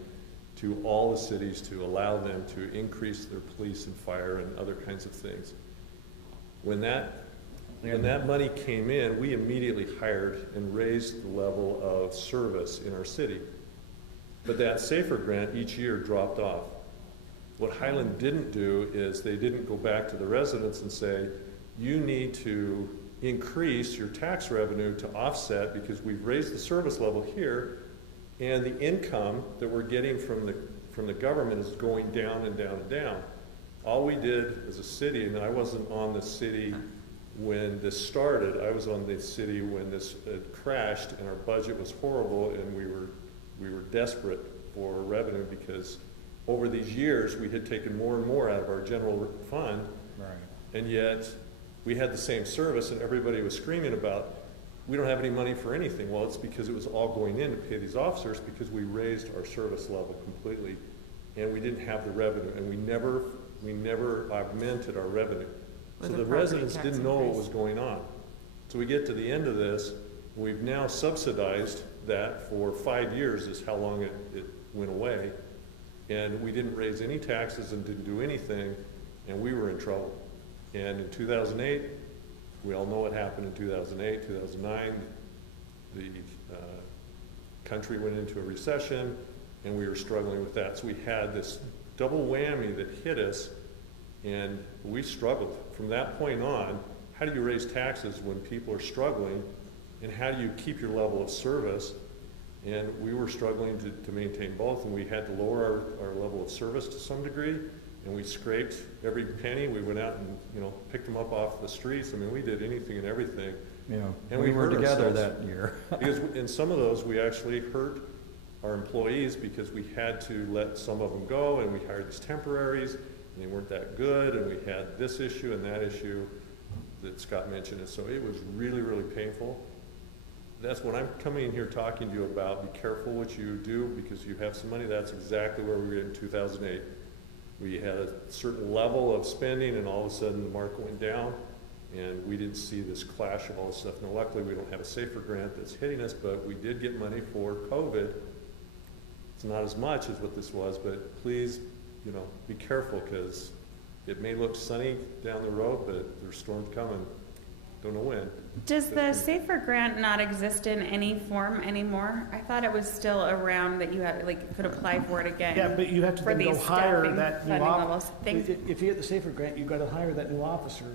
to all the cities to allow them to increase their police and fire and other kinds of things. When that money came in, we immediately hired and raised the level of service in our city. But that SAFER grant each year dropped off. What Highland didn't do is they didn't go back to the residents and say, you need to increase your tax revenue to offset because we've raised the service level here, and the income that we're getting from the government is going down and down and down. All we did as a city, and I wasn't on the city when this started, I was on the city when this crashed and our budget was horrible and we were desperate for revenue because over these years we had taken more and more out of our general fund, Right. and yet we had the same service and everybody was screaming about, we don't have any money for anything. Well, it's because it was all going in to pay these officers because we raised our service level completely and we didn't have the revenue, and we never augmented our revenue. So the residents didn't know what was going on. So we get to the end of this, we've now subsidized that for 5 years is how long it went away, and we didn't raise any taxes and didn't do anything, and we were in trouble. And in 2008, we all know what happened in 2008, 2009. The country went into a recession, and we were struggling with that. So we had this double whammy that hit us, and we struggled. From that point on, how do you raise taxes when people are struggling, and how do you keep your level of service? And we were struggling to maintain both, and we had to lower our level of service to some degree, and we scraped every penny. We went out and picked them up off the streets. I mean, we did anything and everything. Yeah, and we were together ourselves. that year. Because in some of those, we actually hurt our employees because we had to let some of them go, and we hired these temporaries, and they weren't that good, and we had this issue and that issue that Scott mentioned. And so it was really, really painful. that's when I'm coming in here talking to you about be careful what you do because you have some money. That's exactly where we were in 2008. We had a certain level of spending and all of a sudden the market went down and we didn't see this clash of all this stuff. Now luckily we don't have a SAFER grant that's hitting us, but we did get money for COVID. It's not as much as what this was, but please, you know, be careful because it may look sunny down the road, but there's storms coming. Don't know when. Does the SAFER grant not exist in any form anymore? I thought it was still around that you had, like, could apply for it again. Yeah, but you have to for then go these hire staffing that new funding officer. levels. Thanks. If you get the SAFER grant, you've got to hire that new officer.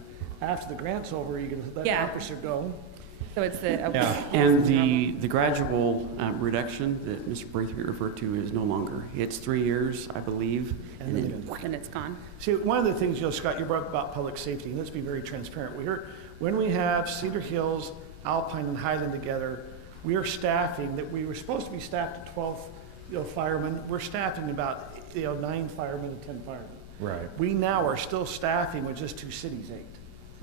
After the grant's over, you can let the Yeah. officer go. So it's the Yeah. And the gradual reduction that Mr. Braithwaite referred to is no longer. It's 3 years, I believe, and then and it's gone. See, one of the things, you know, Scott, you brought up about public safety, and let's be very transparent. When we have Cedar Hills, Alpine, and Highland together, we are staffing that we were supposed to be staffed at 12, you know, firemen. We're staffing about, you know, 9 firemen and 10 firemen. Right. We now are still staffing with just 2 cities, 8.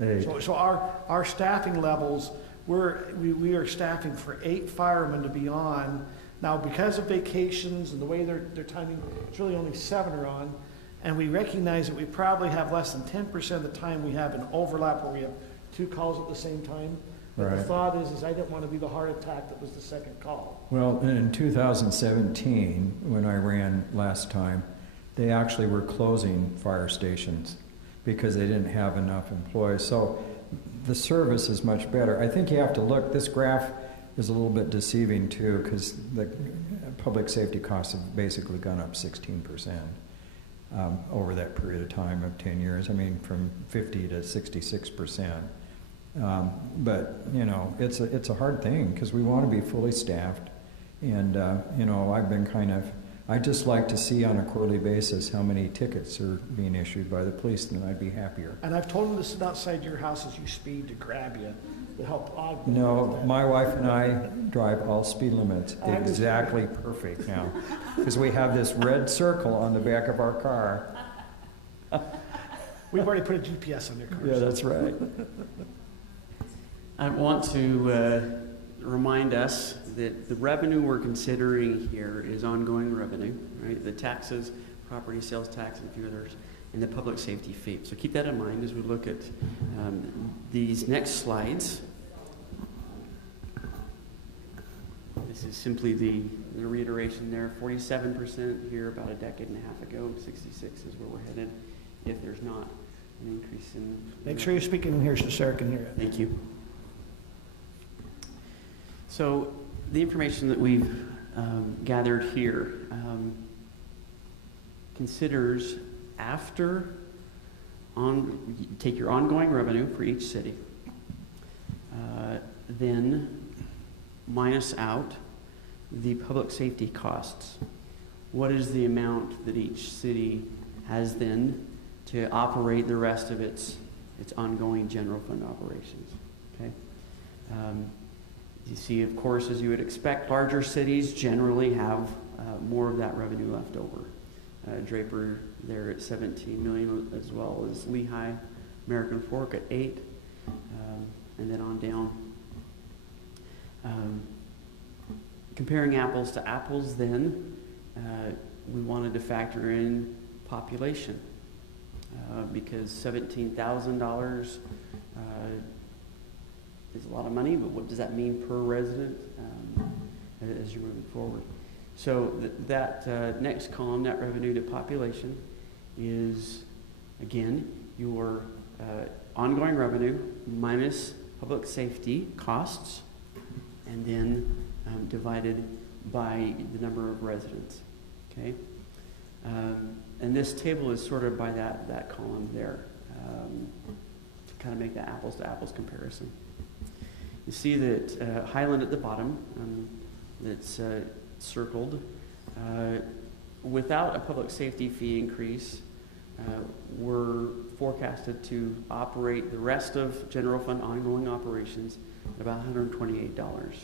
8. So our staffing levels, we are staffing for 8 firemen to be on. Now, because of vacations and the way they're timing, it's really only 7 are on. And we recognize that we probably have less than 10% of the time we have an overlap where we have 2 calls at the same time. But the Right. thought is I didn't want to be the heart attack that was the second call. Well, in 2017, when I ran last time, they actually were closing fire stations because they didn't have enough employees. So the service is much better. I think you have to look, this graph is a little bit deceiving too, because the public safety costs have basically gone up 16% over that period of time of 10 years. I mean, from 50 to 66%. But, you know, it's a hard thing because we want to be fully staffed. And, you know, I just like to see on a quarterly basis how many tickets are being issued by the police, then I'd be happier. And I've told them to sit outside your house as you speed to grab you to help augment. No, my wife and I drive all speed limits exactly perfect now because we have this red circle on the back of our car. We've already put a GPS on your car. Yeah, that's right. I want to remind us that the revenue we're considering here is ongoing revenue, right? The taxes, property sales tax, and a few others, and the public safety fee. So keep that in mind as we look at these next slides. This is simply the reiteration there. 47% here about a decade and a half ago. 66 is where we're headed if there's not an increase in... Make sure you're speaking in here so Sarah can hear it. Thank you. So the information that we've gathered here considers take your ongoing revenue for each city, then minus out the public safety costs. What is the amount that each city has then to operate the rest of its ongoing general fund operations? Okay. You see, of course, as you would expect, larger cities generally have more of that revenue left over. Draper there at 17 million, as well as Lehigh, American Fork at 8, and then on down. Comparing apples to apples, then we wanted to factor in population because $17,000 is a lot of money, but what does that mean per resident as you're moving forward? So that next column, net revenue to population, is again your ongoing revenue minus public safety costs, and then divided by the number of residents. Okay, and this table is sorted by that column there to kind of make that apples to apples comparison. You see that Highland at the bottom, that's circled, without a public safety fee increase, we're forecasted to operate the rest of general fund ongoing operations at about $128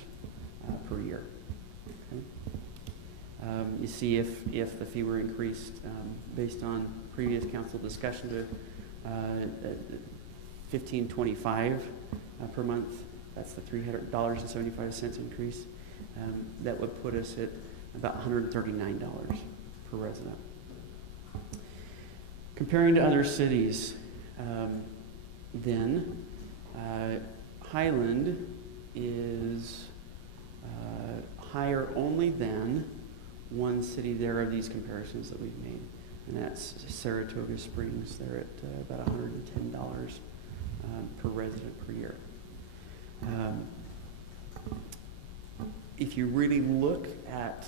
per year. Okay. You see if the fee were increased based on previous council discussion to $15.25 per month, That's the $300.75 increase. That would put us at about $139 per resident. Comparing to other cities, Highland is higher only than one city there of these comparisons that we've made, and that's Saratoga Springs. They're at about $110 per resident per year. If you really look at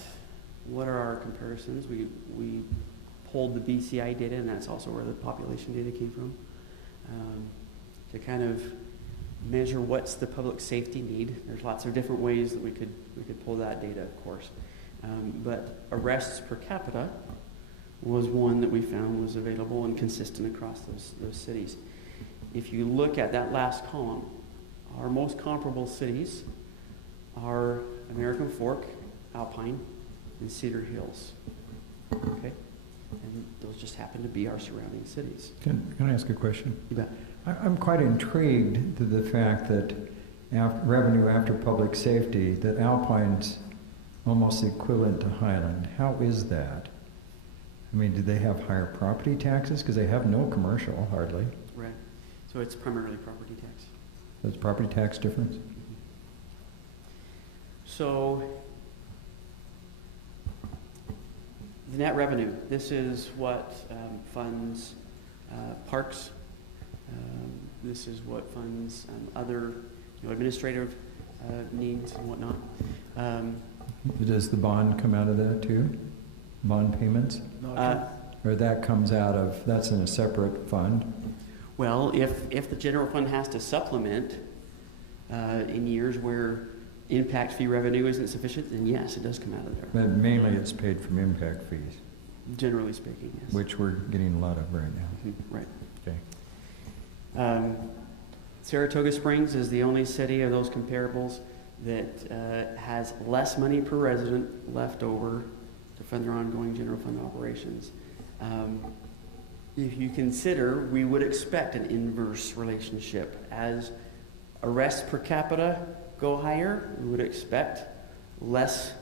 what are our comparisons, we pulled the BCI data, and that's also where the population data came from, to kind of measure what's the public safety need. There's lots of different ways that we could pull that data, of course. But arrests per capita was one that we found was available and consistent across those cities. If you look at that last column, our most comparable cities are American Fork, Alpine, and Cedar Hills. Okay? And those just happen to be our surrounding cities. Can I ask a question? You bet. I'm quite intrigued to the fact that revenue after public safety, that Alpine's almost equivalent to Highland. How is that? I mean, do they have higher property taxes? Because they have no commercial, hardly. Right. So it's primarily property tax. That's property tax difference? Mm-hmm. So the net revenue, this is what funds parks. This is what funds other administrative needs and whatnot. Does the bond come out of that too? Bond payments? Or that comes out of, that's in a separate fund? Well, if the general fund has to supplement in years where impact fee revenue isn't sufficient, then yes, it does come out of there. But mainly it's paid from impact fees. Generally speaking, yes. Which we're getting a lot of right now. Mm-hmm. Right. Okay. Saratoga Springs is the only city of those comparables that has less money per resident left over to fund their ongoing general fund operations. If you consider, we would expect an inverse relationship. As arrests per capita go higher, we would expect less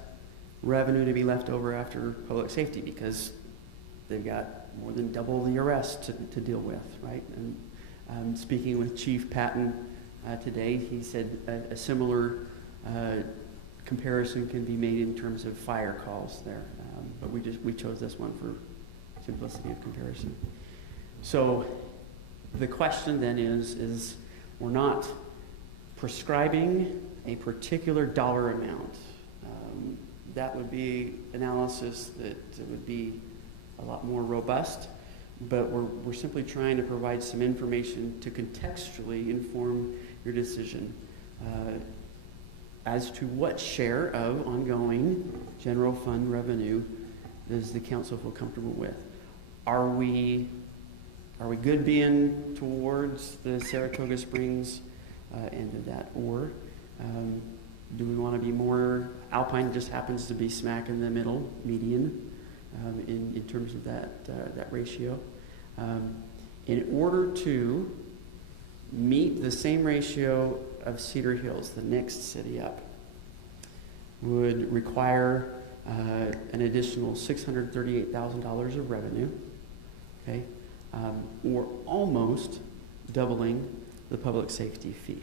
revenue to be left over after public safety because they've got more than double the arrests to deal with, right? And speaking with Chief Patton today, he said a similar comparison can be made in terms of fire calls there, but we chose this one for simplicity of comparison. So the question then is we're not prescribing a particular dollar amount. That would be analysis that would be a lot more robust, but we're simply trying to provide some information to contextually inform your decision as to what share of ongoing general fund revenue does the council feel comfortable with. Are we good being towards the Saratoga Springs end of that, or do we want to be more? Alpine just happens to be smack in the middle, median, in terms of that ratio. In order to meet the same ratio of Cedar Hills, the next city up, would require an additional $638,000 of revenue. Okay, we're almost doubling the public safety fee.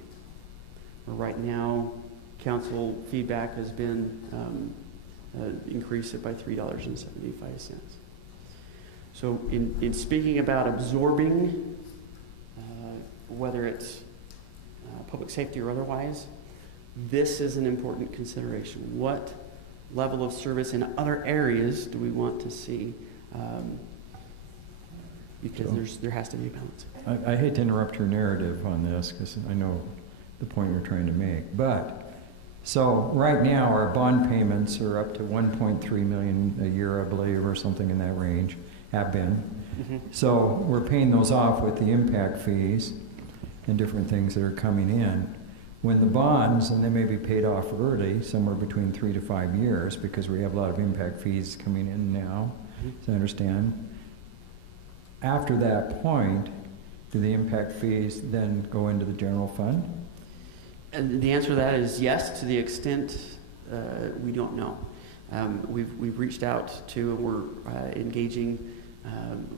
Right now, council feedback has been increase it by $3.75. So in speaking about absorbing, whether it's public safety or otherwise, this is an important consideration. What level of service in other areas do we want to see? Because there has to be a balance. I hate to interrupt your narrative on this because I know the point you're trying to make, but so right now our bond payments are up to $1.3 million a year, I believe, or something in that range, have been. Mm-hmm. So we're paying those off with the impact fees and different things that are coming in. When the bonds, and they may be paid off early, somewhere between 3 to 5 years, because we have a lot of impact fees coming in now, as I understand. After that point, do the impact fees then go into the general fund? And the answer to that is yes, to the extent we don't know. We've reached out to, and we're engaging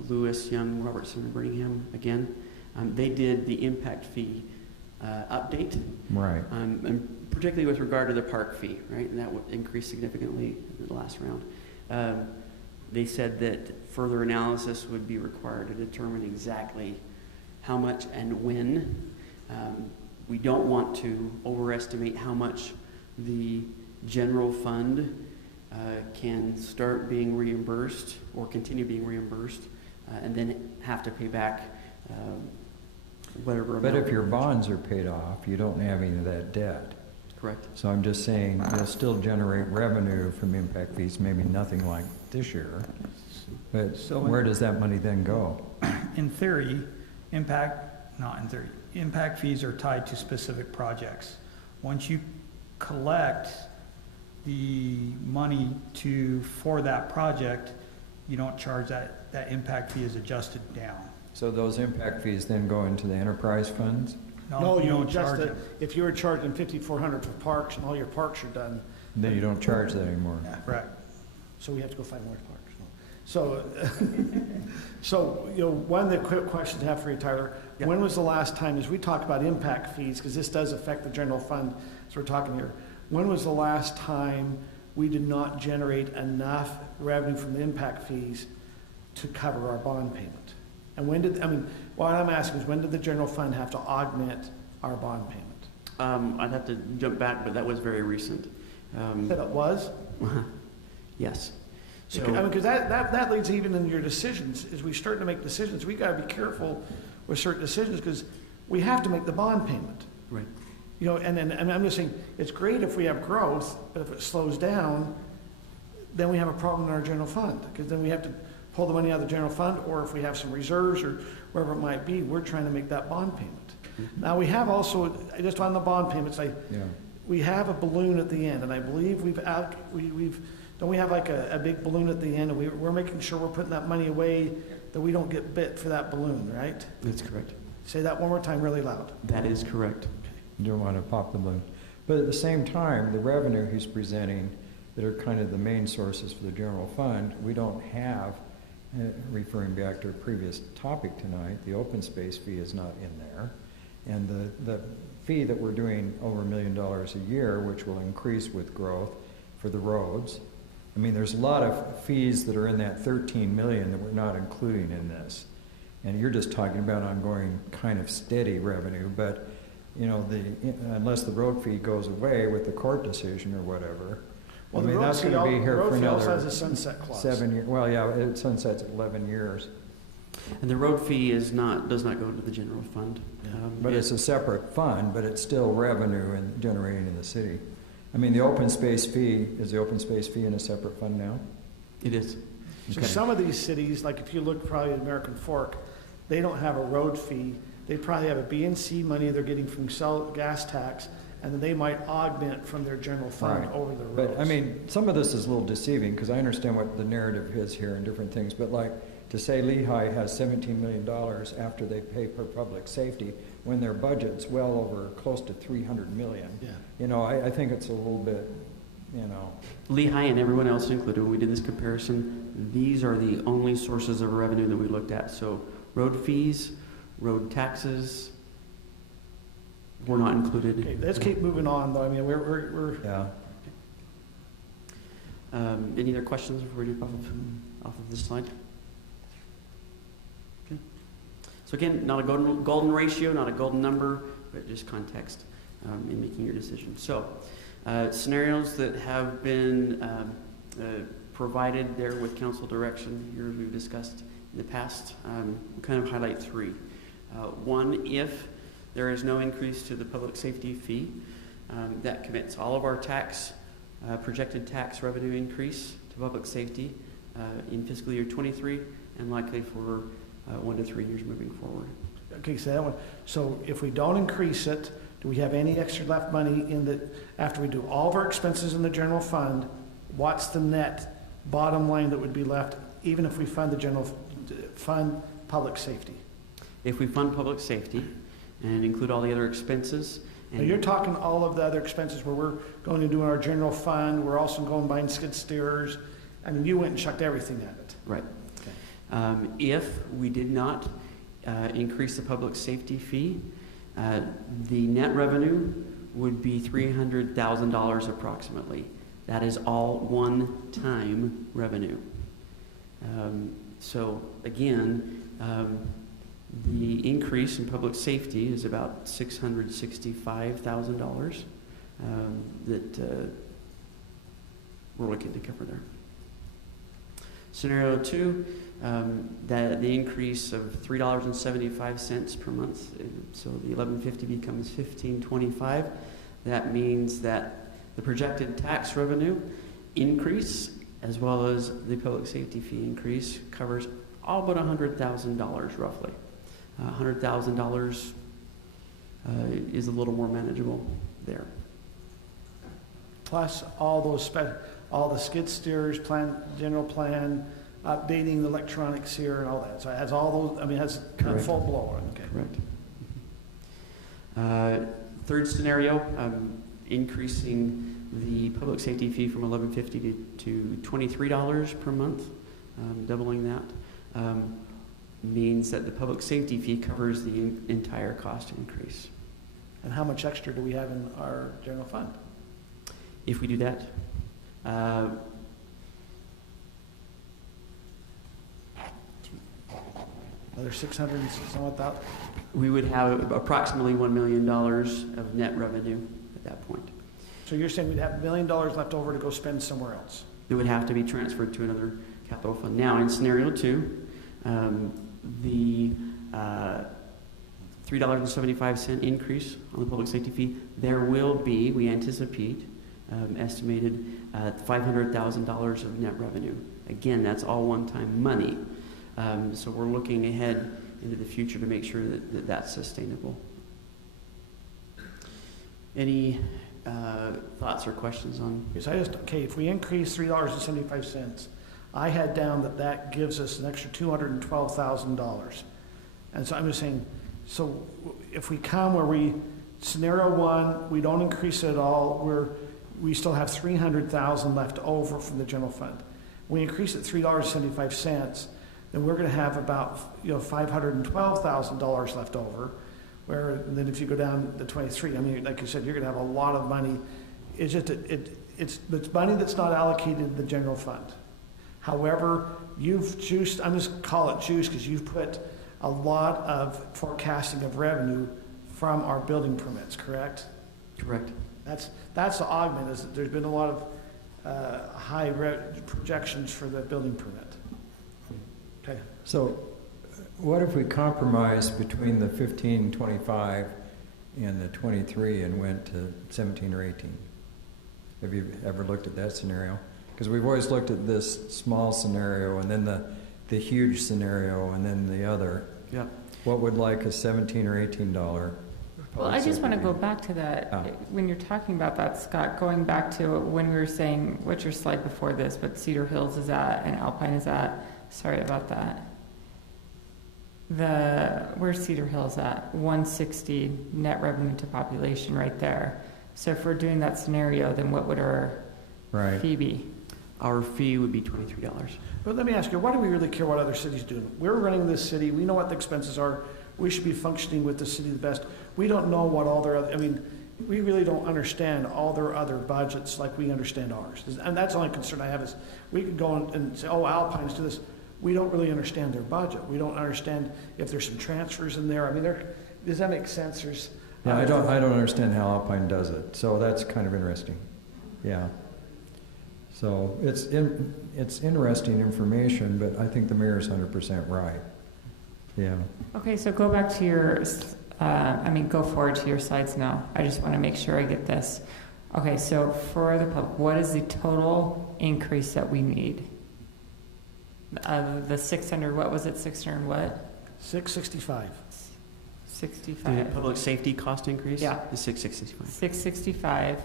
Lewis, Young, Robertson, and Birmingham again. They did the impact fee update. Right. And particularly with regard to the park fee, right? And that would increase significantly in the last round. They said that further analysis would be required to determine exactly how much and when. We don't want to overestimate how much the general fund can start being reimbursed or continue being reimbursed and then have to pay back whatever amount. But if your bonds are paid off, you don't have any of that debt. Correct. So I'm just saying, you'll still generate revenue from impact fees, maybe nothing like this year. But So where does that money then go? In theory, not in theory, impact fees are tied to specific projects. Once you collect the money for that project, you don't charge that impact fee is adjusted down. So those impact fees then go into the enterprise funds? No, you don't adjust charge it. them. If you were charging 5,400 for parks and all your parks are done, Then you don't charge that anymore? Right. so we have to go find more parks. So, so, you know, one of the quick questions I have for you, Tyler, Yep. when was the last time, as we talk about impact fees, because this does affect the general fund, as we're talking here, when was the last time we did not generate enough revenue from the impact fees to cover our bond payment? And when did, I mean, what I'm asking is, when did the general fund have to augment our bond payment? I'd have to jump back, but that was very recent. That it was? Yes. So, I mean, because that leads even in your decisions, as we start to make decisions, we gotta be careful with certain decisions, because we have to make the bond payment. right. You know, and I'm just saying, it's great if we have growth, but if it slows down, then we have a problem in our general fund, because then we have to pull the money out of the general fund, or if we have some reserves or wherever it might be, we're trying to make that bond payment. Now, we have also, just on the bond payments, we have a balloon at the end, and I believe don't we have like a big balloon at the end, and we're making sure we're putting that money away, that we don't get bit for that balloon, right? That's correct. Say that one more time really loud. That is correct. You don't want to pop the balloon. But at the same time, the revenue he's presenting that are kind of the main sources for the general fund, we don't have, referring back to a previous topic tonight, the open space fee is not in there. And the fee that we're doing over $1 million a year, which will increase with growth for the roads. I mean, there's a lot of fees that are in that 13 million that we're not including in this. And you're just talking about ongoing kind of steady revenue, but you know, unless the road fee goes away with the court decision or whatever, Well, I mean, the road that's fee, going to be here for also another has a sunset clause. 7 years. Well, yeah, it sunsets at 11 years. And the road fee does not go to the general fund. But it's a separate fund, but it's still revenue and generating in the city. I mean, the open space fee, is the open space fee in a separate fund now? It is. So Okay. some of these cities, like if you look probably at American Fork, they don't have a road fee. They probably have a B&C money they're getting from gas tax, and then they might augment from their general fund Right. over the roads. But, I mean, some of this is a little deceiving, because I understand what the narrative is here and different things, but like, to say Lehigh has $17 million after they pay per public safety, when their budget's well over close to $300 million. Yeah. You know, I think it's a little bit, you know. Lehigh and everyone else included, when we did this comparison, these are the only sources of revenue that we looked at. So road fees, road taxes were not included. Okay, let's keep moving on, though. I mean, we're Yeah. Any other questions before we move off of this slide? Okay. So again, not a golden ratio, not a golden number, but just context in making your decision. So scenarios that have been provided there with council direction here we've discussed in the past, we'll kind of highlight three. One, if there is no increase to the public safety fee, that commits all of our projected tax revenue increase to public safety in fiscal year 23 and likely for 1 to 3 years moving forward. okay. So that one. So if we don't increase it, do we have any extra left money in the after we do all of our expenses in the general fund? What's the net bottom line that would be left, even if we fund the general fund public safety? If we fund public safety and include all the other expenses Now, you're talking all of the other expenses where we're going to do in our general fund, we're also going buying skid steers. I mean, you went and chucked everything at it. Right. Okay. If we did not increase the public safety fee, the net revenue would be $300,000 approximately. That is all one-time revenue. So again, the increase in public safety is about $665,000 that we're looking to cover there. Scenario 2, that the increase of $3.75 per month, so the $11.50 becomes $15.25. That means that the projected tax revenue increase, as well as the public safety fee increase, covers all but $100,000 roughly. $100,000 is a little more manageable there. Plus all those all the skid steers, general plan, updating the electronics here and all that. So it has all those, I mean, it has kind of full blow on it. Okay. Correct. Third scenario, increasing the public safety fee from $11.50 to $23 per month, doubling that, means that the public safety fee covers the entire cost increase. And how much extra do we have in our general fund? If we do that, Another 600 and some odd thousand? we would have approximately $1 million of net revenue at that point. So you're saying we'd have $1 million left over to go spend somewhere else? It would have to be transferred to another capital fund. Now, in scenario 2, the $3.75 increase on the public safety fee, there will be, we anticipate, estimated $500,000 of net revenue. Again, that's all one-time money. So we're looking ahead into the future to make sure that that's sustainable. Any thoughts or questions on? Yes, okay, if we increase $3.75, I had down that gives us an extra $212,000. And so I'm just saying, so if we come where scenario 1, we don't increase it at all, we still have $300,000 left over from the general fund. We increase it $3.75, then we're going to have about $512,000 left over. And then if you go down to 23, I mean, like you said, you're going to have a lot of money. It's just it's money that's not allocated in the general fund. However, you've juiced. I'm just call it juice because you've put a lot of forecasting of revenue from our building permits. Correct? Correct. That's the augment. Is that there's been a lot of high projections for the building permit. Okay. So what if we compromise between the 15.25 and the 23 and went to 17 or 18? Have you ever looked at that scenario? Because we've always looked at this small scenario and then the huge scenario and then the other. Yeah. What would like a $17 or $18? Well, I just want to go back to that. When you're talking about that, Scott, going back to when we were saying, what's your slide before this, what Cedar Hills is at and Alpine is at. Sorry about that. Where's Cedar Hills at? 160 net revenue to population right there. So if we're doing that scenario, then what would our fee be? Our fee would be $23. But let me ask you, why do we really care what other cities do? We're running this city. We know what the expenses are. We should be functioning with the city the best. We don't know what all their other, I mean, we really don't understand all their other budgets like we understand ours. And that's the only concern I have is we could go and say, oh, Alpines do this. We don't really understand their budget. We don't understand if there's some transfers in there. I mean, does that make sense? Yeah, I don't understand how Alpine does it. So that's kind of interesting. Yeah. So it's interesting information, but I think the mayor's 100% right. Yeah. Okay, so go back to your, go forward to your slides now. I just want to make sure I get this. Okay, so for the public, what is the total increase that we need? The 600, what was it, 600 what? 665. 65. The public safety cost increase? Yeah. Is 665. 665.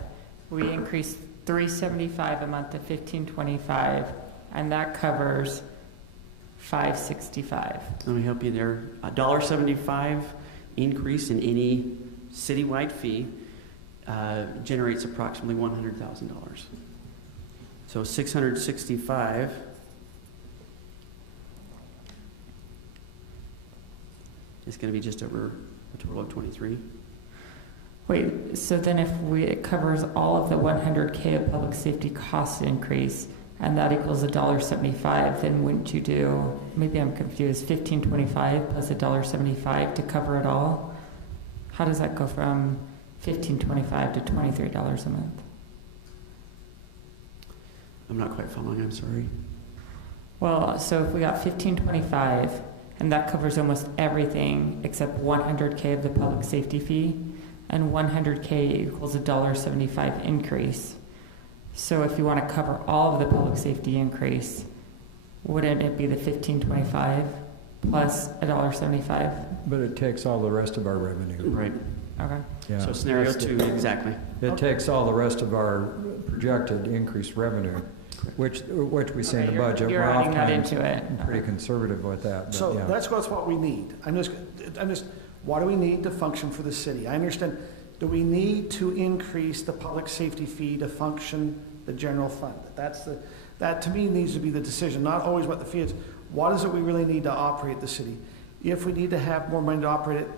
We increased $375 a month to $1525, and that covers $565. Let me help you there. $1.75 increase in any citywide fee generates approximately $100,000. So 665 is going to be just over a total of 23. Wait, so then if it covers all of the 100K of public safety cost increase, and that equals $1.75, then wouldn't you do, maybe I'm confused, $15.25 plus $1.75 to cover it all? How does that go from $15.25 to $23 a month? I'm not quite following, I'm sorry. Well, so if we got $15.25, and that covers almost everything except 100K of the public safety fee, and 100K equals $1.75 increase. So if you want to cover all of the public safety increase, wouldn't it be the $15.25 plus $1.75? But it takes all the rest of our revenue. Right. Okay. Yeah. So scenario 2, exactly. It takes all the rest of our projected increased revenue, which we see in the budget. You're We're adding that oftentimes into it. pretty conservative with that. But So yeah. let's go with what we need. I'm just, what do we need to function for the city? I understand, do we need to increase the public safety fee to function the general fund? That to me needs to be the decision, not always what the fee is. What is it we really need to operate the city? If we need to have more money to operate it,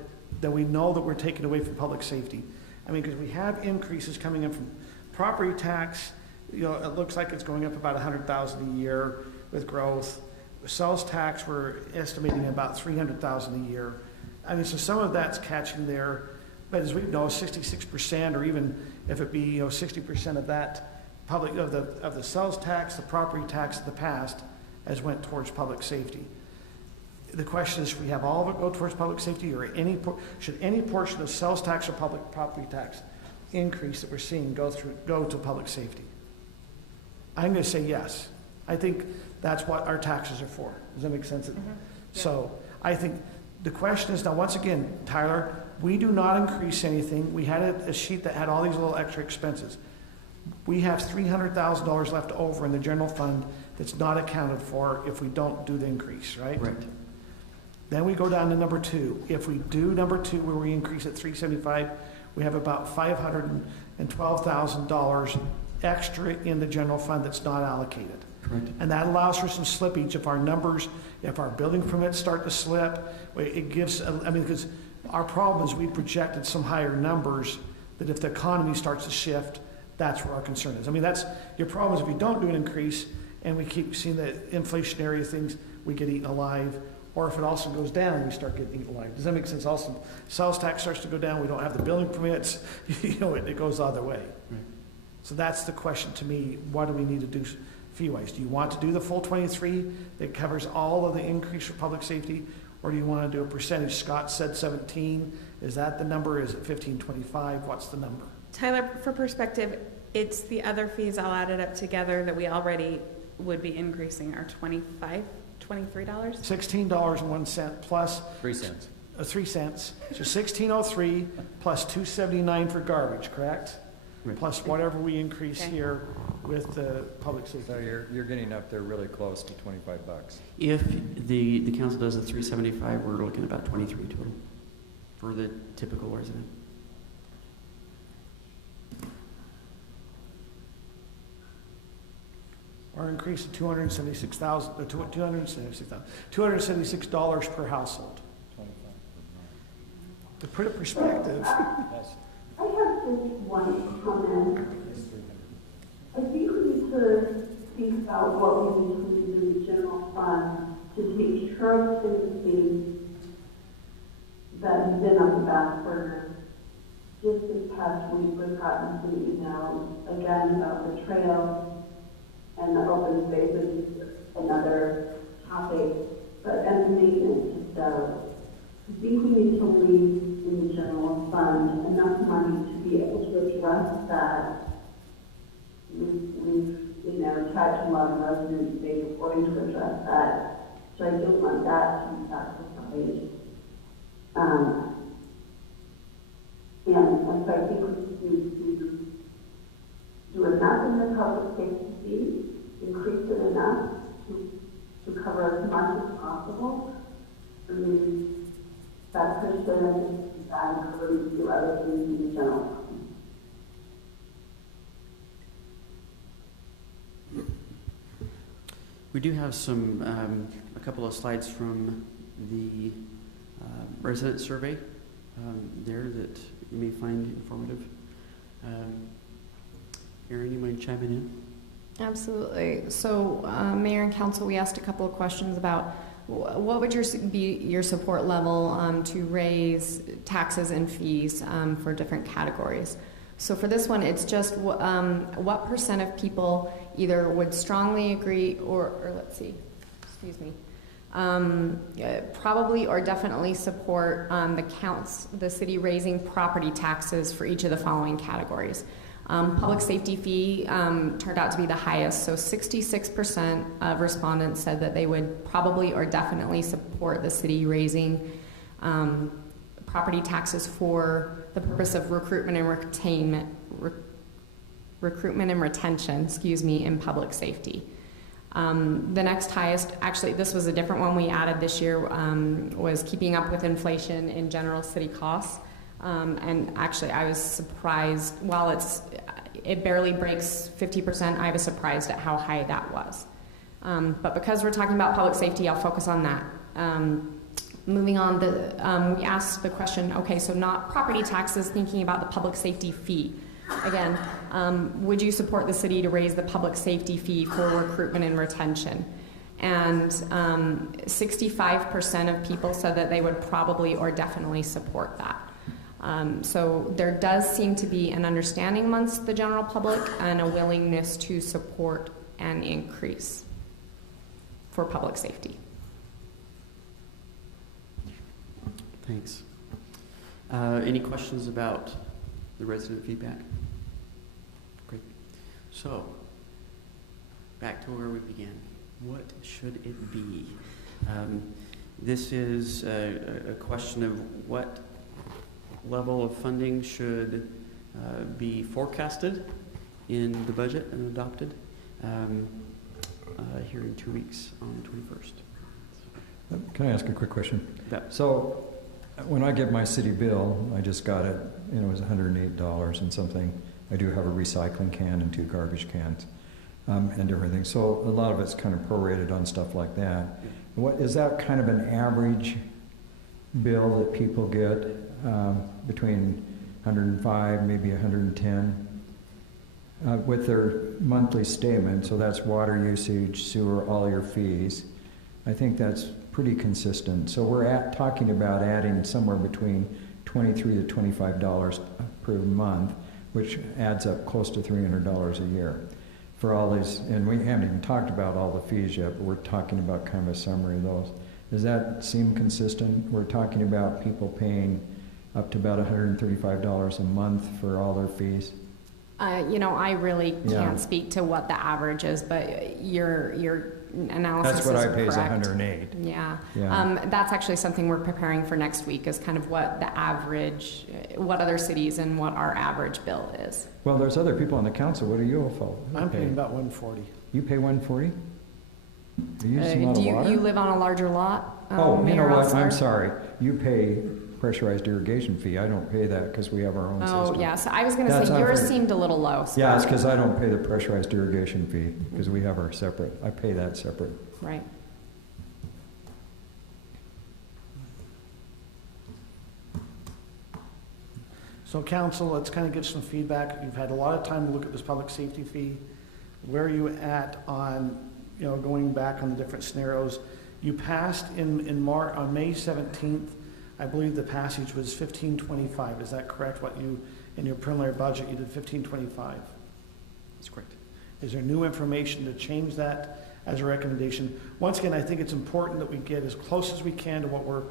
then we know that we're taking away from public safety. I mean, because we have increases coming in from property tax, you know, it looks like it's going up about $100,000 a year with growth. Sales tax, we're estimating about $300,000 a year. I mean, so some of that's catching there, but as we know, 66%, or even if it be 60% of that public of the sales tax, the property tax of the past, has went towards public safety. The question is, should we have all of it go towards public safety, or should any portion of sales tax or public property tax increase that we're seeing go to public safety? I'm going to say yes. I think that's what our taxes are for. Does that make sense? Mm-hmm. So I think the question is now, once again, Tyler, we do not increase anything. We had a sheet that had all these little extra expenses. We have $300,000 left over in the general fund that's not accounted for if we don't do the increase, right? Right. Then we go down to number 2. If we do number 2, where we increase at 375, we have about $512,000 extra in the general fund that's not allocated. Correct. And that allows for some slippage if our numbers, if our building permits start to slip. It gives, I mean, because our problem is we projected some higher numbers that if the economy starts to shift, that's where our concern is. I mean, that's your problem is if we don't do an increase and we keep seeing the inflationary things, we get eaten alive. Or if it also goes down, we start getting eaten alive. Does that make sense? Also, sales tax starts to go down, we don't have the building permits, it goes the other way. Right. So that's the question to me, what do we need to do fee-wise? Do you want to do the full 23 that covers all of the increase for public safety, or do you want to do a percentage? Scott said 17. Is that the number? Is it 15.25? What's the number? Tyler, for perspective, it's the other fees all added up together that we already would be increasing are $23? $16.01 plus 3 cents. 3 cents. So $16.03 plus $2.79 for garbage, correct? Right. Plus whatever we increase Okay. here with the public safety. So you're getting up there really close to $25. If the council does a 375, we're looking at about 23 total for the typical resident. Or increase to $276 per household. To put it in perspective, I have just one comment. I think we need to think about what we need to do in the general fund to take shrubs and things that have been on the back burner. Just this past week, we've gotten some emails again about the trail and the open spaces, another topic, but and maintenance of those. I think we need to leave in the general fund enough money to be able to address that. We've tried to a lot of residents, they're going to address that. So I don't want that to be sacrificed. And so I think we need to do enough in the public safety, increase it enough to cover as much as possible. I mean, that percentage is bad for the other things in the general fund. We do have a couple of slides from the resident survey there that you may find informative. Erin, you mind chiming in? Absolutely. So, Mayor and Council, we asked a couple of questions about what would be your support level to raise taxes and fees for different categories. So for this one, it's just what percent of people either would strongly agree or let's see, excuse me, probably or definitely support the city raising property taxes for each of the following categories. Public safety fee turned out to be the highest, so 66% of respondents said that they would probably or definitely support the city raising property taxes for the purpose of recruitment and retention, in public safety. The next highest, actually this was a different one we added this year, was keeping up with inflation in general city costs. And actually I was surprised, while it barely breaks 50%, I was surprised at how high that was. But because we're talking about public safety, I'll focus on that. Moving on, we asked the question, okay, so not property taxes, thinking about the public safety fee. Again, would you support the city to raise the public safety fee for recruitment and retention? And 65% of people said that they would probably or definitely support that. So there does seem to be an understanding amongst the general public and a willingness to support an increase for public safety. Thanks. Any questions about the resident feedback? Great. So, back to where we began. What should it be? This is a question of what level of funding should be forecasted in the budget and adopted here in 2 weeks on the 21st. Can I ask a quick question? Yeah. So when I get my city bill, I just got it, it was $108 and something. I do have a recycling can and 2 garbage cans and everything. So a lot of it's kind of prorated on stuff like that. What is that kind of an average bill that people get between 105, maybe 110 with their monthly statement? So that's water usage, sewer, all your fees. I think that's pretty consistent. So we're talking about adding somewhere between $23 to $25 per month, which adds up close to $300 a year for all these. And we haven't even talked about all the fees yet, but we're talking about kind of a summary of those. Does that seem consistent? We're talking about people paying up to about $135 a month for all their fees. I really can't speak to what the average is, but your analysis is correct. That's what I pay is $108. Yeah. That's actually something we're preparing for next week, is kind of what the average, what other cities and what our average bill is. Well, there's other people on the council. What are you all? I'm paying about $140. You pay $140? Are you using a lot of water? Do you live on a larger lot? Oh, you know what? Ostler? I'm sorry. You pay pressurized irrigation fee. I don't pay that because we have our own system. Oh, yeah. So I was going to say yours seemed a little low. So. Yeah, it's because I don't pay the pressurized irrigation fee because we have our separate. I pay that separate. Right. So council, let's kind of get some feedback. You've had a lot of time to look at this public safety fee. Where are you at on, going back on the different scenarios? You passed on May 17th. I believe the passage was 1525. Is that correct? What you, in your preliminary budget, you did 1525? That's correct. Is there new information to change that as a recommendation? Once again, I think it's important that we get as close as we can to what we're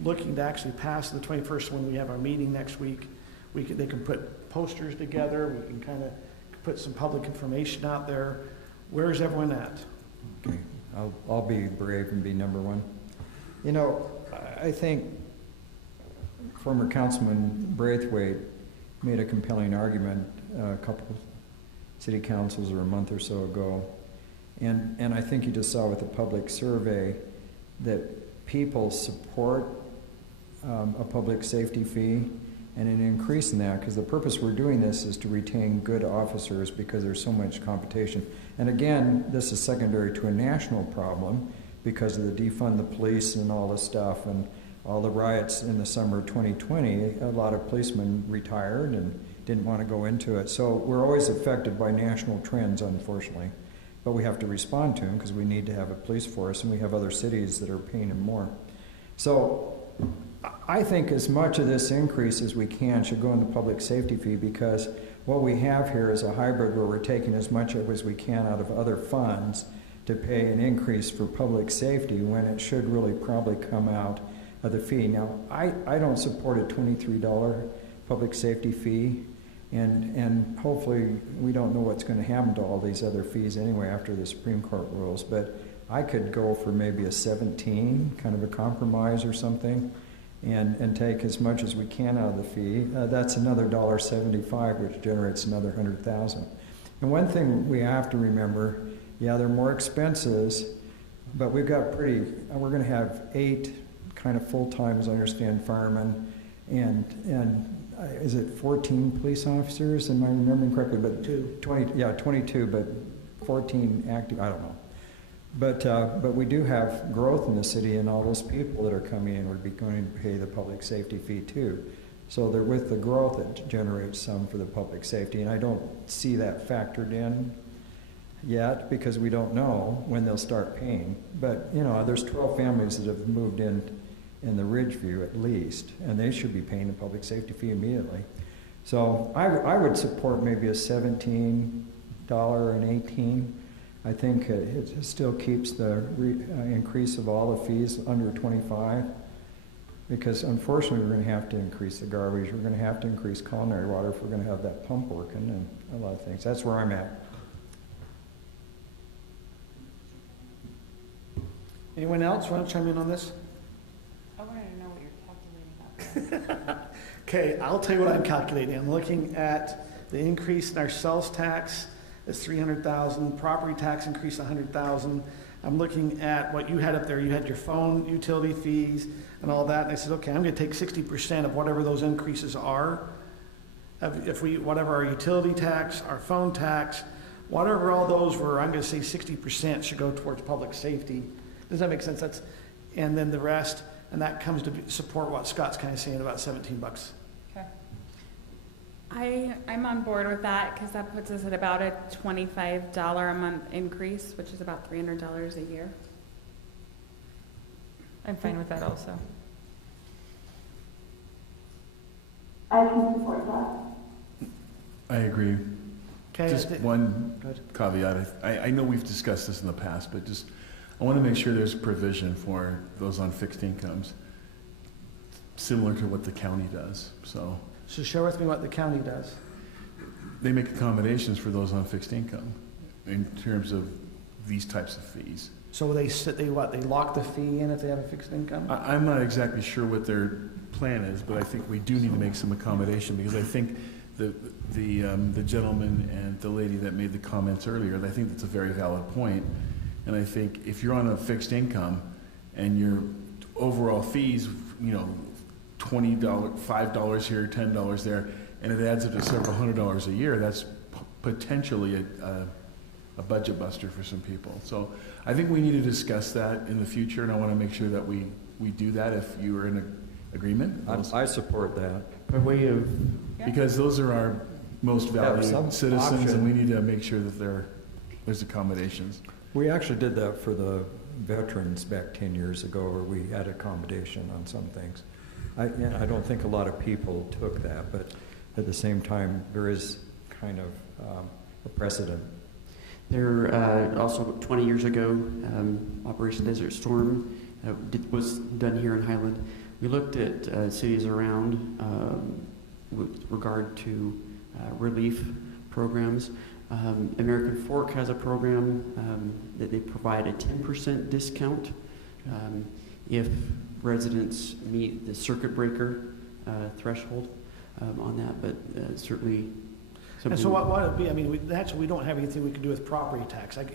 looking to actually pass the 21st when we have our meeting next week. They can put posters together. We can kind of put some public information out there. Where's everyone at? Okay, I'll be brave and be number one. I think former Councilman Braithwaite made a compelling argument a couple of city councils or a month or so ago. And I think you just saw with the public survey that people support a public safety fee, and an increase in that, because the purpose we're doing this is to retain good officers because there's so much competition. And again, this is secondary to a national problem because of the defund the police and all the stuff and all the riots in the summer of 2020. A lot of policemen retired and didn't want to go into it. So we're always affected by national trends, unfortunately. But we have to respond to them because we need to have a police force, and we have other cities that are paying them more. So I think as much of this increase as we can should go in the public safety fee, because what we have here is a hybrid where we're taking as much as we can out of other funds to pay an increase for public safety when it should really probably come out of the fee. Now, I don't support a $23 public safety fee, and hopefully we don't know what's going to happen to all these other fees anyway after the Supreme Court rules, but I could go for maybe a 17, kind of a compromise or something, and take as much as we can out of the fee. That's another $1.75, which generates another $100,000. And one thing we have to remember, yeah, there are more expenses, but we're going to have 8 kind of full-time, as I understand, firemen, and is it 14 police officers? Am I remembering correctly? But 22, but 14 active. I don't know. But we do have growth in the city, and all those people that are coming in would be going to pay the public safety fee too. So with the growth, it generates some for the public safety, and I don't see that factored in yet because we don't know when they'll start paying. But there's 12 families that have moved in the Ridgeview at least, and they should be paying the public safety fee immediately. So I would support maybe a $17 and 18. I think it still keeps the increase of all the fees under 25, because unfortunately we're going to have to increase the garbage, we're going to have to increase culinary water if we're going to have that pump working, and a lot of things. That's where I'm at. Anyone else want to chime in on this? I wanted to know what you're calculating about. Okay, I'll tell you what I'm calculating. I'm looking at the increase in our sales tax. It's $300,000. Property tax increase $100,000. I'm looking at what you had up there. You had your phone utility fees and all that. And I said, okay, I'm going to take 60% of whatever those increases are. Whatever our utility tax, our phone tax, whatever all those were, I'm going to say 60% should go towards public safety. Does that make sense? And then the rest, and that comes to support what Scott's kind of saying about $17. Okay. I'm on board with that because that puts us at about a $25 a month increase, which is about $300 a year. I'm fine with that also. I can support that. I agree. Okay. Just one caveat. I know we've discussed this in the past, but I want to make sure there's provision for those on fixed incomes, similar to what the county does. So share with me what the county does. They make accommodations for those on fixed income in terms of these types of fees. So they lock the fee in if they have a fixed income? I'm not exactly sure what their plan is, but I think we do need to make some accommodation, because I think the gentleman and the lady that made the comments earlier, I think that's a very valid point. And I think if you're on a fixed income and your overall fees, $20, $5 here, $10 there, and it adds up to several $100s a year, that's potentially a budget buster for some people. So I think we need to discuss that in the future, and I want to make sure that we do that if you are in agreement. I support that. By way of... Because those are our most valued citizens, option. and we need to make sure that there's accommodations. We actually did that for the veterans back 10 years ago, where we had accommodation on some things. I don't think a lot of people took that, but at the same time, there is kind of a precedent. There also 20 years ago, Operation Desert Storm was done here in Highland. We looked at cities around with regard to relief programs. American Fork has a program that they provide a 10% discount if residents meet the circuit breaker threshold on that, but certainly. And so what would it be? I mean, we don't have anything we can do with property tax. But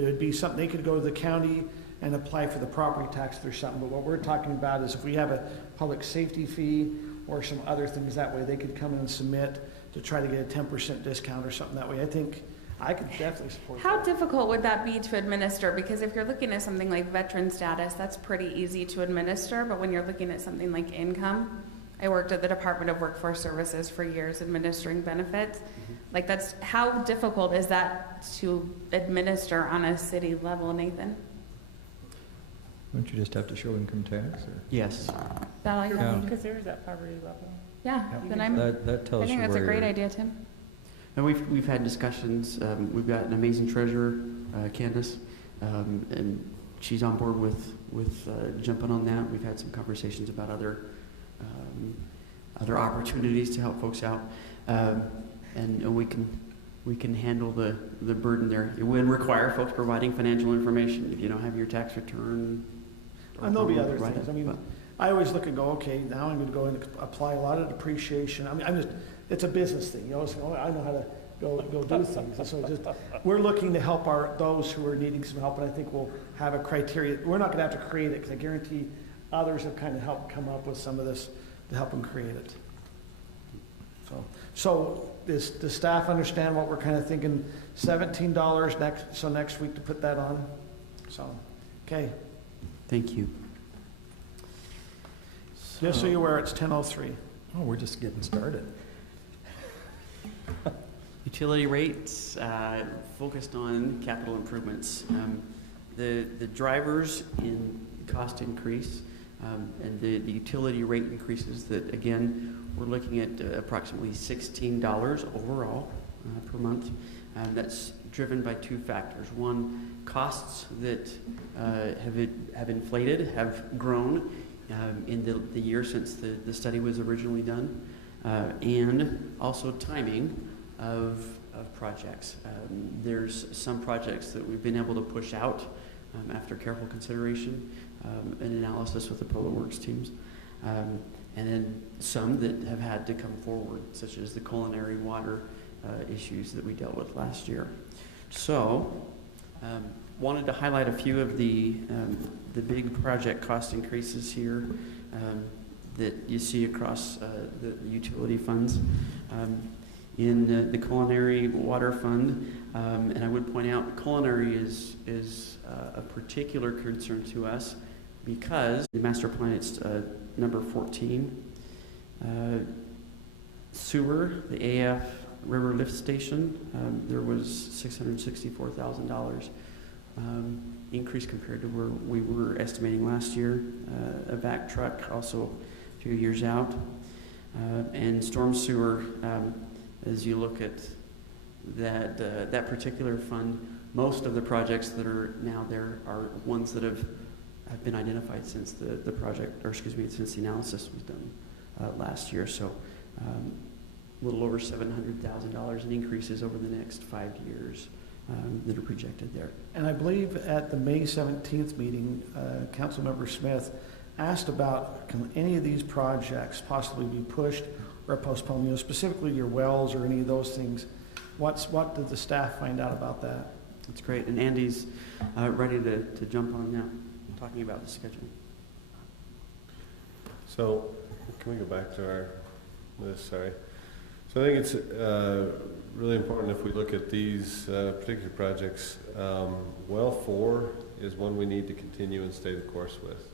it would be something, they could go to the county and apply for the property tax or something. But what we're talking about is if we have a public safety fee or some other things that way. They could come in and submit to try to get a 10% discount or something that way. I think I could definitely support How that. difficult would that be to administer? Because if you're looking at something like veteran status, that's pretty easy to administer, but when you're looking at something like income, I worked at the Department of Workforce Services for years administering benefits. Like how difficult is that to administer on a city level, Nathan? Don't you just have to show income tax? Or? Yes. That all you Yeah. need? Because there's that poverty level. Yeah, then I That tells you think that's a where great you're- idea, Tim. And we've had discussions. We've got an amazing treasurer, Candace, and she's on board with jumping on that. We've had some conversations about other opportunities to help folks out, and we can handle the burden there. It would require folks providing financial information if you don't have your tax return. And there'll be other Provide things. it, I mean, but- I always look and go, okay, now I'm going to go and apply a lot of depreciation. I mean, it's a business thing. You always go, oh, I know how to go do things. And so we're looking to help those who are needing some help, and I think we'll have a criteria. We're not going to have to create it, because I guarantee others have kind of helped come up with some of this to help them create it. So does staff understand what we're kind of thinking? $17 next week to put that on? So, okay. Thank you. Just so you're aware, it's 10:03. Oh, we're just getting started. Utility rates focused on capital improvements. The drivers in cost increase and the utility rate increases that, again, we're looking at approximately $16 overall per month. That's driven by two factors. One, costs that have inflated, have grown in the year since the study was originally done, and also timing of projects. There's some projects that we've been able to push out after careful consideration and analysis with the Public Works teams, and then some that have had to come forward, such as the culinary water issues that we dealt with last year. So, wanted to highlight a few of the big project cost increases here that you see across the utility funds. In the culinary water fund, and I would point out culinary is a particular concern to us because the master plan, it's number 14. Sewer, the AF River Lift Station, there was $664,000 increase compared to where we were estimating last year. A vac truck also a few years out. And storm sewer, as you look at that particular fund, most of the projects that are now there are ones that have been identified since the project, or excuse me, since the analysis was done last year. So a little over $700,000 in increases over the next 5 years that are projected there. And I believe at the May 17th meeting, Councilmember Smith asked about, can any of these projects possibly be pushed or postponed, specifically your wells or any of those things. What did the staff find out about that? That's great, and Andy's ready to jump on now, talking about the schedule. So, can we go back to this? Sorry. So I think it's really important if we look at these particular projects. Well 4 is one we need to continue and stay the course with.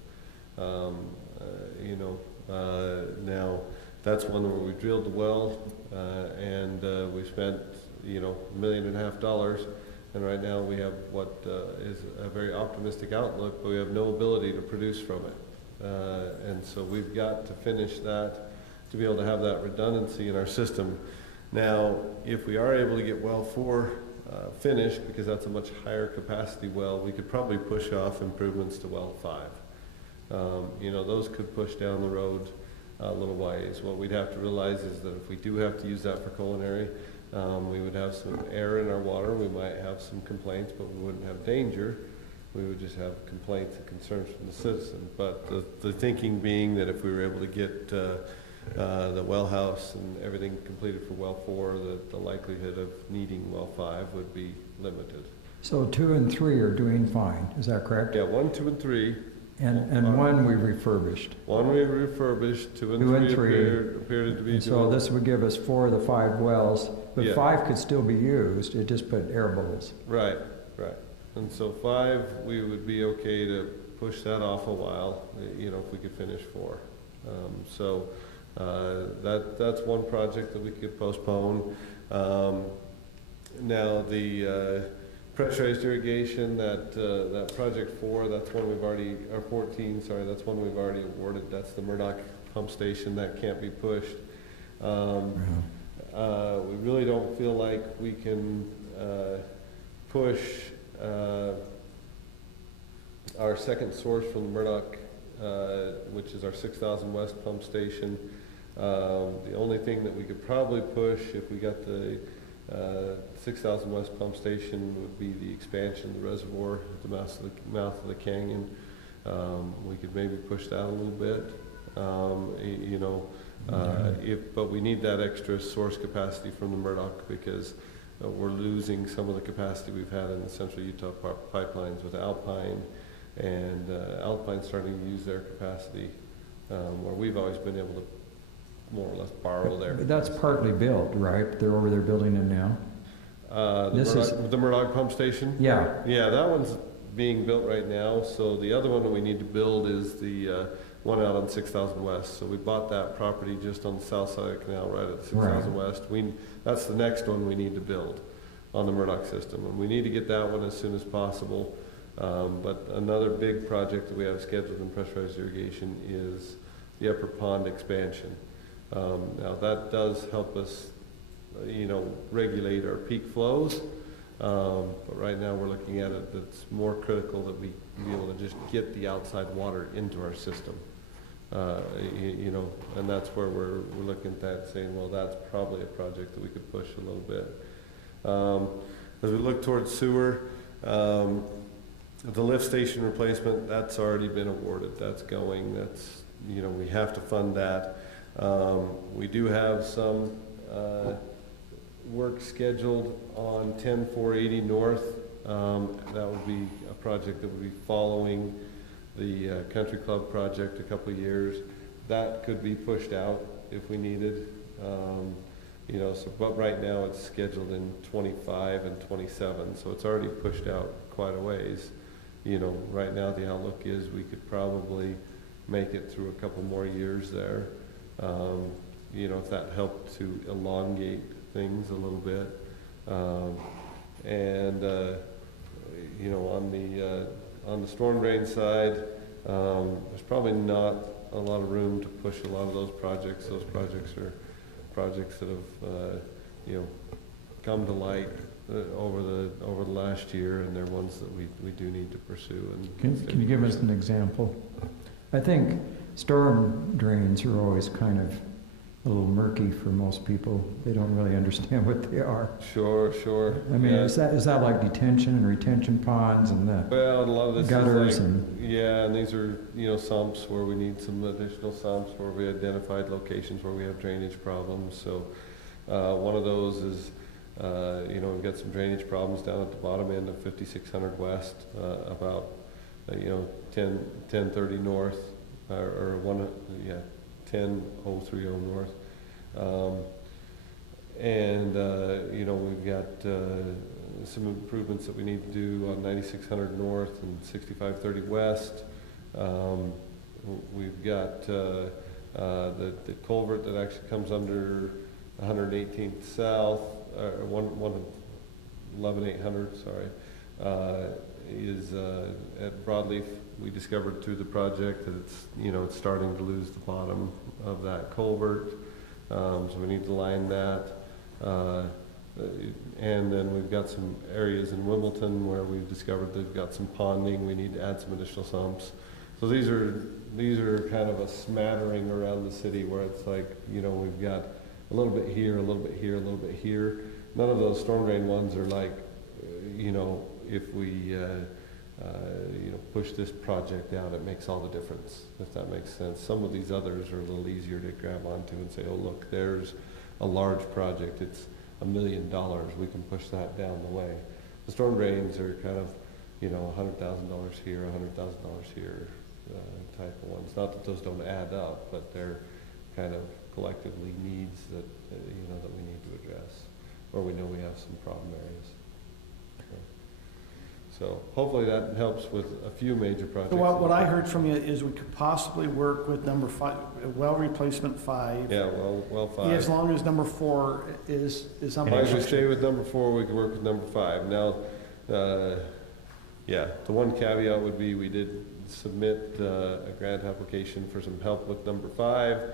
Now that's one where we drilled the well and we spent $1.5 million, and right now we have what is a very optimistic outlook, but we have no ability to produce from it. And so we've got to finish that to be able to have that redundancy in our system. Now, if we are able to get well 4 finished, because that's a much higher capacity well, we could probably push off improvements to well 5. Those could push down the road a little ways. What we'd have to realize is that if we do have to use that for culinary, we would have some air in our water. We might have some complaints, but we wouldn't have danger. We would just have complaints and concerns from the citizen. But the thinking being that if we were able to get the well house and everything completed for well 4, that the likelihood of needing well 5 would be limited. So 2 and 3 are doing fine, is that correct? Yeah, 1, 2, and 3 And one we refurbished. One we refurbished, two and three appeared to be And so doable. this would give us 4 of the 5 wells, but Yeah. 5 could still be used, it just put air bubbles. Right. And so 5, we would be okay to push that off a while, you know, if we could finish 4. That's one project that we could postpone. Now the pressurized irrigation, that project 4, that's one we've already, or 14, sorry, that's one we've already awarded. That's the Murdoch pump station, that can't be pushed. We really don't feel like we can push our second source from the Murdoch, which is our 6,000 West pump station. The only thing that we could probably push if we got the 6,000 West pump station would be the expansion of the reservoir at the mouth of the canyon. We could maybe push that a little bit, you know, but we need that extra source capacity from the Murdoch because we're losing some of the capacity we've had in the Central Utah pipelines with Alpine, and Alpine's starting to use their capacity, where we've always been able to more or less borrow their But that's capacity. partly built, right? They're over there building it now? The Murdoch pump station? Yeah. Yeah, that one's being built right now. So the other one that we need to build is the one out on 6,000 West. So we bought that property just on the south side of the canal, right at 6,000 West. That's the next one we need to build on the Murdoch system. And we need to get that one as soon as possible. But another big project that we have scheduled in pressurized irrigation is the upper pond expansion. Now that does help us, you know, regulate our peak flows. But right now we're looking at it that's more critical that we be able to just get the outside water into our system. You know, and that's where we're looking at that, saying, well, that's probably a project that we could push a little bit. As we look towards sewer, the lift station replacement, that's already been awarded. That's going. That's, you know, we have to fund that. We do have some work scheduled on 10480 North. That would be a project that would be following the Country Club project a couple of years. That could be pushed out if we needed. You know, so, but right now it's scheduled in 25 and 27, so it's already pushed out quite a ways. You know, right now the outlook is we could probably make it through a couple more years there. You know, if that helped to elongate things a little bit. You know, on the storm drain side, there's probably not a lot of room to push a lot of those projects. Those projects are projects that have, you know, come to light over the last year, and they're ones that we do need to pursue. And Can you give us an example? I think storm drains are always kind of a little murky for most people. They don't really understand what they are. Sure. I mean, yeah. is that like detention and retention ponds and the Well, a lot of this gutters is like, and yeah, and these are, you know, sumps where we need some additional sumps where we identified locations where we have drainage problems. So one of those is, you know, we've got some drainage problems down at the bottom end of 5600 West, about, you know, 1030 North, or 10030 North. You know, we've got some improvements that we need to do on 9600 North and 6530 West. We've got the culvert that actually comes under 118th South, 11800, sorry, is at Broadleaf. We discovered through the project that it's, you know, it's starting to lose the bottom of that culvert, so we need to line that. And then we've got some areas in Wimbledon where we've discovered they've got some ponding. We need to add some additional sumps. So these are kind of a smattering around the city where it's like, you know, we've got a little bit here, a little bit here, a little bit here. None of those storm drain ones are like, you know, if we you know, push this project out, it makes all the difference, if that makes sense. Some of these others are a little easier to grab onto and say, oh, look, there's a large project. It's $1 million. We can push that down the way. The storm drains are kind of, you know, $100,000 here, $100,000 here. type of ones. Not that those don't add up, but they're kind of collectively needs that, that we need to address, or we know we have some problem areas. So hopefully that helps with a few major projects. What I heard from you is we could possibly work with number 5, well replacement 5. Yeah, well 5. As long as number 4 is on. As long as we stay with number 4, we can work with number 5. Now, the one caveat would be we did submit a grant application for some help with number 5.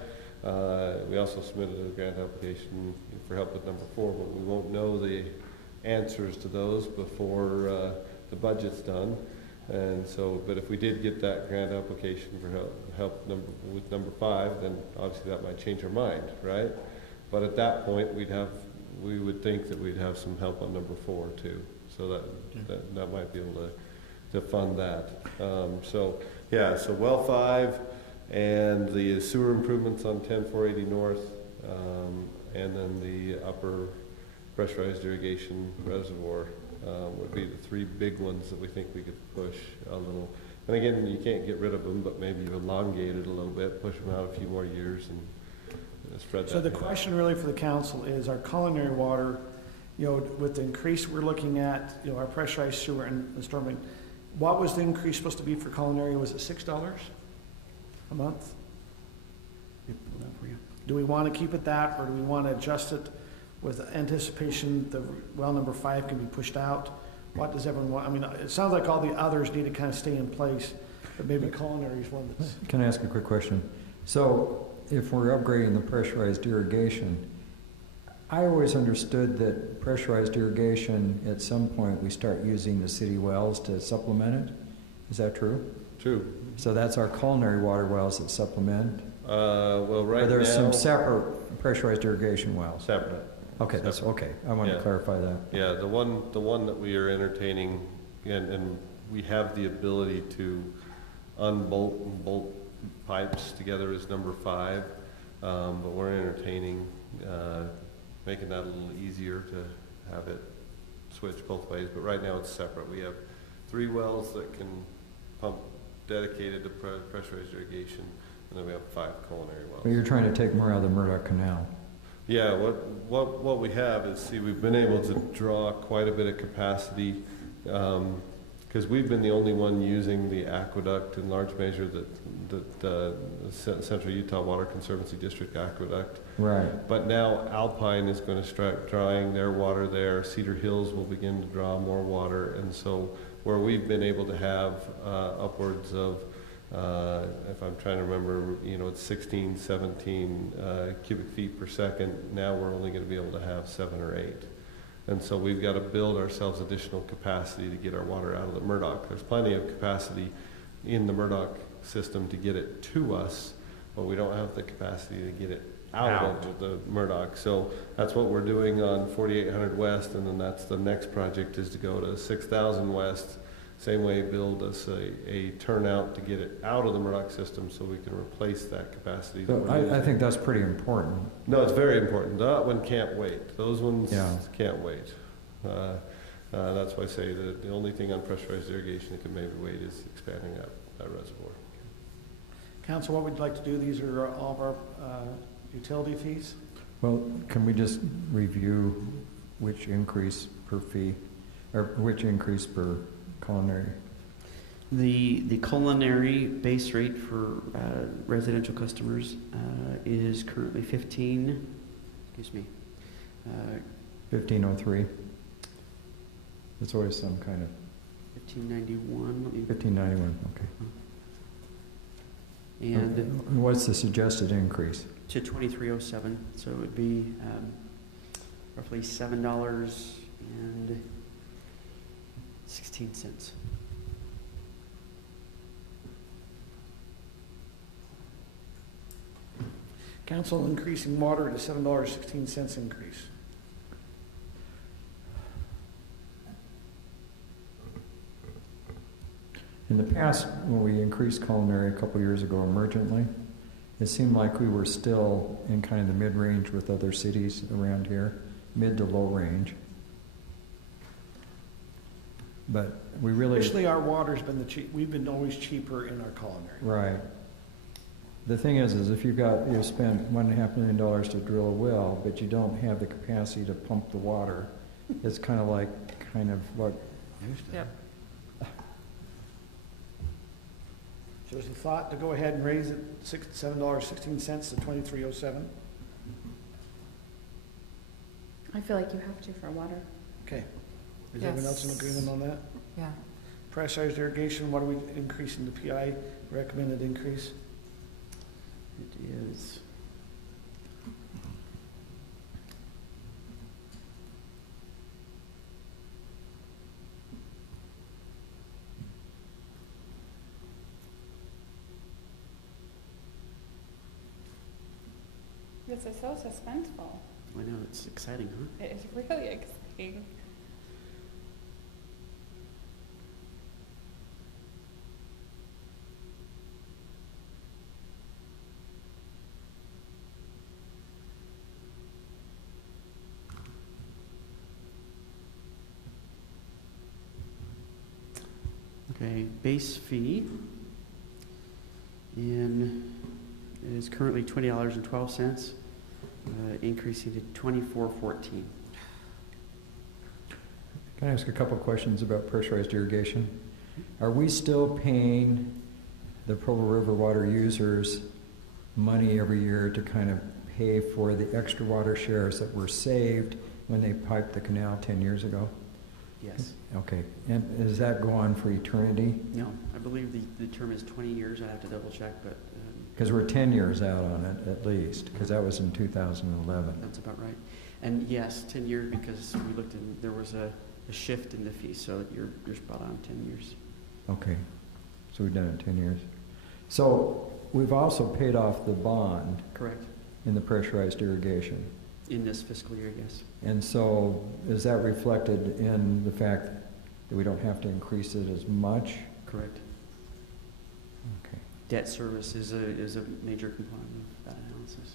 We also submitted a grant application for help with number 4, but we won't know the answers to those before the budget's done. And so, but if we did get that grant application for help with number 5, then obviously that might change our mind, right? But at that point, we would think that we'd have some help on number 4 too. So that might be able to fund that. So well 5 and the sewer improvements on 10480 North, and then the upper pressurized irrigation reservoir would be the 3 big ones that we think we could push a little. And again, you can't get rid of them, but maybe you elongate it a little bit, push them out a few more years and spread that. So the question really for the council is our culinary water, with the increase we're looking at, our pressurized sewer and the storming, what was the increase supposed to be for culinary? Was it $6 a month? Pull that for you. Do we want to keep it that, or do we want to adjust it with anticipation the well number 5 can be pushed out? What does everyone want? I mean, it sounds like all the others need to kind of stay in place, but maybe culinary is one that's... Can I ask a quick question? So if we're upgrading the pressurized irrigation, I always understood that pressurized irrigation, at some point, we start using the city wells to supplement it. Is that true? True. So that's our culinary water wells that supplement? Well, right now... Or there's some separate pressurized irrigation wells? Separate. Okay, that's okay. I want to clarify that. Yeah, the one that we are entertaining, and we have the ability to unbolt and bolt pipes together is number 5, but we're entertaining making that a little easier to have it switch both ways. But right now it's separate. We have 3 wells that can pump dedicated to pressurized irrigation, and then we have 5 culinary wells. But you're trying to take more out of the Murdoch Canal. Yeah, what we have is, we've been able to draw quite a bit of capacity, because we've been the only one using the aqueduct in large measure, that Central Utah Water Conservancy District aqueduct. Right. But now Alpine is going to start drawing their water there. Cedar Hills will begin to draw more water, and so where we've been able to have upwards of, if I'm trying to remember, it's 16, 17 cubic feet per second. Now we're only going to be able to have 7 or 8. And so we've got to build ourselves additional capacity to get our water out of the Murdoch. There's plenty of capacity in the Murdoch system to get it to us, but we don't have the capacity to get it out of the Murdoch. So that's what we're doing on 4800 West, and then that's the next project, is to go to 6000 West. Same way, build us a turnout to get it out of the Murdoch system so we can replace that capacity. So I think that's pretty important. No, it's very important. That one can't wait. Those ones can't wait. That's why I say that the only thing on pressurized irrigation that can maybe wait is expanding that reservoir. Council, what we'd like to do, these are all of our utility fees. Well, can we just review which increase per fee, or which increase per culinary? The culinary base rate for residential customers is currently 1503. It's always some kind of 1591. 1591. Okay. And what's the suggested increase? To 2307. So it would be roughly $7.16. Council increasing water to $7.16 increase. In the past, when we increased culinary a couple years ago emergently, it seemed like we were still in kind of the mid-range with other cities around here, mid to low range. But we really. Traditionally, our water's been we've been always cheaper in our culinary. Right. The thing is if you spent $1.5 million to drill a well, but you don't have the capacity to pump the water, it's kind of what. Yep. So there's a thought to go ahead and raise it $7.16 to $23.07. I feel like you have to for water. Okay. Is everyone else in agreement on that? Yeah. Pressurized irrigation, what are we increasing the PI recommended increase? It is. This is so suspenseful. I know, it's exciting, huh? It is really exciting. Okay, base fee is currently $20.12, increasing to $24.14. Can I ask a couple questions about pressurized irrigation? Are we still paying the Provo River water users money every year to kind of pay for the extra water shares that were saved when they piped the canal 10 years ago? Yes. Okay. And does that go on for eternity? No, I believe the term is 20 years. I have to double check, but. Because we're 10 years out on it at least, because that was in 2011. That's about right. And yes, 10 years because we looked and there was a shift in the fee, so you're spot on 10 years. Okay. So we've done it 10 years. So we've also paid off the bond. Correct. In the pressurized irrigation. In this fiscal year, yes. And so is that reflected in the fact that we don't have to increase it as much? Correct. Okay. Debt service is a major component of that analysis.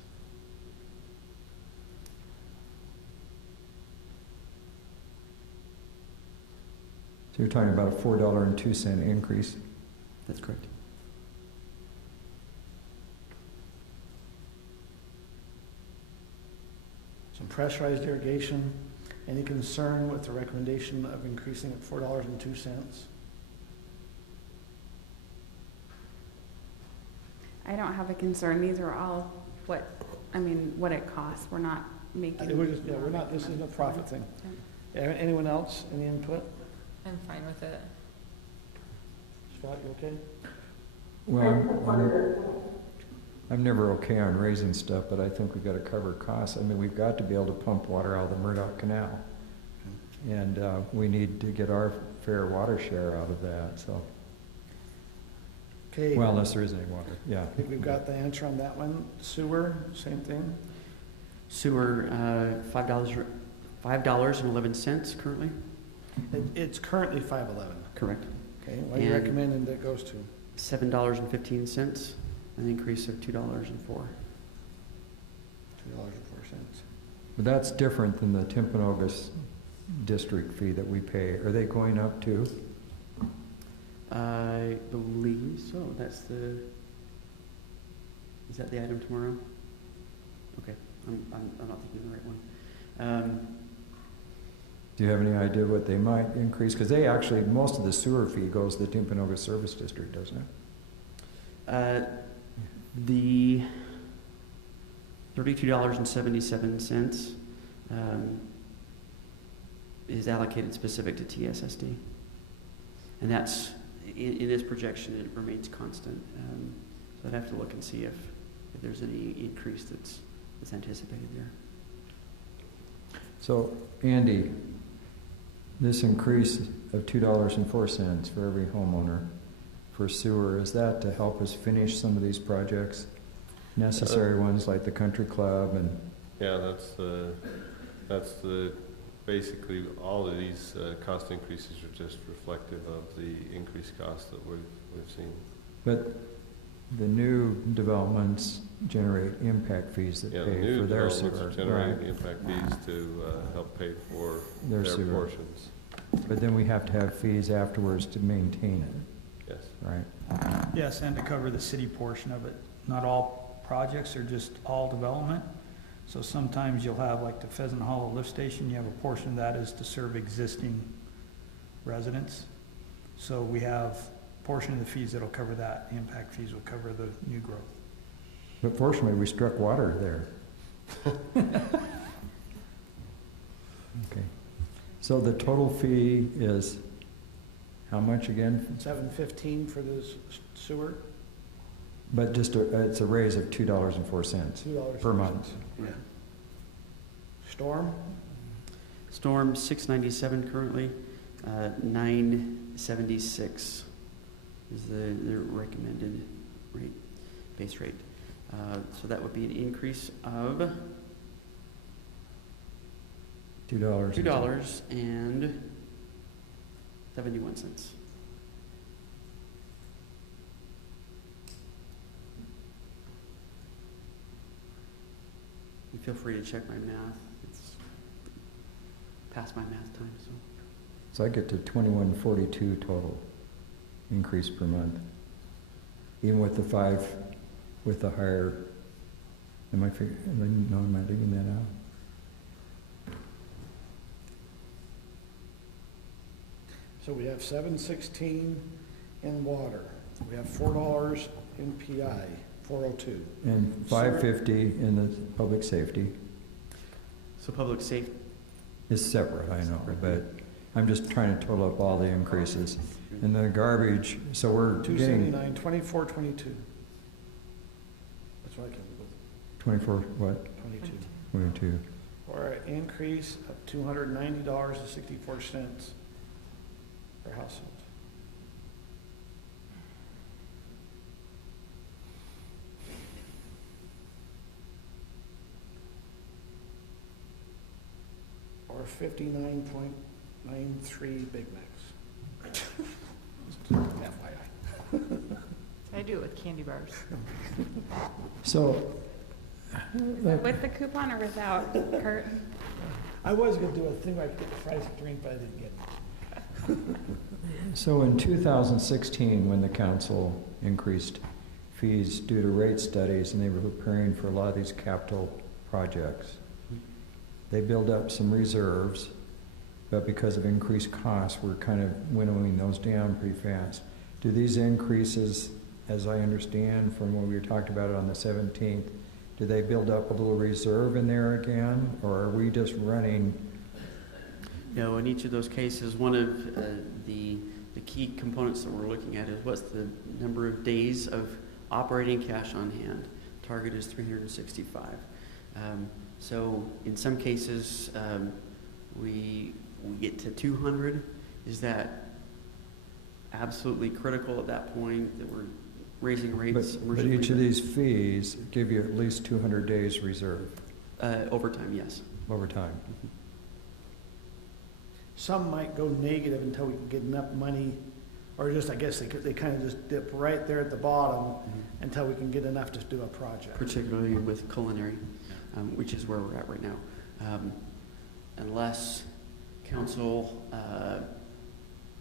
So you're talking about a $4.02 increase? That's correct. Some pressurized irrigation. Any concern with the recommendation of increasing it $4.02? I don't have a concern. These are all what it costs. We're not making. This isn't a profit thing. Anyone else? Any input? I'm fine with it. Scott, you okay? Well, I'm never okay on raising stuff, but I think we've got to cover costs. I mean, we've got to be able to pump water out of the Murdoch Canal. And we need to get our fair water share out of that, so. Okay. Well, unless there is any water, yeah. I think we've got the answer on that one. Sewer, same thing. Sewer, $5.11 currently. It's currently $5.11. Correct. Okay, what are you recommending that goes to? $7.15, an increase of $2.04. $2.04. But that's different than the Timpanogos district fee that we pay. Are they going up too? I believe so. Is that the item tomorrow? Okay, I'm not thinking of the right one. Do you have any idea what they might increase? Because most of the sewer fee goes to the Timpanogos Service District, doesn't it? The $32.77 is allocated specific to TSSD. And that's, in this projection, it remains constant. So I'd have to look and see if there's any increase that's anticipated there. So, Andy, this increase of $2.04 for every homeowner for sewer, is that to help us finish some of these projects? Necessary ones like the country club and... Yeah, that's the basically all of these cost increases are just reflective of the increased costs that we've seen. But the new developments generate impact fees that pay for their sewer. Generate impact fees to help pay for their portions. but then we have to have fees afterwards to maintain it, Yes. right? Yes, and to cover the city portion of it. Not all projects are just all development. So sometimes you'll have, like the Pheasant Hollow lift station, you have a portion of that is to serve existing residents. So we have a portion of the fees that'll cover that. The impact fees will cover the new growth. But fortunately, we struck water there. Okay. So the total fee is how much again? $7.15 for the sewer, But just it's a raise of $2.04 $2 per month. Yeah. Storm, Storm, 697 currently, 976 is the recommended rate, base rate. So that would be an increase of $2.71. You feel free to check my math. It's past my math time, so. So I get to $21.42 total increase per month, even with the 5, with the higher. Am I leaving that out? so we have $7.16 in water, we have $4 in PI, 402. And $5.50 in the public safety So public safety, is separate, I know, but I'm just trying to total up all the increases. And the garbage, so we're getting 279, 24, 22. That's what I came up with, 24, what? 22. 22. Or an increase of $290.64 per household. Or 59.93 Big Macs. FYI. I do it with candy bars. So, With the coupon or without, Kurt? I was gonna do a thing where I could get the price of drink, but I didn't get it. so in 2016, when the council increased fees due to rate studies and they were preparing for a lot of these capital projects, they built up some reserves, but because of increased costs, we're kind of winnowing those down pretty fast. Do these increases, as I understand from when we talked about it on the 17th, do they build up a little reserve in there again, or are we just running? No, in each of those cases, one of the key components that we're looking at is what's the number of days of operating cash on hand. Target is 365. So in some cases, we get to 200. Is that absolutely critical at that point that we're raising rates? But each of these fees give you at least 200 days reserve over time, yes. over time. Some might go negative until we can get enough money, or just, I guess they kind of just dip right there at the bottom until we can get enough to do a project. Particularly with culinary, which is where we're at right now. Unless council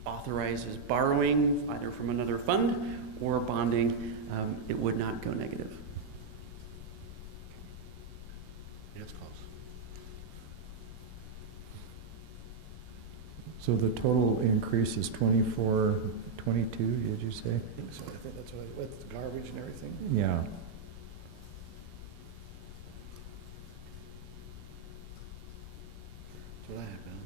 authorizes borrowing either from another fund or bonding, it would not go negative. It's close. So the total increase is 24, 22, did you say? I think so. I think that's what with the garbage and everything. Yeah. That's what I have done.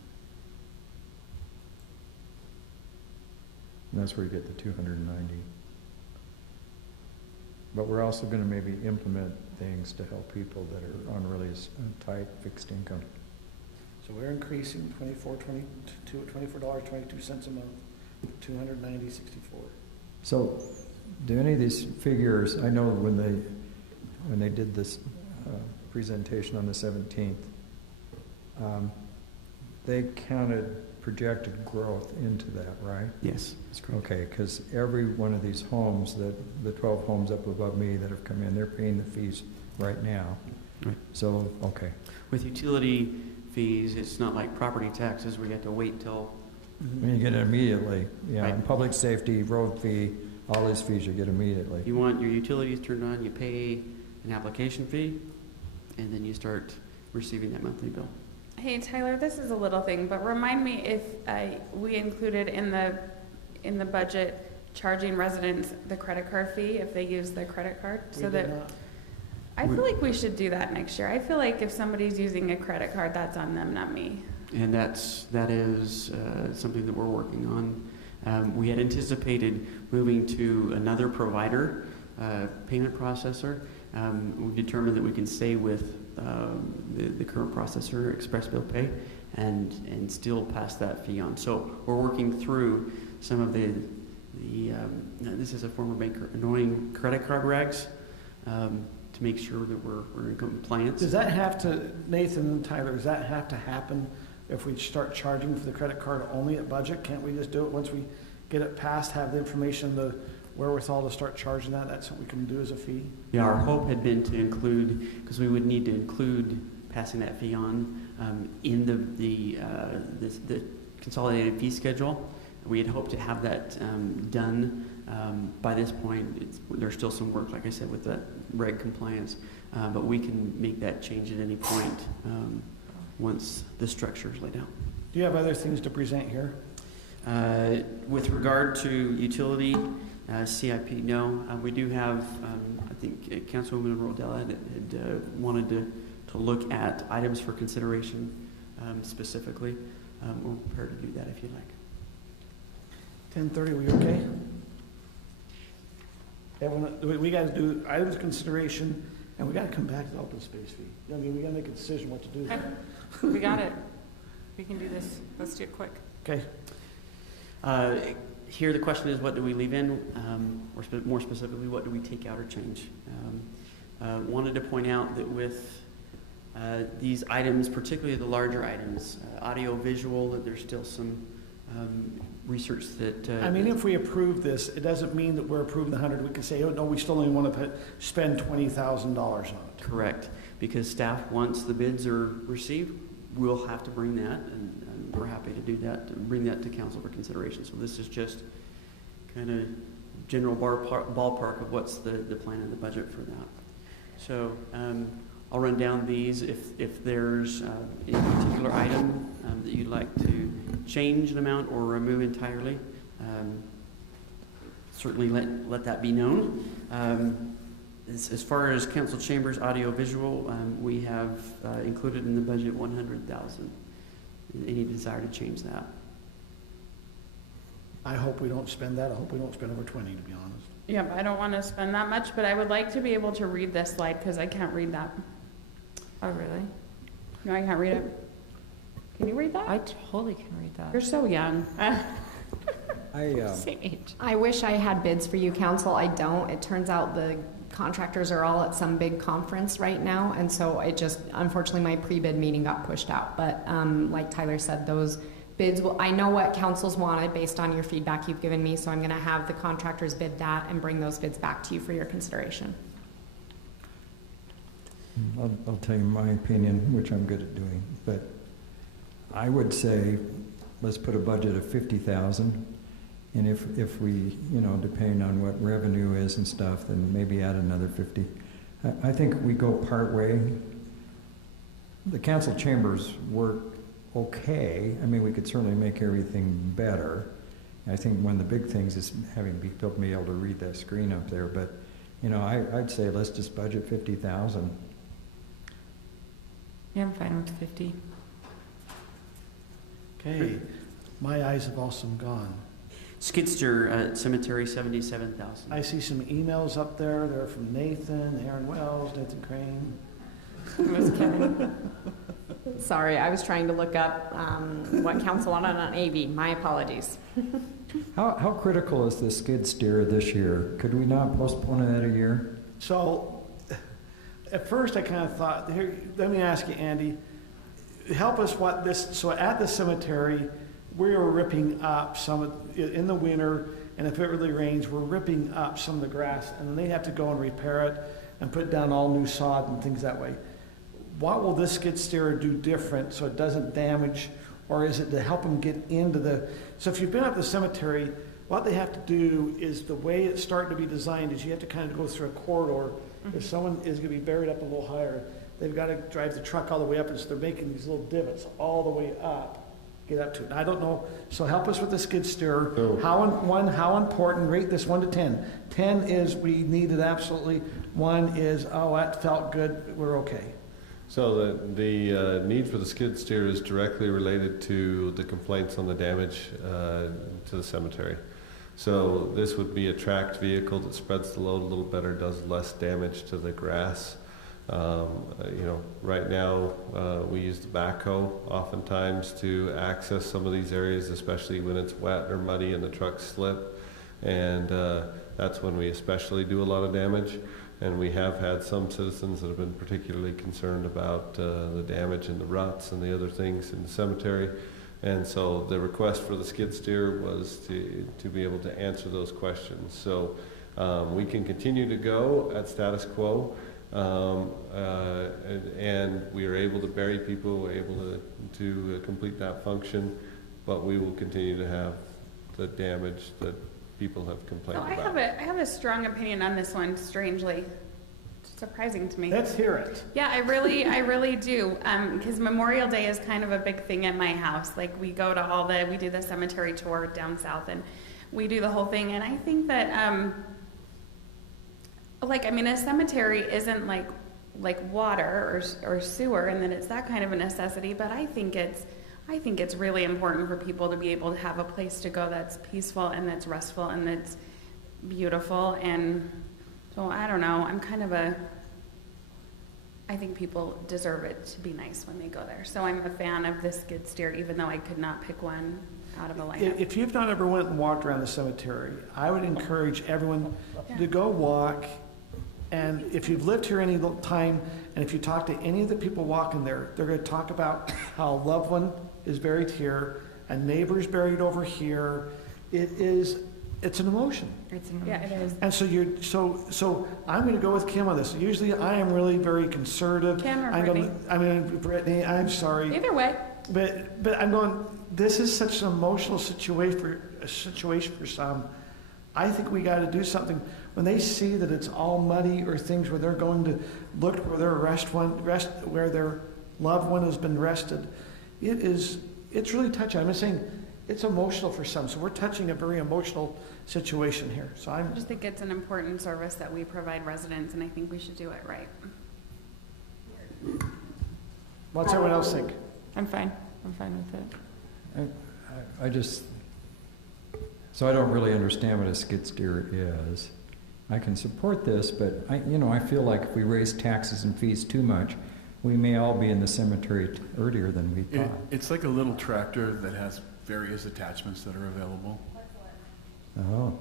And that's where you get the 290. But we're also going to maybe implement things to help people that are on really tight fixed income. So we're increasing $24.22 a month, $290.64. So, do any of these figures? I know when they did this presentation on the 17th, they counted projected growth into that, right? Yes, that's correct. Okay, because every one of these homes, the 12 homes up above me that have come in, they're paying the fees right now. Right. So, okay. With utility fees, it's not like property taxes where you have to wait till I mean, you get it immediately. Yeah, Right. and public safety, road fee, all these fees you get immediately. You want your utilities turned on, you pay an application fee, and then you start receiving that monthly bill. Hey, Tyler, this is a little thing, but remind me if we included in the budget charging residents the credit card fee if they use their credit card? We did not. I feel like we should do that next year. I feel like if somebody's using a credit card, that's on them, not me. And that is something that we're working on. We had anticipated moving to another provider, payment processor. We've determined that we can stay with the current processor, Express Bill Pay, and still pass that fee on. So we're working through some of the this is a former banker, annoying credit card regs to make sure that we're in compliance. Does that have to, Nathan and Tyler, does that have to happen if we start charging for the credit card only at budget? Can't we just do it once we get it passed, have the information, the wherewithal to start charging that? That's what we can do as a fee? Yeah, our hope had been to include, because we would need to include passing that fee on in the consolidated fee schedule. We had hoped to have that done by this point. There's still some work, like I said, with the reg compliance, but we can make that change at any point once the structure is laid out. Do you have other things to present here? With regard to utility, CIP, no. We do have, I think Councilwoman Rodella had wanted to look at items for consideration specifically. We're prepared to do that if you'd like. 10:30, we okay? Everyone, we got to do items of consideration, and we got to come back to the open space fee. I mean, we got to make a decision what to do. Okay. We got it. We can do this. Let's do it quick. Okay. Here the question is, what do we leave in? Or more specifically, what do we take out or change? Wanted to point out that with these items, particularly the larger items, audio, visual, that there's still some research that... I mean, if we approve this, it doesn't mean that we're approving the 100. We can say, oh, no, we still only want to spend $20,000 on it. Correct. Because staff, once the bids are received, we'll have to bring that, and we're happy to do that, to bring that to council for consideration. So this is just kind of general ballpark of what's the plan and the budget for that. So I'll run down these. If there's any particular item that you'd like to change an amount or remove entirely, certainly let that be known. As far as council chambers audio visual, we have included in the budget $100,000. Any desire to change that? I hope we don't spend that. I hope we don't spend over 20, to be honest. Yeah, I don't want to spend that much, but I would like to be able to read this slide because I can't read that. Oh, really? No, I can't read it. Can you read that? I totally can read that. You're so young. Same age. I wish I had bids for you, council. I don't. It turns out the contractors are all at some big conference right now, and so it just, unfortunately, my pre-bid meeting got pushed out. But like Tyler said, those bids will, I know what council's wanted based on your feedback you've given me, so I'm going to have the contractors bid that and bring those bids back to you for your consideration. I'll tell you my opinion, which I'm good at doing, but I would say let's put a budget of 50,000, and if we, you know, depending on what revenue is and stuff, then maybe add another 50. I think we go part way. The council chambers work okay. I mean, we could certainly make everything better. I think one of the big things is having people be able to read that screen up there, but you know, I'd say let's just budget 50,000. Yeah, I'm fine with 50. Okay. My eyes have also gone. Skidster Cemetery, 77,000. I see some emails up there. They're from Nathan, Aaron Wells, Nathan Crane. Sorry, I was trying to look up what council wanted on AV. My apologies. How critical is the skid steer this year? Could we not postpone it a year? So, at first I kind of thought, here, let me ask you, Andy, help us what this, so at the cemetery, we are ripping up some, in the winter, and if it really rains, we're ripping up some of the grass, and then they have to go and repair it and put down all new sod and things that way. What will this skid steer do different so it doesn't damage or is it to help them get into the, so if you've been up the cemetery, what they have to do is, the way it's starting to be designed is you have to kind of go through a corridor. If someone is gonna be buried up a little higher, they've gotta drive the truck all the way up, and so they're making these little divots all the way up, get up to it. And I don't know, so help us with the skid steer. So- How important, rate this 1 to 10. 10 is we need it absolutely, 1 is, oh, that felt good, we're okay. So the need for the skid steer is directly related to the complaints on the damage to the cemetery. So this would be a tracked vehicle that spreads the load a little better, does less damage to the grass. Right now we use the backhoe oftentimes to access some of these areas, especially when it's wet or muddy and the trucks slip. And that's when we especially do a lot of damage. And we have had some citizens that have been particularly concerned about the damage and the ruts and the other things in the cemetery. And so the request for the skid steer was to be able to answer those questions. So we can continue to go at status quo, and we are able to bury people, we're able to complete that function, but we will continue to have the damage that people have complained I about. have a strong opinion on this one, strangely. It's surprising to me. Let's hear it. Yeah, I really do. Because Memorial Day is kind of a big thing at my house. Like, we go to we do the cemetery tour down south, and we do the whole thing. And I think that, a cemetery isn't like water or sewer, and that it's that kind of a necessity. But I think it's really important for people to be able to have a place to go that's peaceful and that's restful and that's beautiful. And so I don't know, I think people deserve it to be nice when they go there. So I'm a fan of the skid steer, even though I could not pick one out of a lineup. If you've not ever went and walked around the cemetery, I would encourage everyone to go walk. And if you've lived here any time, and if you talk to any of the people walking there, they're going to talk about how a loved one is buried here, a neighbor's buried over here. It's an emotion. Yeah, it is. And so I'm going to go with Kim on this. Usually I am really very conservative. Kim or Brittany? Brittany, I'm sorry. Either way. But I'm going, this is such an emotional situation for some. I think we got to do something. When they see that it's all muddy or things where they're going to look where where their loved one has been rested, it's really touching. I'm just saying it's emotional for some. So we're touching a very emotional situation here. So I just think it's an important service that we provide residents, and I think we should do it right. What's everyone else think? I'm fine with it. So I don't really understand what a skid steer is. I can support this, but I feel like if we raise taxes and fees too much, we may all be in the cemetery earlier than we thought. It's like a little tractor that has various attachments that are available. Oh.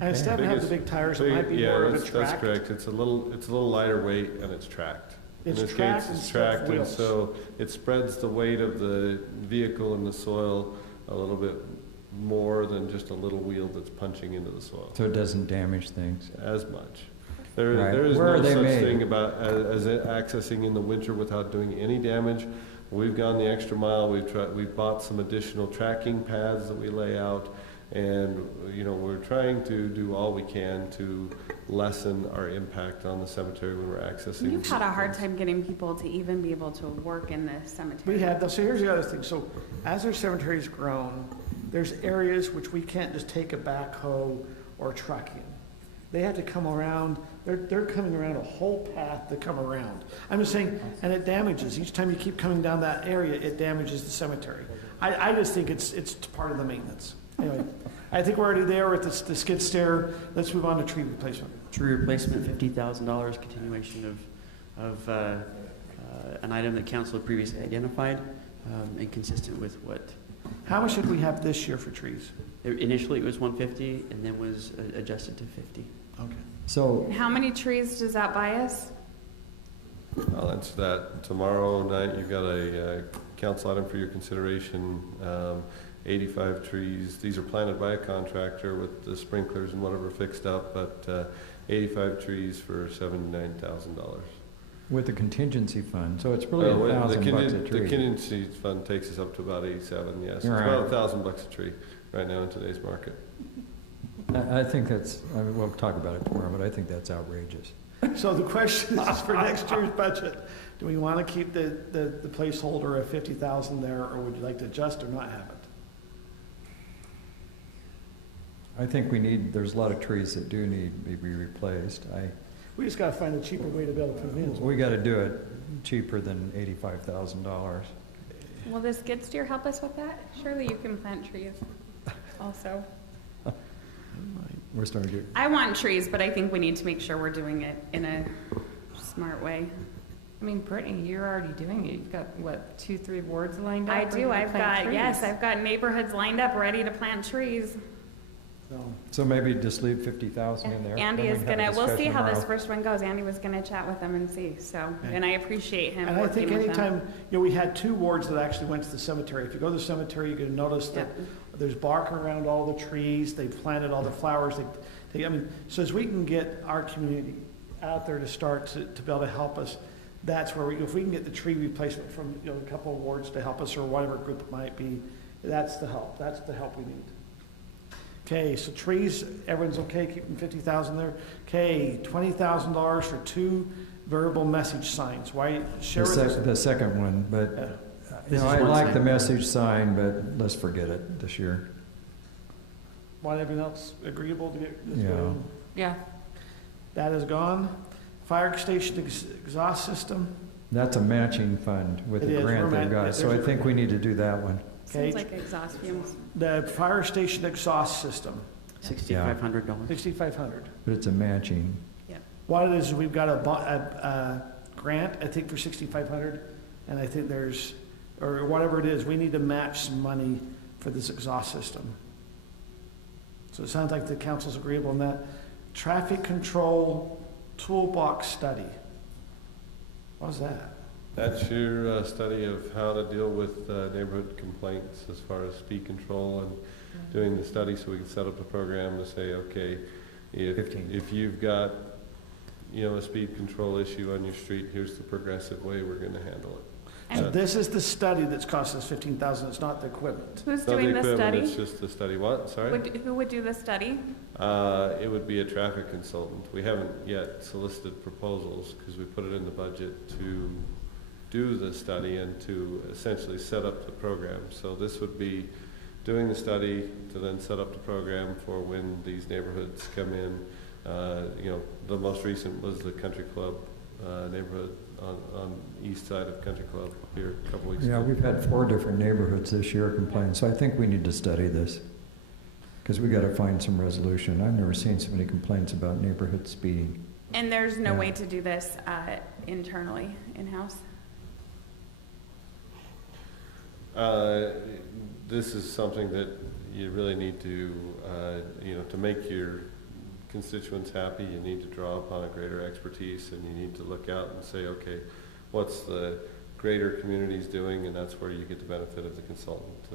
And instead of having the big tires, it might be more of a track. That's correct. It's a little lighter weight, and it's tracked. It's In this tracked case, it's instead of tracked, and wheels. so it spreads the weight of the vehicle in the soil a little bit more than just a little wheel that's punching into the soil. So it doesn't damage things. As much. There Right. is Where are no they such made? thing about as it accessing in the winter without doing any damage. We've gone the extra mile. We've bought some additional tracking pads that we lay out, and we're trying to do all we can to lessen our impact on the cemetery when we're accessing. You've had a hard time getting people to even be able to work in the cemetery. We have, so here's the other thing. So as our cemetery's grown, there's areas which we can't just take a backhoe or truck in. They have to come around, they're coming around a whole path to come around. I'm just saying, and it damages. Each time you keep coming down that area, it damages the cemetery. I just think it's part of the maintenance. Anyway, I think we're already there with the skid steer. Let's move on to tree replacement. Tree replacement, $50,000, continuation of an item that council had previously identified, and consistent with what. How much did we have this year for trees? Initially, it was 150, and then was adjusted to 50. Okay. So How many trees does that buy us? I'll answer that tomorrow night. You've got a council item for your consideration. 85 trees. These are planted by a contractor with the sprinklers and whatever fixed up, but 85 trees for $79,000. with the contingency fund, so it's really Well, $1,000 a the tree. contingency fund takes us up to about 87, yes. It's Right. about $1,000 a tree right now in today's market. I think that's, I mean, we'll talk about it tomorrow, but I think that's outrageous. So the question is for next year's budget, do we want to keep the placeholder of 50,000 there, or would you like to adjust or not have it? I think there's a lot of trees that do need to be replaced. We just got to find a cheaper way to be able to put them in. We got to do it cheaper than $85,000. Will the skid steer help us with that? Surely you can plant trees also. We're starting to get, I want trees, but I think we need to make sure we're doing it in a smart way. I mean, Brittany, you're already doing it. You've got, what, 2-3 wards lined up? I ready do. to I've plant got, trees? yes, I've got neighborhoods lined up ready to plant trees. so maybe just leave 50,000 in there. Andy then is we can have a gonna, we'll see discussion how this tomorrow. first one goes. Andy was gonna chat with them and see, so, Okay. and I appreciate him And I working think with them. anytime, we had 2 wards that actually went to the cemetery. If you go to the cemetery, you're going to notice that there's bark around all the trees. They planted all the flowers. So as we can get our community out there to start to be able to help us, that's where if we can get the tree replacement from, a couple of wards to help us, or whatever group it might be, that's the help. That's the help we need. Okay, so trees, everyone's okay keeping 50,000 there? Okay, $20,000 for 2 variable message signs. Why, share with us? The second one, but, This is I one like sign. the message sign, but let's forget it this year. Want everyone else agreeable to get this Yeah. going? Yeah. That is gone. Fire station exhaust system. That's a matching fund with It the is. grant We're they've mat- got, so I there's a- think we need to do that one. Okay. Seems like exhaust fumes. The fire station exhaust system, $6,500. 6,500. But it's a matching. What it is, we've got a grant, I think, for 6,500, and I think there's, or whatever it is, we need to match some money for this exhaust system. So it sounds like the council's agreeable on that. Traffic control toolbox study. What is that? That's your study of how to deal with neighborhood complaints as far as speed control, and doing the study so we can set up a program to say, okay, if you've got, a speed control issue on your street, here's the progressive way we're going to handle it. So this is the study that's cost us 15,000, it's not the equipment. Who's It's not the doing the equipment, study? it's just the study. What, sorry? Who would do the study? It would be a traffic consultant. We haven't yet solicited proposals because we put it in the budget to do the study and to essentially set up the program. So this would be doing the study to then set up the program for when these neighborhoods come in. The most recent was the Country Club neighborhood on east side of Country Club here a couple weeks Yeah, ago. we've had 4 different neighborhoods this year complain, so I think we need to study this. Because we got to find some resolution. I've never seen so many complaints about neighborhood speeding. And there's no Yeah. way to do this internally, in-house? This is something that you really need to, to make your constituents happy, you need to draw upon a greater expertise, and you need to look out and say, okay, what's the greater communities doing? And that's where you get the benefit of the consultant,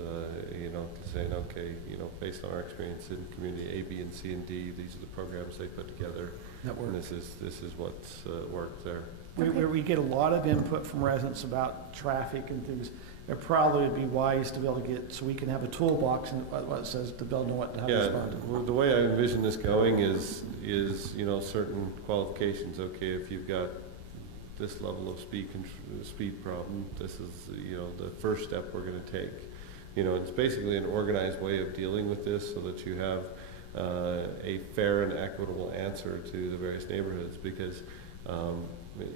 saying, okay, based on our experience in community A, B, and C, and D, these are the programs they put together. And this is what's worked there. We get a lot of input from residents about traffic and things. It probably would be wise to be able to get, so we can have a toolbox and what it says to be able to know how to Yeah, respond. well, the way I envision this going is certain qualifications. Okay, if you've got this level of speed problem, this is, the first step we're gonna take. It's basically an organized way of dealing with this so that you have a fair and equitable answer to the various neighborhoods, because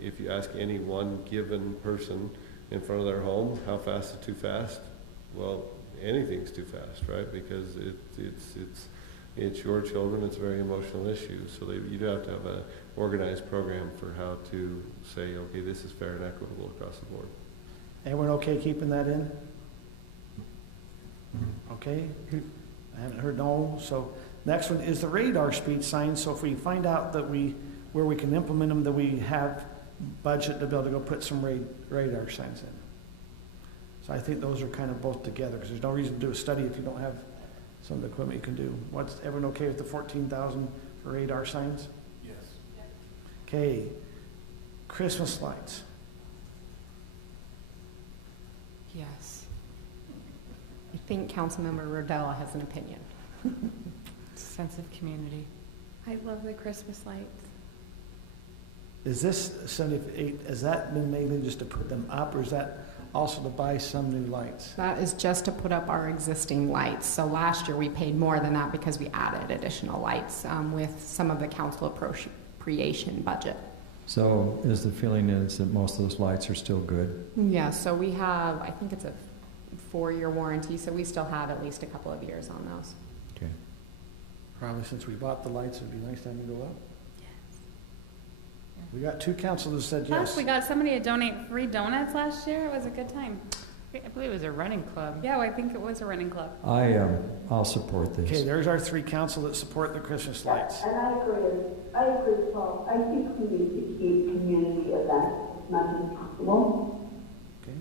if you ask any one given person in front of their home, how fast is too fast? Well, anything's too fast, right? Because it's your children, it's a very emotional issue. So you do have to have an organized program for how to say, okay, this is fair and equitable across the board. Everyone okay keeping that in? Okay? I haven't heard no. So next one is the radar speed signs. So if we find out that where we can implement them, that we have budget to be able to go put some radar signs in. So I think those are kind of both together, because there's no reason to do a study if you don't have some of the equipment you can do. Everyone okay with the 14,000 for radar signs? Yes. Okay. Christmas lights. Yes. I think Councilmember Rodella has an opinion. Sense of community. I love the Christmas lights. Is this 78, has that been mainly just to put them up, or is that also to buy some new lights? That is just to put up our existing lights. So last year we paid more than that because we added additional lights with some of the council appropriation budget. So is the feeling is that most of those lights are still good? Yeah, so we have, I think it's a 4-year warranty, so we still have at least a couple of years on those. Okay. Probably since we bought the lights, it'd be nice to have them go up. We got 2 councilors said Plus, yes. we got somebody to donate free donuts last year. It was a good time. I believe it was a running club. Yeah, I think it was a running club. I'll support this. Okay, there's our 3 council that support the Christmas lights. And I agree, Paul. I think we need to keep community events as much as possible. Okay.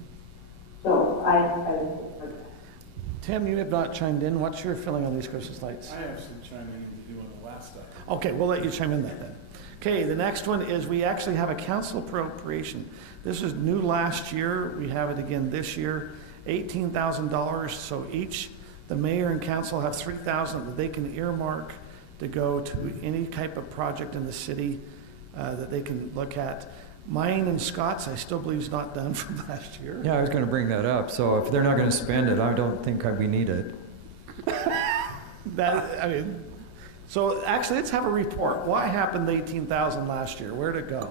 So I support that. Tim, you have not chimed in. What's your feeling on these Christmas lights? I have some chiming in to do on the last stuff. Okay, we'll let you chime in that then. Okay, the next one is we actually have a council appropriation. This is new last year. We have it again this year, $18,000. So each, the mayor and council have $3,000 that they can earmark to go to any type of project in the city that they can look at. Mine and Scott's, I still believe is not done from last year. Yeah, I was going to bring that up. So if they're not going to spend it, I don't think we need it. So actually, let's have a report. What happened to $18,000 last year? Where'd it go?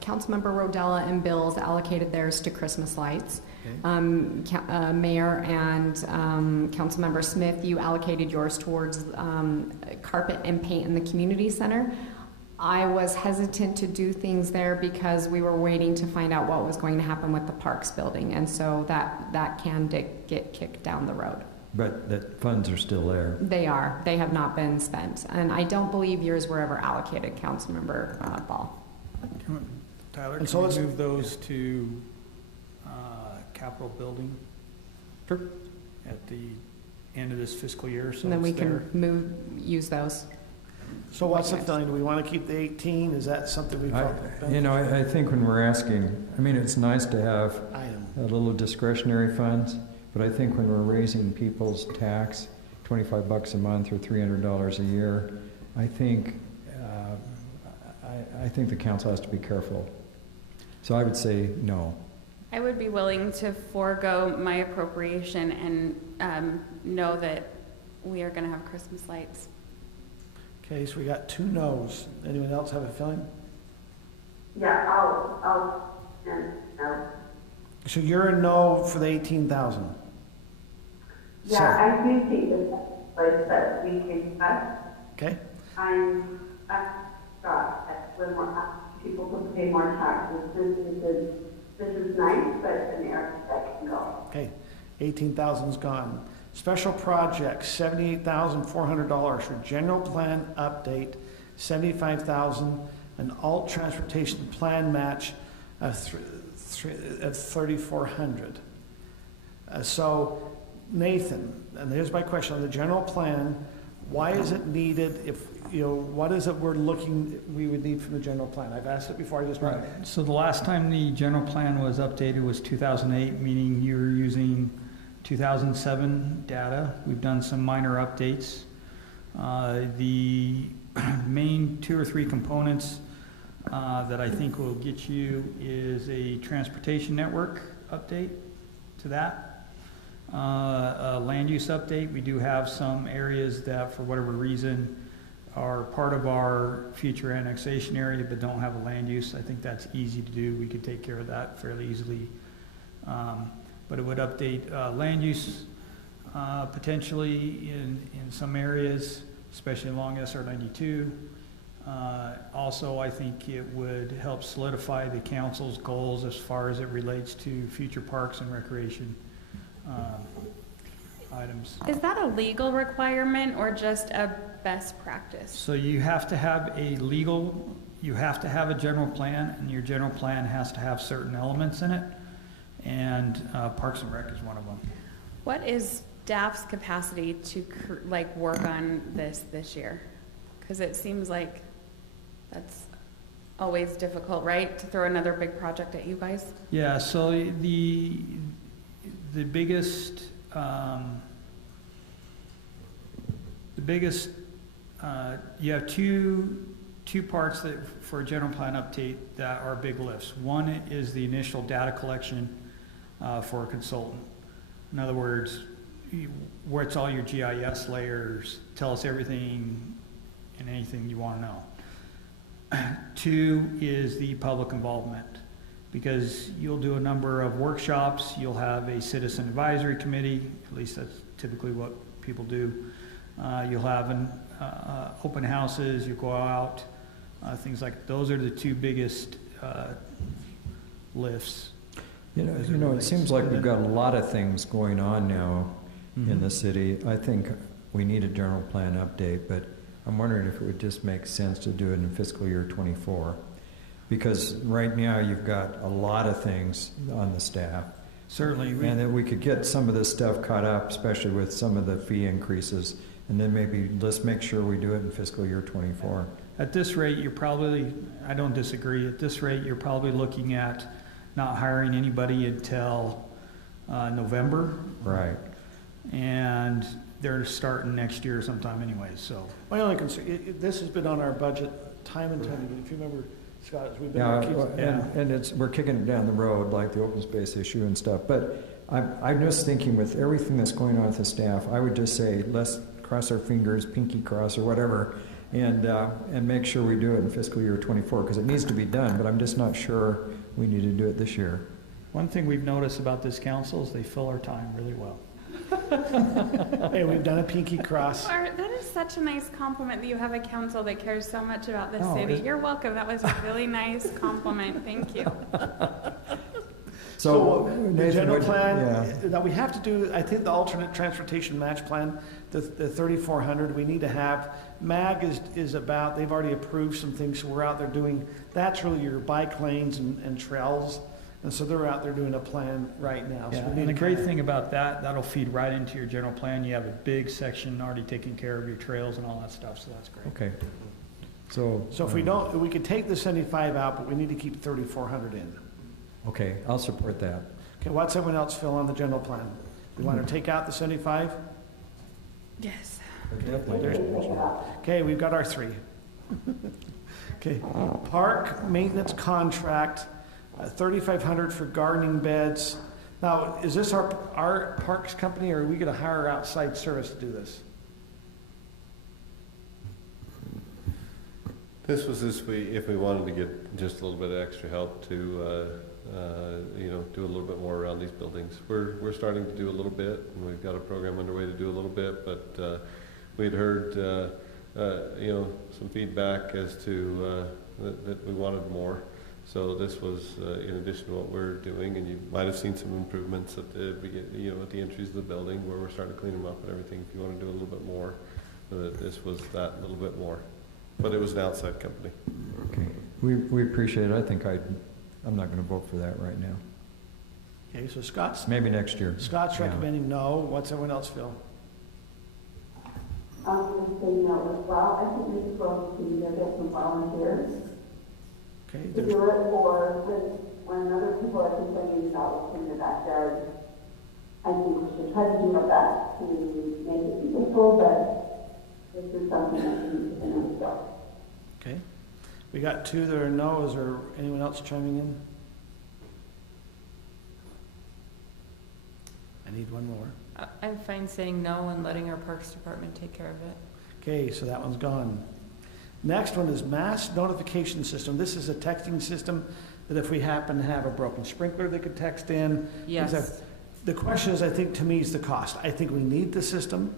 Councilmember Rodella and Bills allocated theirs to Christmas lights. Okay. Mayor and Councilmember Smith, you allocated yours towards carpet and paint in the community center. I was hesitant to do things there because we were waiting to find out what was going to happen with the Parks building, and so that can get kicked down the road. But the funds are still there. They are. They have not been spent, and I don't believe yours were ever allocated, Councilmember Ball. Tyler, And can so we let's- move those to Capitol Building? Sure. At the end of this fiscal year, so And then we it's there. can use those. So what's the feeling? Do we want to keep the 18? Is that something we felt? I think when we're asking, it's nice to have Item. a little discretionary funds, but I think when we're raising people's tax, $25 a month or $300 a year, I think the council has to be careful. So I would say no. I would be willing to forego my appropriation and know that we are going to have Christmas lights. Okay, so we got 2 no's. Anyone else have a feeling? Yeah, I'll, no. So you're a no for the 18,000. Yeah, I do think that we can, Okay. I'm, Scott, when people could pay more taxes, this is nice, but an area that can go. Okay, 18,000 is gone. Special projects, $78,400 for general plan update, $75,000, an alt transportation plan match of $3,400. So Nathan, and here's my question on the general plan: why is it needed? If what is it we would need from the general plan? I've asked it before. I just Right. So the last time the general plan was updated was 2008, meaning you were using 2007 data. We've done some minor updates. The main 2 or 3 components that I think will get you is a transportation network update to that. A land use update. We do have some areas that, for whatever reason, are part of our future annexation area but don't have a land use. I think that's easy to do. We could take care of that fairly easily. But it would update land use potentially in some areas, especially along SR 92. Also, I think it would help solidify the council's goals as far as it relates to future parks and recreation items. Is that a legal requirement or just a best practice? So you have to have a general plan, and your general plan has to have certain elements in it, and Parks and Rec is one of them. What is staff's capacity to work on this year? Because it seems like that's always difficult, right? To throw another big project at you guys? Yeah, so the biggest, you have two parts that, for a general plan update, that are big lifts. One is the initial data collection for a consultant. In other words, what's all your GIS layers, tell us everything and anything you want to know. Two is the public involvement, because you'll do a number of workshops, you'll have a citizen advisory committee, at least that's typically what people do. You'll have open houses, you go out, things like, those are the two biggest lifts. It seems like we've got a lot of things going on now in the city. I think we need a general plan update, but I'm wondering if it would just make sense to do it in fiscal year 24. Because right now you've got a lot of things on the staff. Certainly. And that we could get some of this stuff caught up, especially with some of the fee increases. And then maybe let's make sure we do it in fiscal year 24. At this rate, I don't disagree, at this rate, you're probably looking at not hiring anybody until November. Right. And they're starting next year sometime anyway, so. My only concern, this has been on our budget time and time again. If you remember, Scott, we've been and we're kicking it down the road, like the open space issue and stuff. But I'm just thinking, with everything that's going on with the staff, I would just say let's cross our fingers, pinky cross or whatever, and make sure we do it in fiscal year 24, because it needs to be done. But I'm just not sure we need to do it this year. One thing we've noticed about this council is they fill our time really well. Hey, we've done a pinky cross. Art, that is such a nice compliment that you have a council that cares so much about the city. You're welcome. That was a really nice compliment. Thank you. So the Nathan, general plan that we have to do, I think the alternate transportation match plan, the 3,400, we need to have. MAG is about, they've already approved some things, so we're out there doing, that's really your bike lanes and trails. And so they're out there doing a plan right now. Yeah, and the great thing about that, that'll feed right into your general plan. You have a big section already taking care of your trails and all that stuff, so that's great. Okay. So if we don't, we could take the 75 out, but we need to keep 3,400 in. Okay, I'll support that. Okay, what's everyone else feel on the general plan? We want to take out the 75? Yes. Okay, we've got our 3. Okay, park maintenance contract, 3,500 for gardening beds. Now, is this our parks company, or are we going to hire outside service to do this? This was if we wanted to get just a little bit of extra help to, do a little bit more around these buildings. We're starting to do a little bit, and we've got a program underway to do a little bit, but we'd heard, some feedback as to that we wanted more. So this was in addition to what we're doing, and you might have seen some improvements at the at the entries of the building where we're starting to clean them up and everything. If you want to do a little bit more, this was that little bit more, but it was an outside company. Okay, we appreciate it. I think I'm not going to vote for that right now. Okay, so Scott's maybe next year. Scott's recommending no. What's everyone else feel? I'm going to say no as well. I think we should go to get some volunteers. Okay, to do it, or when other people are complaining about what's in the backyard, I think we should try to do our best to make it peaceful, but this is something that needs to be done. Okay, we got 2 that are no. Is there anyone else chiming in? I need one more. I'm fine saying no and letting our Parks Department take care of it. Okay, so that one's gone. Next one is mass notification system. This is a texting system that if we happen to have a broken sprinkler, they could text in. Yes. The question is, I think, to me, is the cost. I think we need the system.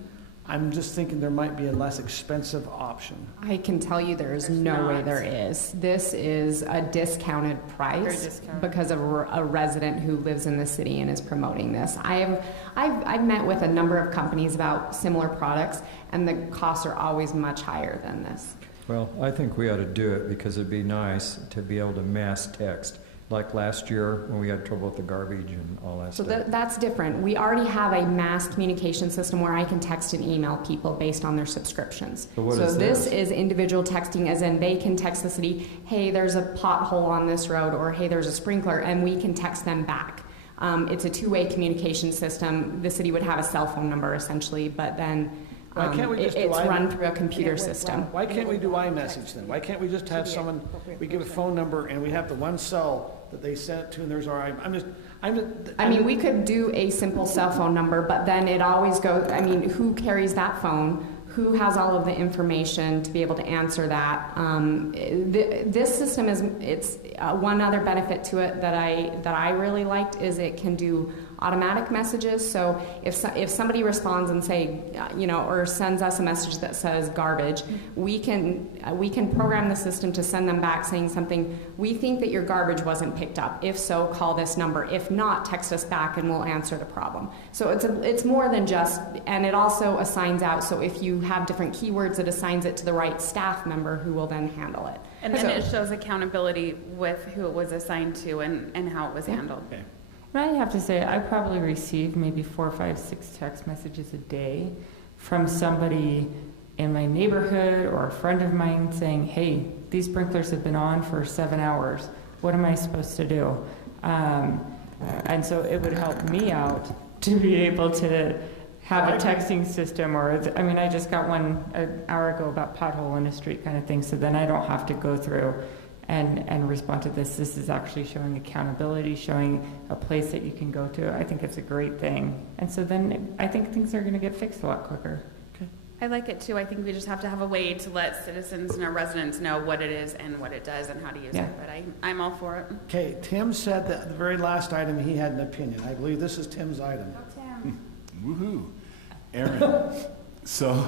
I'm just thinking there might be a less expensive option. I can tell you there's no way there is. This is a discounted price because of a resident who lives in the city and is promoting this. I've met with a number of companies about similar products, and the costs are always much higher than this. Well, I think we ought to do it because it'd be nice to be able to mass text like last year when we had trouble with the garbage and all that So stuff. that's different. We already have a mass communication system where I can text and email people based on their subscriptions. So what So is this this? is individual texting, as in they can text the city, hey, there's a pothole on this road, or hey, there's a sprinkler, and we can text them back. It's a two-way communication system. The city would have a cell phone number essentially, but then Why can't we just do it's I- run through a computer system. Why can't we do iMessage then? Why can't we just have someone, we give a phone number and we have the one cell that they send it to and there's our, I mean, we could do a simple cell phone number, but then it always goes, I mean, who carries that phone? Who has all of the information to be able to answer that? This system it's one other benefit to it that I really liked is it can do automatic messages. So if somebody responds and say, or sends us a message that says garbage, we can program the system to send them back saying something, we think that your garbage wasn't picked up. If so, call this number. If not, text us back and we'll answer the problem. So it's more than just, and it also assigns out, so if you have different keywords, it assigns it to the right staff member who will then handle it. And then it shows accountability with who it was assigned to and how it was handled. Okay. But I have to say, I probably receive maybe 4, 5, 6 text messages a day from somebody in my neighborhood or a friend of mine saying, hey, these sprinklers have been on for 7 hours. What am I supposed to do? And so it would help me out to be able to have a texting system, or, I just got one an hour ago about pothole in the street kind of thing, so then I don't have to go through and respond to this. This is actually showing accountability, showing a place that you can go to. I think it's a great thing. And so then I think things are going to get fixed a lot quicker. I like it too. I think we just have to have a way to let citizens and our residents know what it is and what it does and how to use it. But I'm all for it. Okay, Tim said that the very last item he had an opinion. I believe this is Tim's item. Woohoo. Aaron, so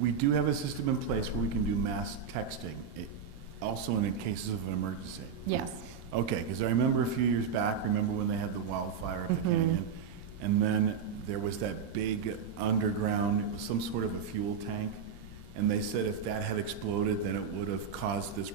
we do have a system in place where we can do mass texting, also in cases of an emergency. Yes. Okay, because I remember a few years back, remember when they had the wildfire at the canyon? And then there was that big underground, it was some sort of a fuel tank. And they said if that had exploded, then it would have caused this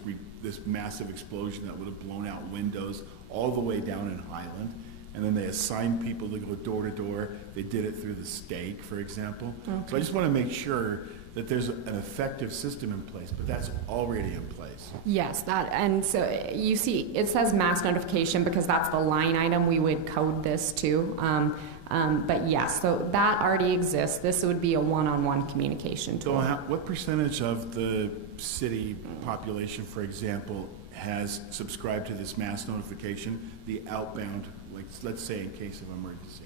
massive explosion that would have blown out windows all the way down in Highland. And then they assigned people to go door to door. They did it through the stake, for example. Okay. So I just want to make sure that there's an effective system in place, but that's already in place. Yes, and so you see, it says mass notification because that's the line item we would code this to. But yes, so that already exists. This would be a one-on-one communication tool. So what percentage of the city population, for example, has subscribed to this mass notification, the outbound, like let's say in case of emergency?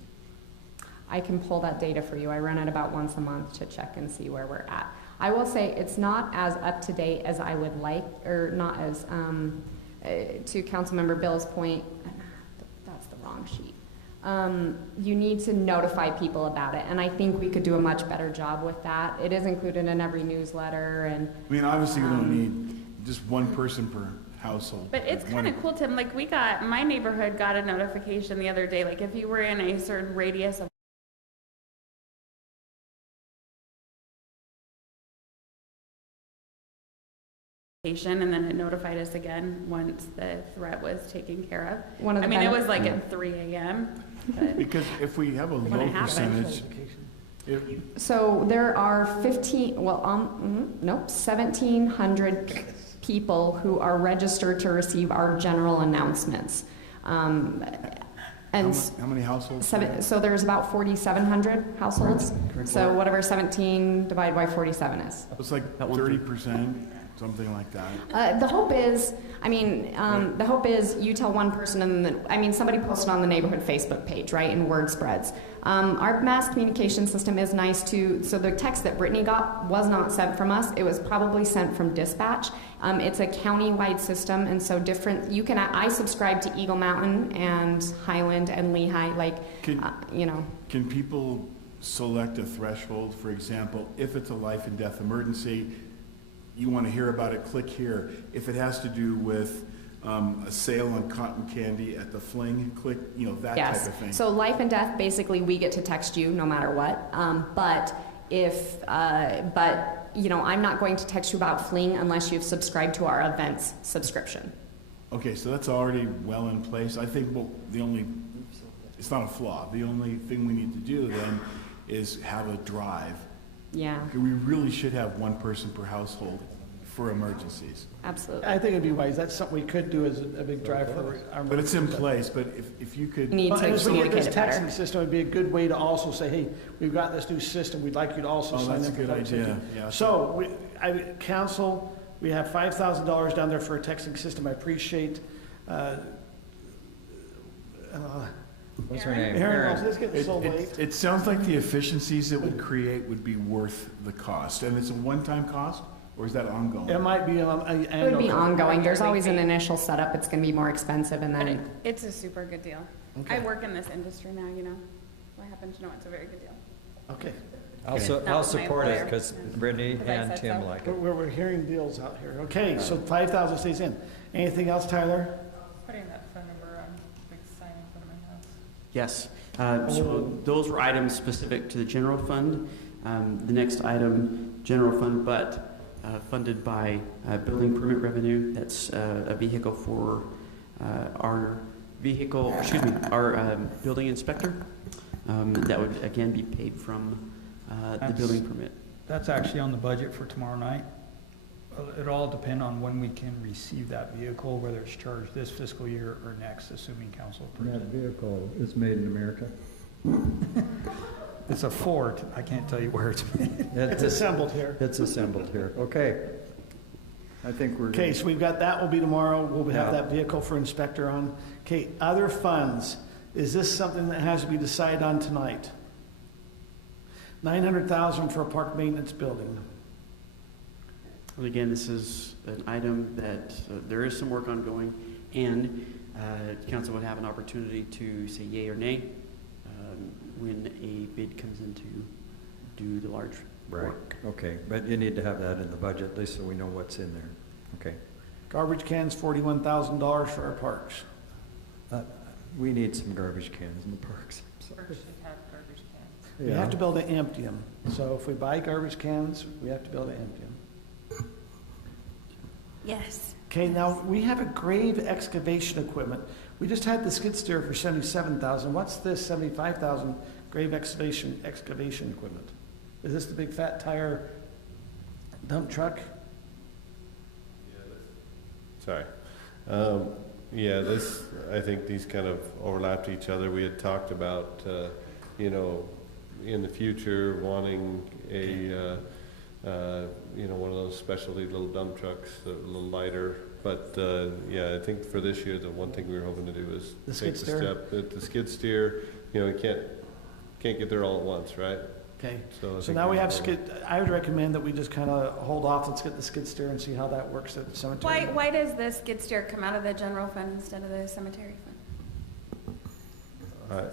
I can pull that data for you. I run it about once a month to check and see where we're at. I will say it's not as up to date as I would like, or not as, to Councilmember Bill's point, that's the wrong sheet. You need to notify people about it, and I think we could do a much better job with that. It is included in every newsletter, and I mean, obviously we don't need just one person per household. But it's kind of cool, Tim. Like my neighborhood got a notification the other day. Like if you were in a certain radius of and then it notified us again once the threat was taken care of. It was like at 3 a.m. Because if we have a low percentage, so there are 1,700 people who are registered to receive our general announcements. And how many households? So there's about 4,700 households. So whatever 17 divided by 47 is. It's like 30%. Something like that. The hope is, the hope is you tell one person and then, somebody posted on the neighborhood Facebook page, right, and word spreads. Our mass communication system is nice too. So the text that Brittany got was not sent from us. It was probably sent from dispatch. It's a county-wide system, and so I subscribe to Eagle Mountain and Highland and Lehigh, Can people select a threshold, for example, if it's a life and death emergency, you want to hear about it, click here. If it has to do with a sale on cotton candy at the Fling, click, that type of thing. So life and death, basically, we get to text you no matter what. But I'm not going to text you about Fling unless you've subscribed to our events subscription. Okay, so that's already well in place. I think it's not a flaw. The only thing we need to do then is have a drive. Yeah, We really should have one person per household for emergencies. absolutely. I think it'd be wise, that's something we could do as a big drive for our. But it's in place, but if you could. Need Well, to and as we get communicate this it better. texting system, it'd be a good way to also say, hey, we've got this new system, we'd like you to also Oh, sign that's up a for good public idea, safety. yeah. So, council, we have $5,000 down there for a texting system. I appreciate, What's her name? Aaron, it's getting so late. It sounds like the efficiencies it would create would be worth the cost. And it's a one-time cost, or is that ongoing? It might be an It would be annual. ongoing. There's always an initial setup. It's going to be more expensive, and But then it's a super good deal. Okay. I work in this industry now, you know. I happen to know it's a very good deal. Okay, I'll Not I'll my support it employer. because Brittany Because I and said Tim so. like it. we're hearing deals out here. Okay, so 5,000 stays in. Anything else, Tyler? Putting that phone number on big sign in front of my house. Yes. So those were items specific to the general fund. The next item, general fund, but funded by building permit revenue. That's a vehicle for our building inspector. That would again be paid from the building permit. That's actually on the budget for tomorrow night. It all depend on when we can receive that vehicle, whether it's charged this fiscal year or next, assuming council That approves it. vehicle is made in America. It's a Ford. I can't tell you where it's made. It's assembled here. It's assembled here. Okay. I think we're. Okay, so we've got that will be tomorrow. We'll have Yeah. that vehicle for inspector on. Okay, other funds. Is this something that has to be decided on tonight? 900,000 for a park maintenance building. Well, again, this is an item that there is some work ongoing, and council would have an opportunity to say yay or nay when a bid comes in to do the large Right, work. okay, but you need to have that in the budget, at least so we know what's in there. Okay. Garbage cans, $41,000 for our parks. We need some garbage cans in the parks. Or should have garbage cans. We have to be able to empty them. So if we buy garbage cans, we have to be able to empty them. Yes. Okay, now we have a grave excavation equipment. We just had the skid steer for $77,000. What's this $75,000 grave excavation equipment? Is this the big fat tire dump truck? Sorry. I think these kind of overlap to each other. We had talked about, in the future wanting a, one of those specialty little dump trucks, a little lighter. But, I think for this year, the one thing we were hoping to do is The take skid the steer? step. The skid steer, you can't get there all at once, right? Okay, So, I so think now we have go- skid, I would recommend that we just kind of hold off. Let's get the skid steer and see how that works at the cemetery. Why does the skid steer come out of the general fund instead of the cemetery fund?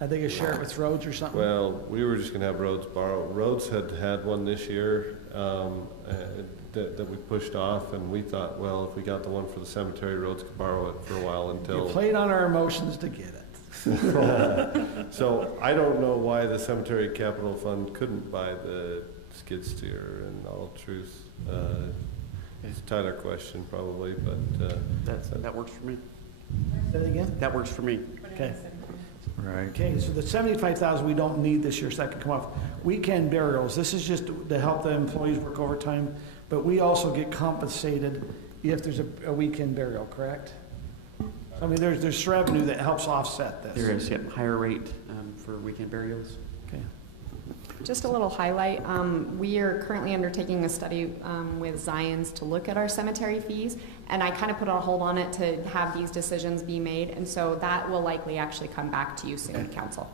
I think you share it with roads or something. Well, we were just gonna have Rhodes borrow. Rhodes had one this year, that we pushed off, and we thought, well, if we got the one for the cemetery, Rhodes could borrow it for a while You until. played on our emotions to get it. So I don't know why the cemetery capital fund couldn't buy the skid steer, in all truth. It's a Tyler question probably, but, That works for me. Say it again? That works for me. Okay. Right. Okay, so the 75,000 we don't need this year, so that can come off. Weekend burials, this is just to help the employees work overtime, but we also get compensated if there's a weekend burial, correct? I mean, there's revenue that helps offset this. There is, higher rate for weekend burials. Okay. just a little highlight. We are currently undertaking a study with Zions to look at our cemetery fees, and I kind of put a hold on it to have these decisions be made, and so that will likely actually come back to you soon, Council.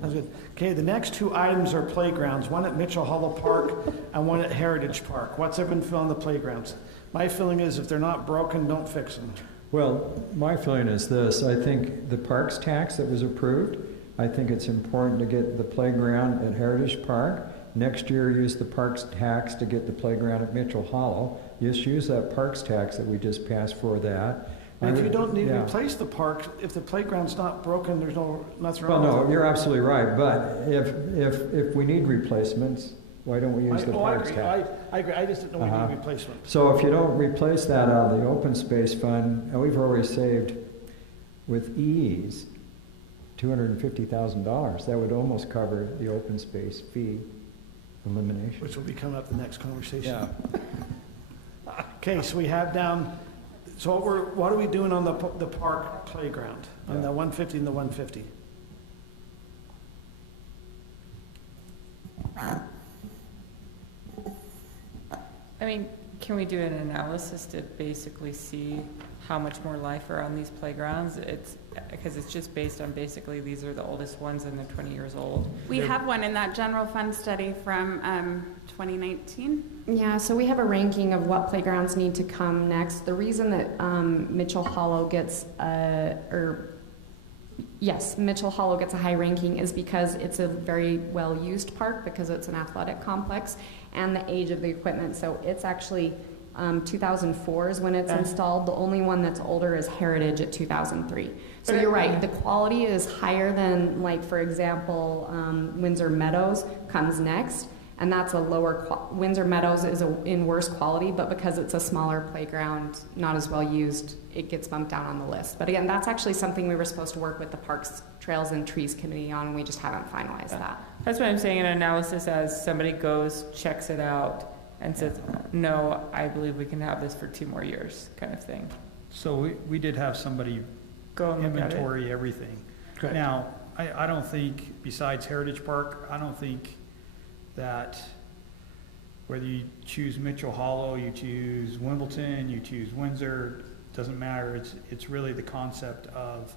That's good. Okay, the next two items are playgrounds, one at Mitchell Hollow Park and one at Heritage Park. What's everyone feel on the playgrounds? My feeling is if they're not broken, don't fix them. Well, my feeling is this. I think the parks tax that was approved, I think it's important to get the playground at Heritage Park. Next year, use the parks tax to get the playground at Mitchell Hollow. Just use that parks tax that we just passed for that. And if you don't need to Yeah. replace the park, if the playground's not broken, there's nothing Well, wrong with no, it. you're absolutely right, but if we need replacements, Why don't we use the I parks agree. tax? I agree. I just didn't know we need replacement. So if you don't replace that out of the open space fund, and we've already saved with ease $250,000, that would almost cover the open space fee elimination. Which will be coming up the next conversation. Yeah. Okay, so we have down, so what are we doing on the park playground? On the 150 and the 150? I mean, can we do an analysis to basically see how much more life are on these playgrounds? Because it's just based on basically these are the oldest ones and they're 20 years old. We have one in that general fund study from 2019. Yeah, so we have a ranking of what playgrounds need to come next. The reason that Mitchell Hollow gets Mitchell Hollow gets a high ranking is because it's a very well-used park, because it's an athletic complex, and the age of the equipment. So it's actually 2004 is when it's installed. The only one that's older is Heritage at 2003. So you're right, the quality is higher than, like, for example, Windsor Meadows comes next, and that's a lower, Windsor Meadows is in worse quality, but because it's a smaller playground, not as well used, it gets bumped down on the list. But again, that's actually something we were supposed to work with the Parks, Trails, and Trees Committee on, and we just haven't finalized that. That's what I'm saying, an analysis as somebody goes, checks it out, and says, no, I believe we can have this for 2 more years, kind of thing. So we did have somebody Go and look at it. inventory everything. Correct. Now, I don't think, besides Heritage Park, I don't think that whether you choose Mitchell Hollow, you choose Wimbledon, you choose Windsor, doesn't matter. It's really the concept of,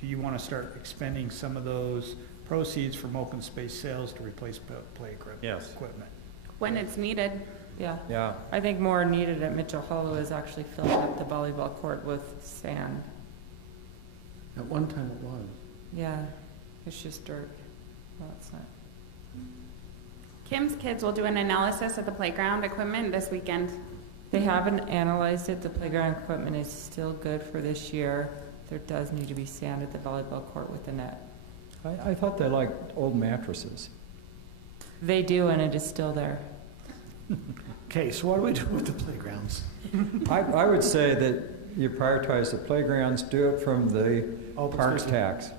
do you want to start expending some of those proceeds from open space sales to replace play equipment? When it's needed. Yeah. Yeah. I think more needed at Mitchell Hollow is actually filling up the volleyball court with sand. At one time it was. Yeah, it's just dirt. Well, it's not. Kim's kids will do an analysis of the playground equipment this weekend. They haven't analyzed it. The playground equipment is still good for this year. There does need to be sand at the volleyball court with the net. I thought they liked old mattresses. They do, and it is still there. Okay, so what do we do with the playgrounds? I would say that you prioritize the playgrounds, do it from the Open parks space. tax.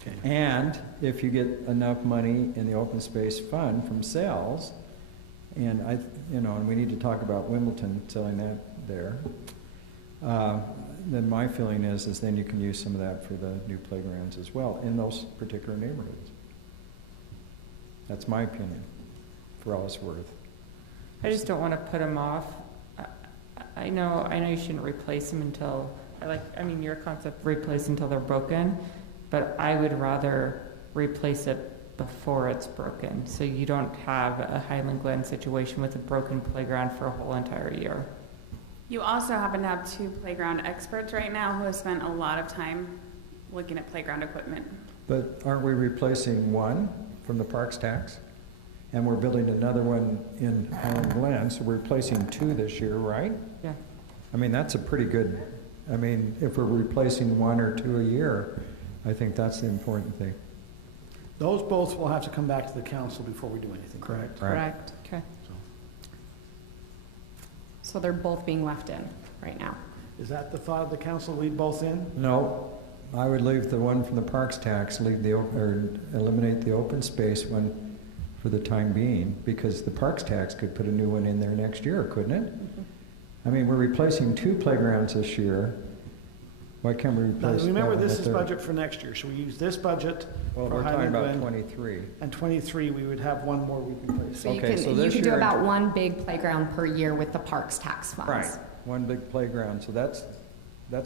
Okay. And if you get enough money in the open space fund from sales, and and we need to talk about Wimbledon selling that there, then my feeling is then you can use some of that for the new playgrounds as well in those particular neighborhoods. That's my opinion, for all it's worth. I just don't want to put them off. I know you shouldn't replace them until, your concept, replace until they're broken, but I would rather replace it before it's broken, so you don't have a Highland Glen situation with a broken playground for a whole entire year. You also happen to have 2 playground experts right now who have spent a lot of time looking at playground equipment. But aren't we replacing one from the parks tax? And we're building another one in Highland Glen, so we're replacing 2 this year, right? Yeah. I mean, that's a pretty good, if we're replacing 1 or 2 a year, I think that's the important thing. Those both will have to come back to the council before we do anything, correct? Right. Correct. Okay. So they're both being left in right now. Is that the thought of the council, leave both in? No, I would leave the one from the parks tax, eliminate the open space one for the time being, because the parks tax could put a new one in there next year, couldn't it? I mean, we're replacing 2 playgrounds this year. Why can't we Now, replace? remember, that this with is the- budget for next year, so we use this budget Well, for we're talking Highland about Glen, 23. and 23, we would have 1 more we can place. So you Okay, can, so you this can do year- about 1 big playground per year with the parks tax funds. Right, 1 big playground, so that's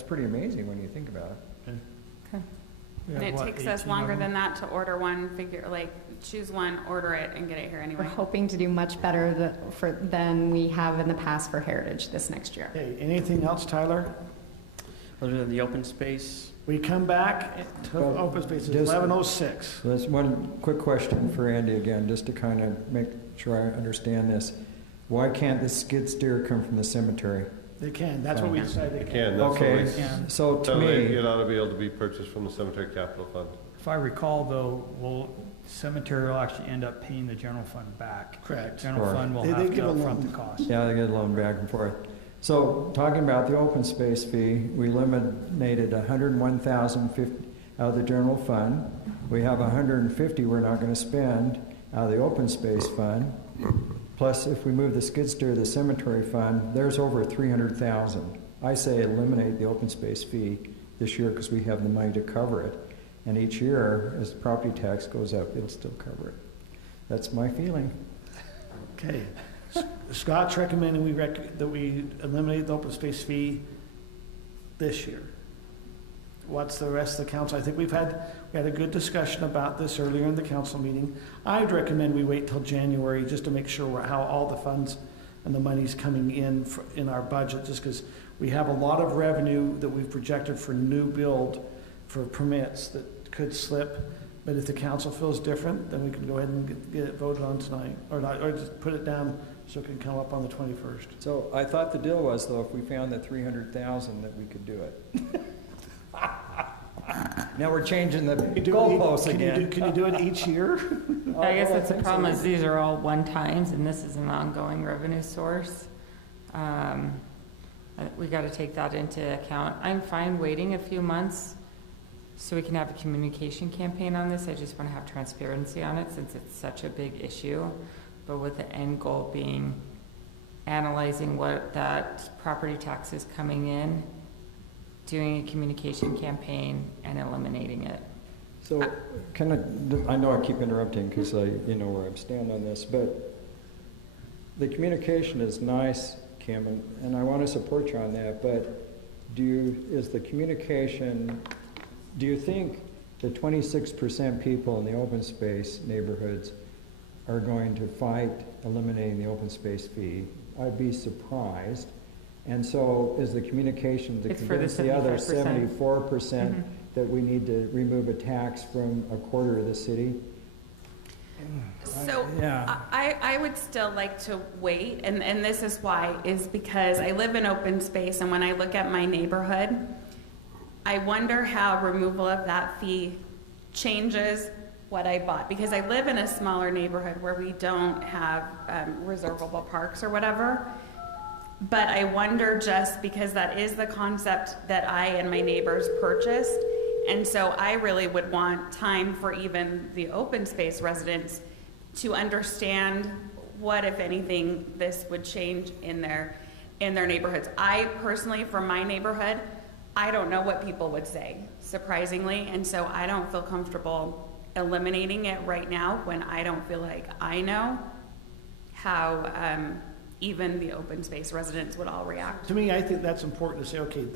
pretty amazing when you think about it. We And have, it what, takes us 18 longer of them? than that to order one, choose one, order it, and get it here We're anyway. hoping to do much better than we have in the past for Heritage this next year. Okay, anything else, Tyler? Other than the open space, We come back to Well, open space at just- 11:06. There's one quick question for Andy again, just to kind of make sure I understand this. Why can't the skid steer come from the cemetery? They can, that's what we decided they It can. can, that's what Okay, we, can. so to so me, it ought to be able to be purchased from the cemetery capital fund. If I recall, though, cemetery will actually end up paying the general fund back. Correct. General Correct. fund will They have give to a upfront loan. the cost. Yeah, they get a loan back and forth. So, talking about the open space fee, we eliminated 101,050 out of the general fund. We have 150 we're not going to spend out of the open space fund. Plus, if we move the skid steer to the cemetery fund, there's over 300,000. I say eliminate the open space fee this year because we have the money to cover it. And each year, as the property tax goes up, it'll still cover it. That's my feeling. Okay. Scott's recommending that we eliminate the open space fee this year. What's the rest of the council? I think we had a good discussion about this earlier in the council meeting. I'd recommend we wait till January just to make sure how all the funds and the money's coming in our budget, just because we have a lot of revenue that we've projected for new build for permits that could slip. But if the council feels different, then we can go ahead and get it voted on tonight, or not, or just put it down so it can come up on the 21st. So I thought the deal was, though, if we found the 300,000, that we could do it. Now we're changing the goalposts again. Can you do it each year? I guess that's the problem, is these are all one-times, and this is an ongoing revenue source. We gotta take that into account. I'm fine waiting a few months so we can have a communication campaign on this. I just wanna have transparency on it since it's such a big issue. But with the end goal being analyzing what that property tax is coming in, doing a communication campaign, and eliminating it. So, I know I keep interrupting because you know where I stand on this, but the communication is nice, Kim, and I want to support you on that, but do you think the 26% people in the open space neighborhoods are going to fight eliminating the open space fee? I'd be surprised. And so is the communication to convince the other 74% that we need to remove a tax from a quarter of the city? So I would still like to wait, and this is why, is because I live in open space, and when I look at my neighborhood, I wonder how removal of that fee changes what I bought, because I live in a smaller neighborhood where we don't have reservable parks or whatever. But I wonder, just because that is the concept that I and my neighbors purchased, and so I really would want time for even the open space residents to understand what, if anything, this would change in their neighborhoods. I personally, for my neighborhood, I don't know what people would say, surprisingly, and so I don't feel comfortable eliminating it right now when I don't feel like I know how even the open space residents would all react. To me, I think that's important to say, okay,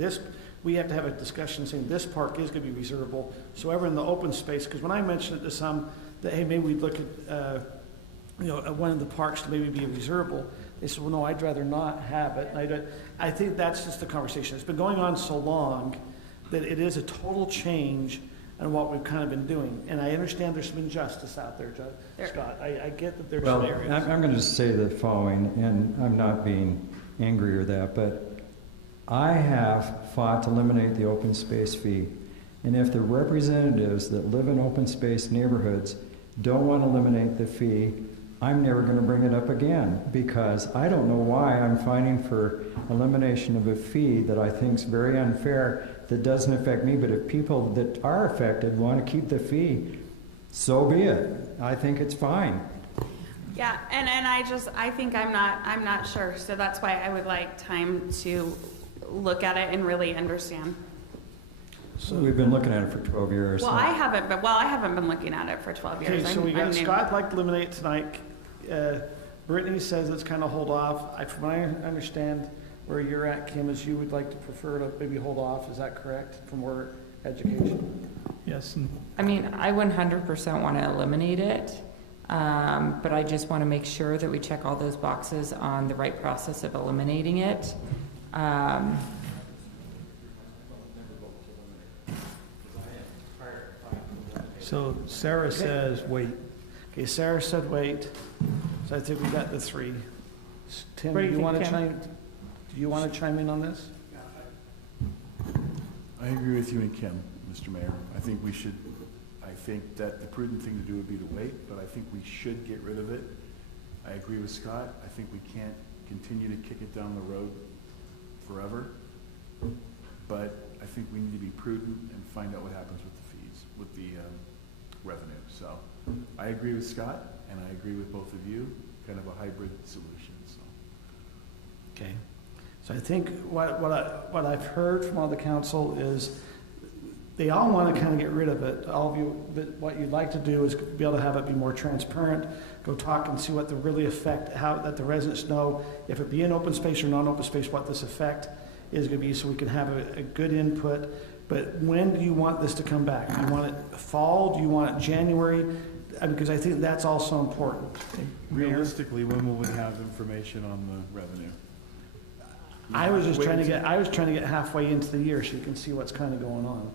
we have to have a discussion saying this park is going to be reservable. So ever in the open space, because when I mentioned it to some, that hey, maybe we'd look at, at one of the parks to maybe be reservable, they said, well, no, I'd rather not have it. And I think that's just the conversation. It's been going on so long that it is a total change in what we've kind of been doing. And I understand there's some injustice out there, Scott. I get that there's some areas. I'm going to just say the following, and I'm not being angry or that, but I have fought to eliminate the open space fee. And if the representatives that live in open space neighborhoods don't want to eliminate the fee, I'm never going to bring it up again, because I don't know why I'm fighting for elimination of a fee that I think is very unfair, that doesn't affect me. But if people that are affected want to keep the fee, so be it. I think it's fine. Yeah, and I think I'm not sure. So that's why I would like time to look at it and really understand. So we've been looking at it for 12 years. Well, I haven't been looking at it for 12 years. Okay, so we got Scott like to eliminate tonight. Brittany says let's kind of hold off. From what I understand, where you're at, Kim, is you would like to prefer to maybe hold off. Is that correct? From where education? Yes. I mean, I 100% want to eliminate it, but I just want to make sure that we check all those boxes on the right process of eliminating it. So Sarah says wait. Okay, Sarah said wait. So I think we got the three. Tim, What do do you you think, want to Tim? chime in on this? I agree with you and Kim, Mr. Mayor. I think that the prudent thing to do would be to wait, but I think we should get rid of it. I agree with Scott. I think we can't continue to kick it down the road forever. But I think we need to be prudent and find out what happens with the fees, with the revenue. So I agree with Scott, and I agree with both of you, kind of a hybrid solution. So. Okay. So I think what I've heard from all the council is they all want to kind of get rid of it. All of you, but what you'd like to do is be able to have it be more transparent, go talk and see what the really effect, how that the residents know if it be an open space or non-open space, what this effect is going to be, so we can have a good input. But when do you want this to come back? Do you want it fall? Do you want it January? Because I think that's also important. Realistically, when will we have information on the revenue? I was trying to get halfway into the year so you can see what's kind of going on.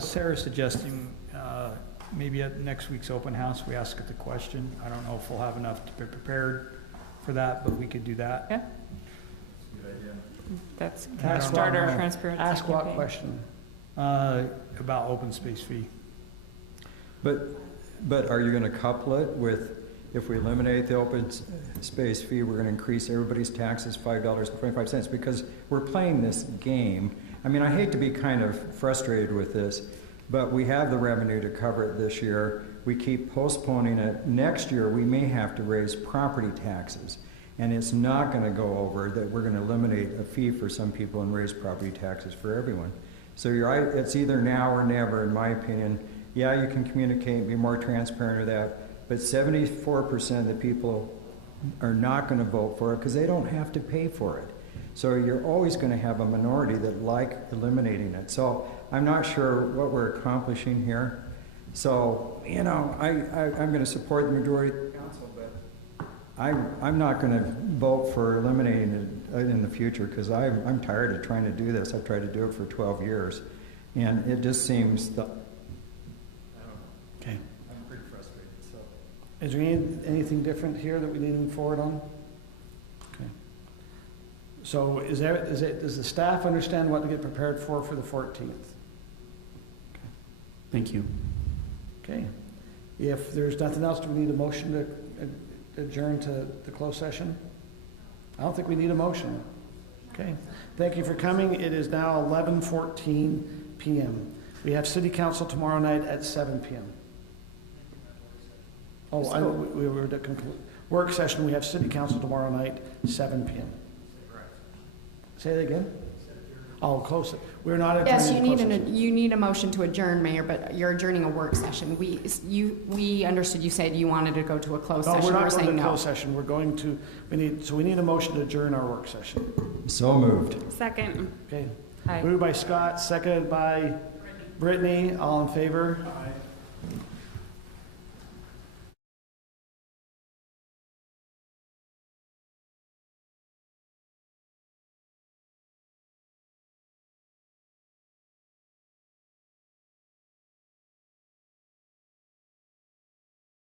Sarah's suggesting maybe at next week's open house, we ask it the question. I don't know if we'll have enough to be prepared for that, but we could do that. Yeah. That's kind of Ask start our what- transparency Ask what campaign. question? About open space fee. But are you going to couple it with, if we eliminate the open space fee, we're going to increase everybody's taxes $5.25? Because we're playing this game. I mean, I hate to be kind of frustrated with this, but we have the revenue to cover it this year. We keep postponing it. Next year, we may have to raise property taxes. And it's not going to go over that we're going to eliminate a fee for some people and raise property taxes for everyone. So you're right, it's either now or never, in my opinion. Yeah, you can communicate, be more transparent with that, but 74% of the people are not going to vote for it because they don't have to pay for it. So you're always going to have a minority that like eliminating it. So I'm not sure what we're accomplishing here. So, you know, I'm going to support the majority of the council, but I'm not going to vote for eliminating it in the future because I'm tired of trying to do this. I've tried to do it for 12 years, and it just seems that. Okay. I'm pretty frustrated. So. Is there anything different here that we need to move forward on? Okay. So does the staff understand what to get prepared for the 14th? Okay. Thank you. Okay. If there's nothing else, do we need a motion to adjourn to the closed session? I don't think we need a motion. Okay. Thank you for coming. It is now 11:14 p.m. We have city council tomorrow night at 7 p.m. Oh, we were to conclude. Work session, we have city council tomorrow night, 7 p.m. Say that again? Oh, close it. We're not adjourning. Yes, you need a motion to adjourn, Mayor, but you're adjourning a work session. We understood you said you wanted to go to a closed session. No, we're not saying going to no. closed session. We're going to, we need a motion to adjourn our work session. So moved. Second. Okay. Hi. Moved by Scott, seconded by Brittany. All in favor? Aye.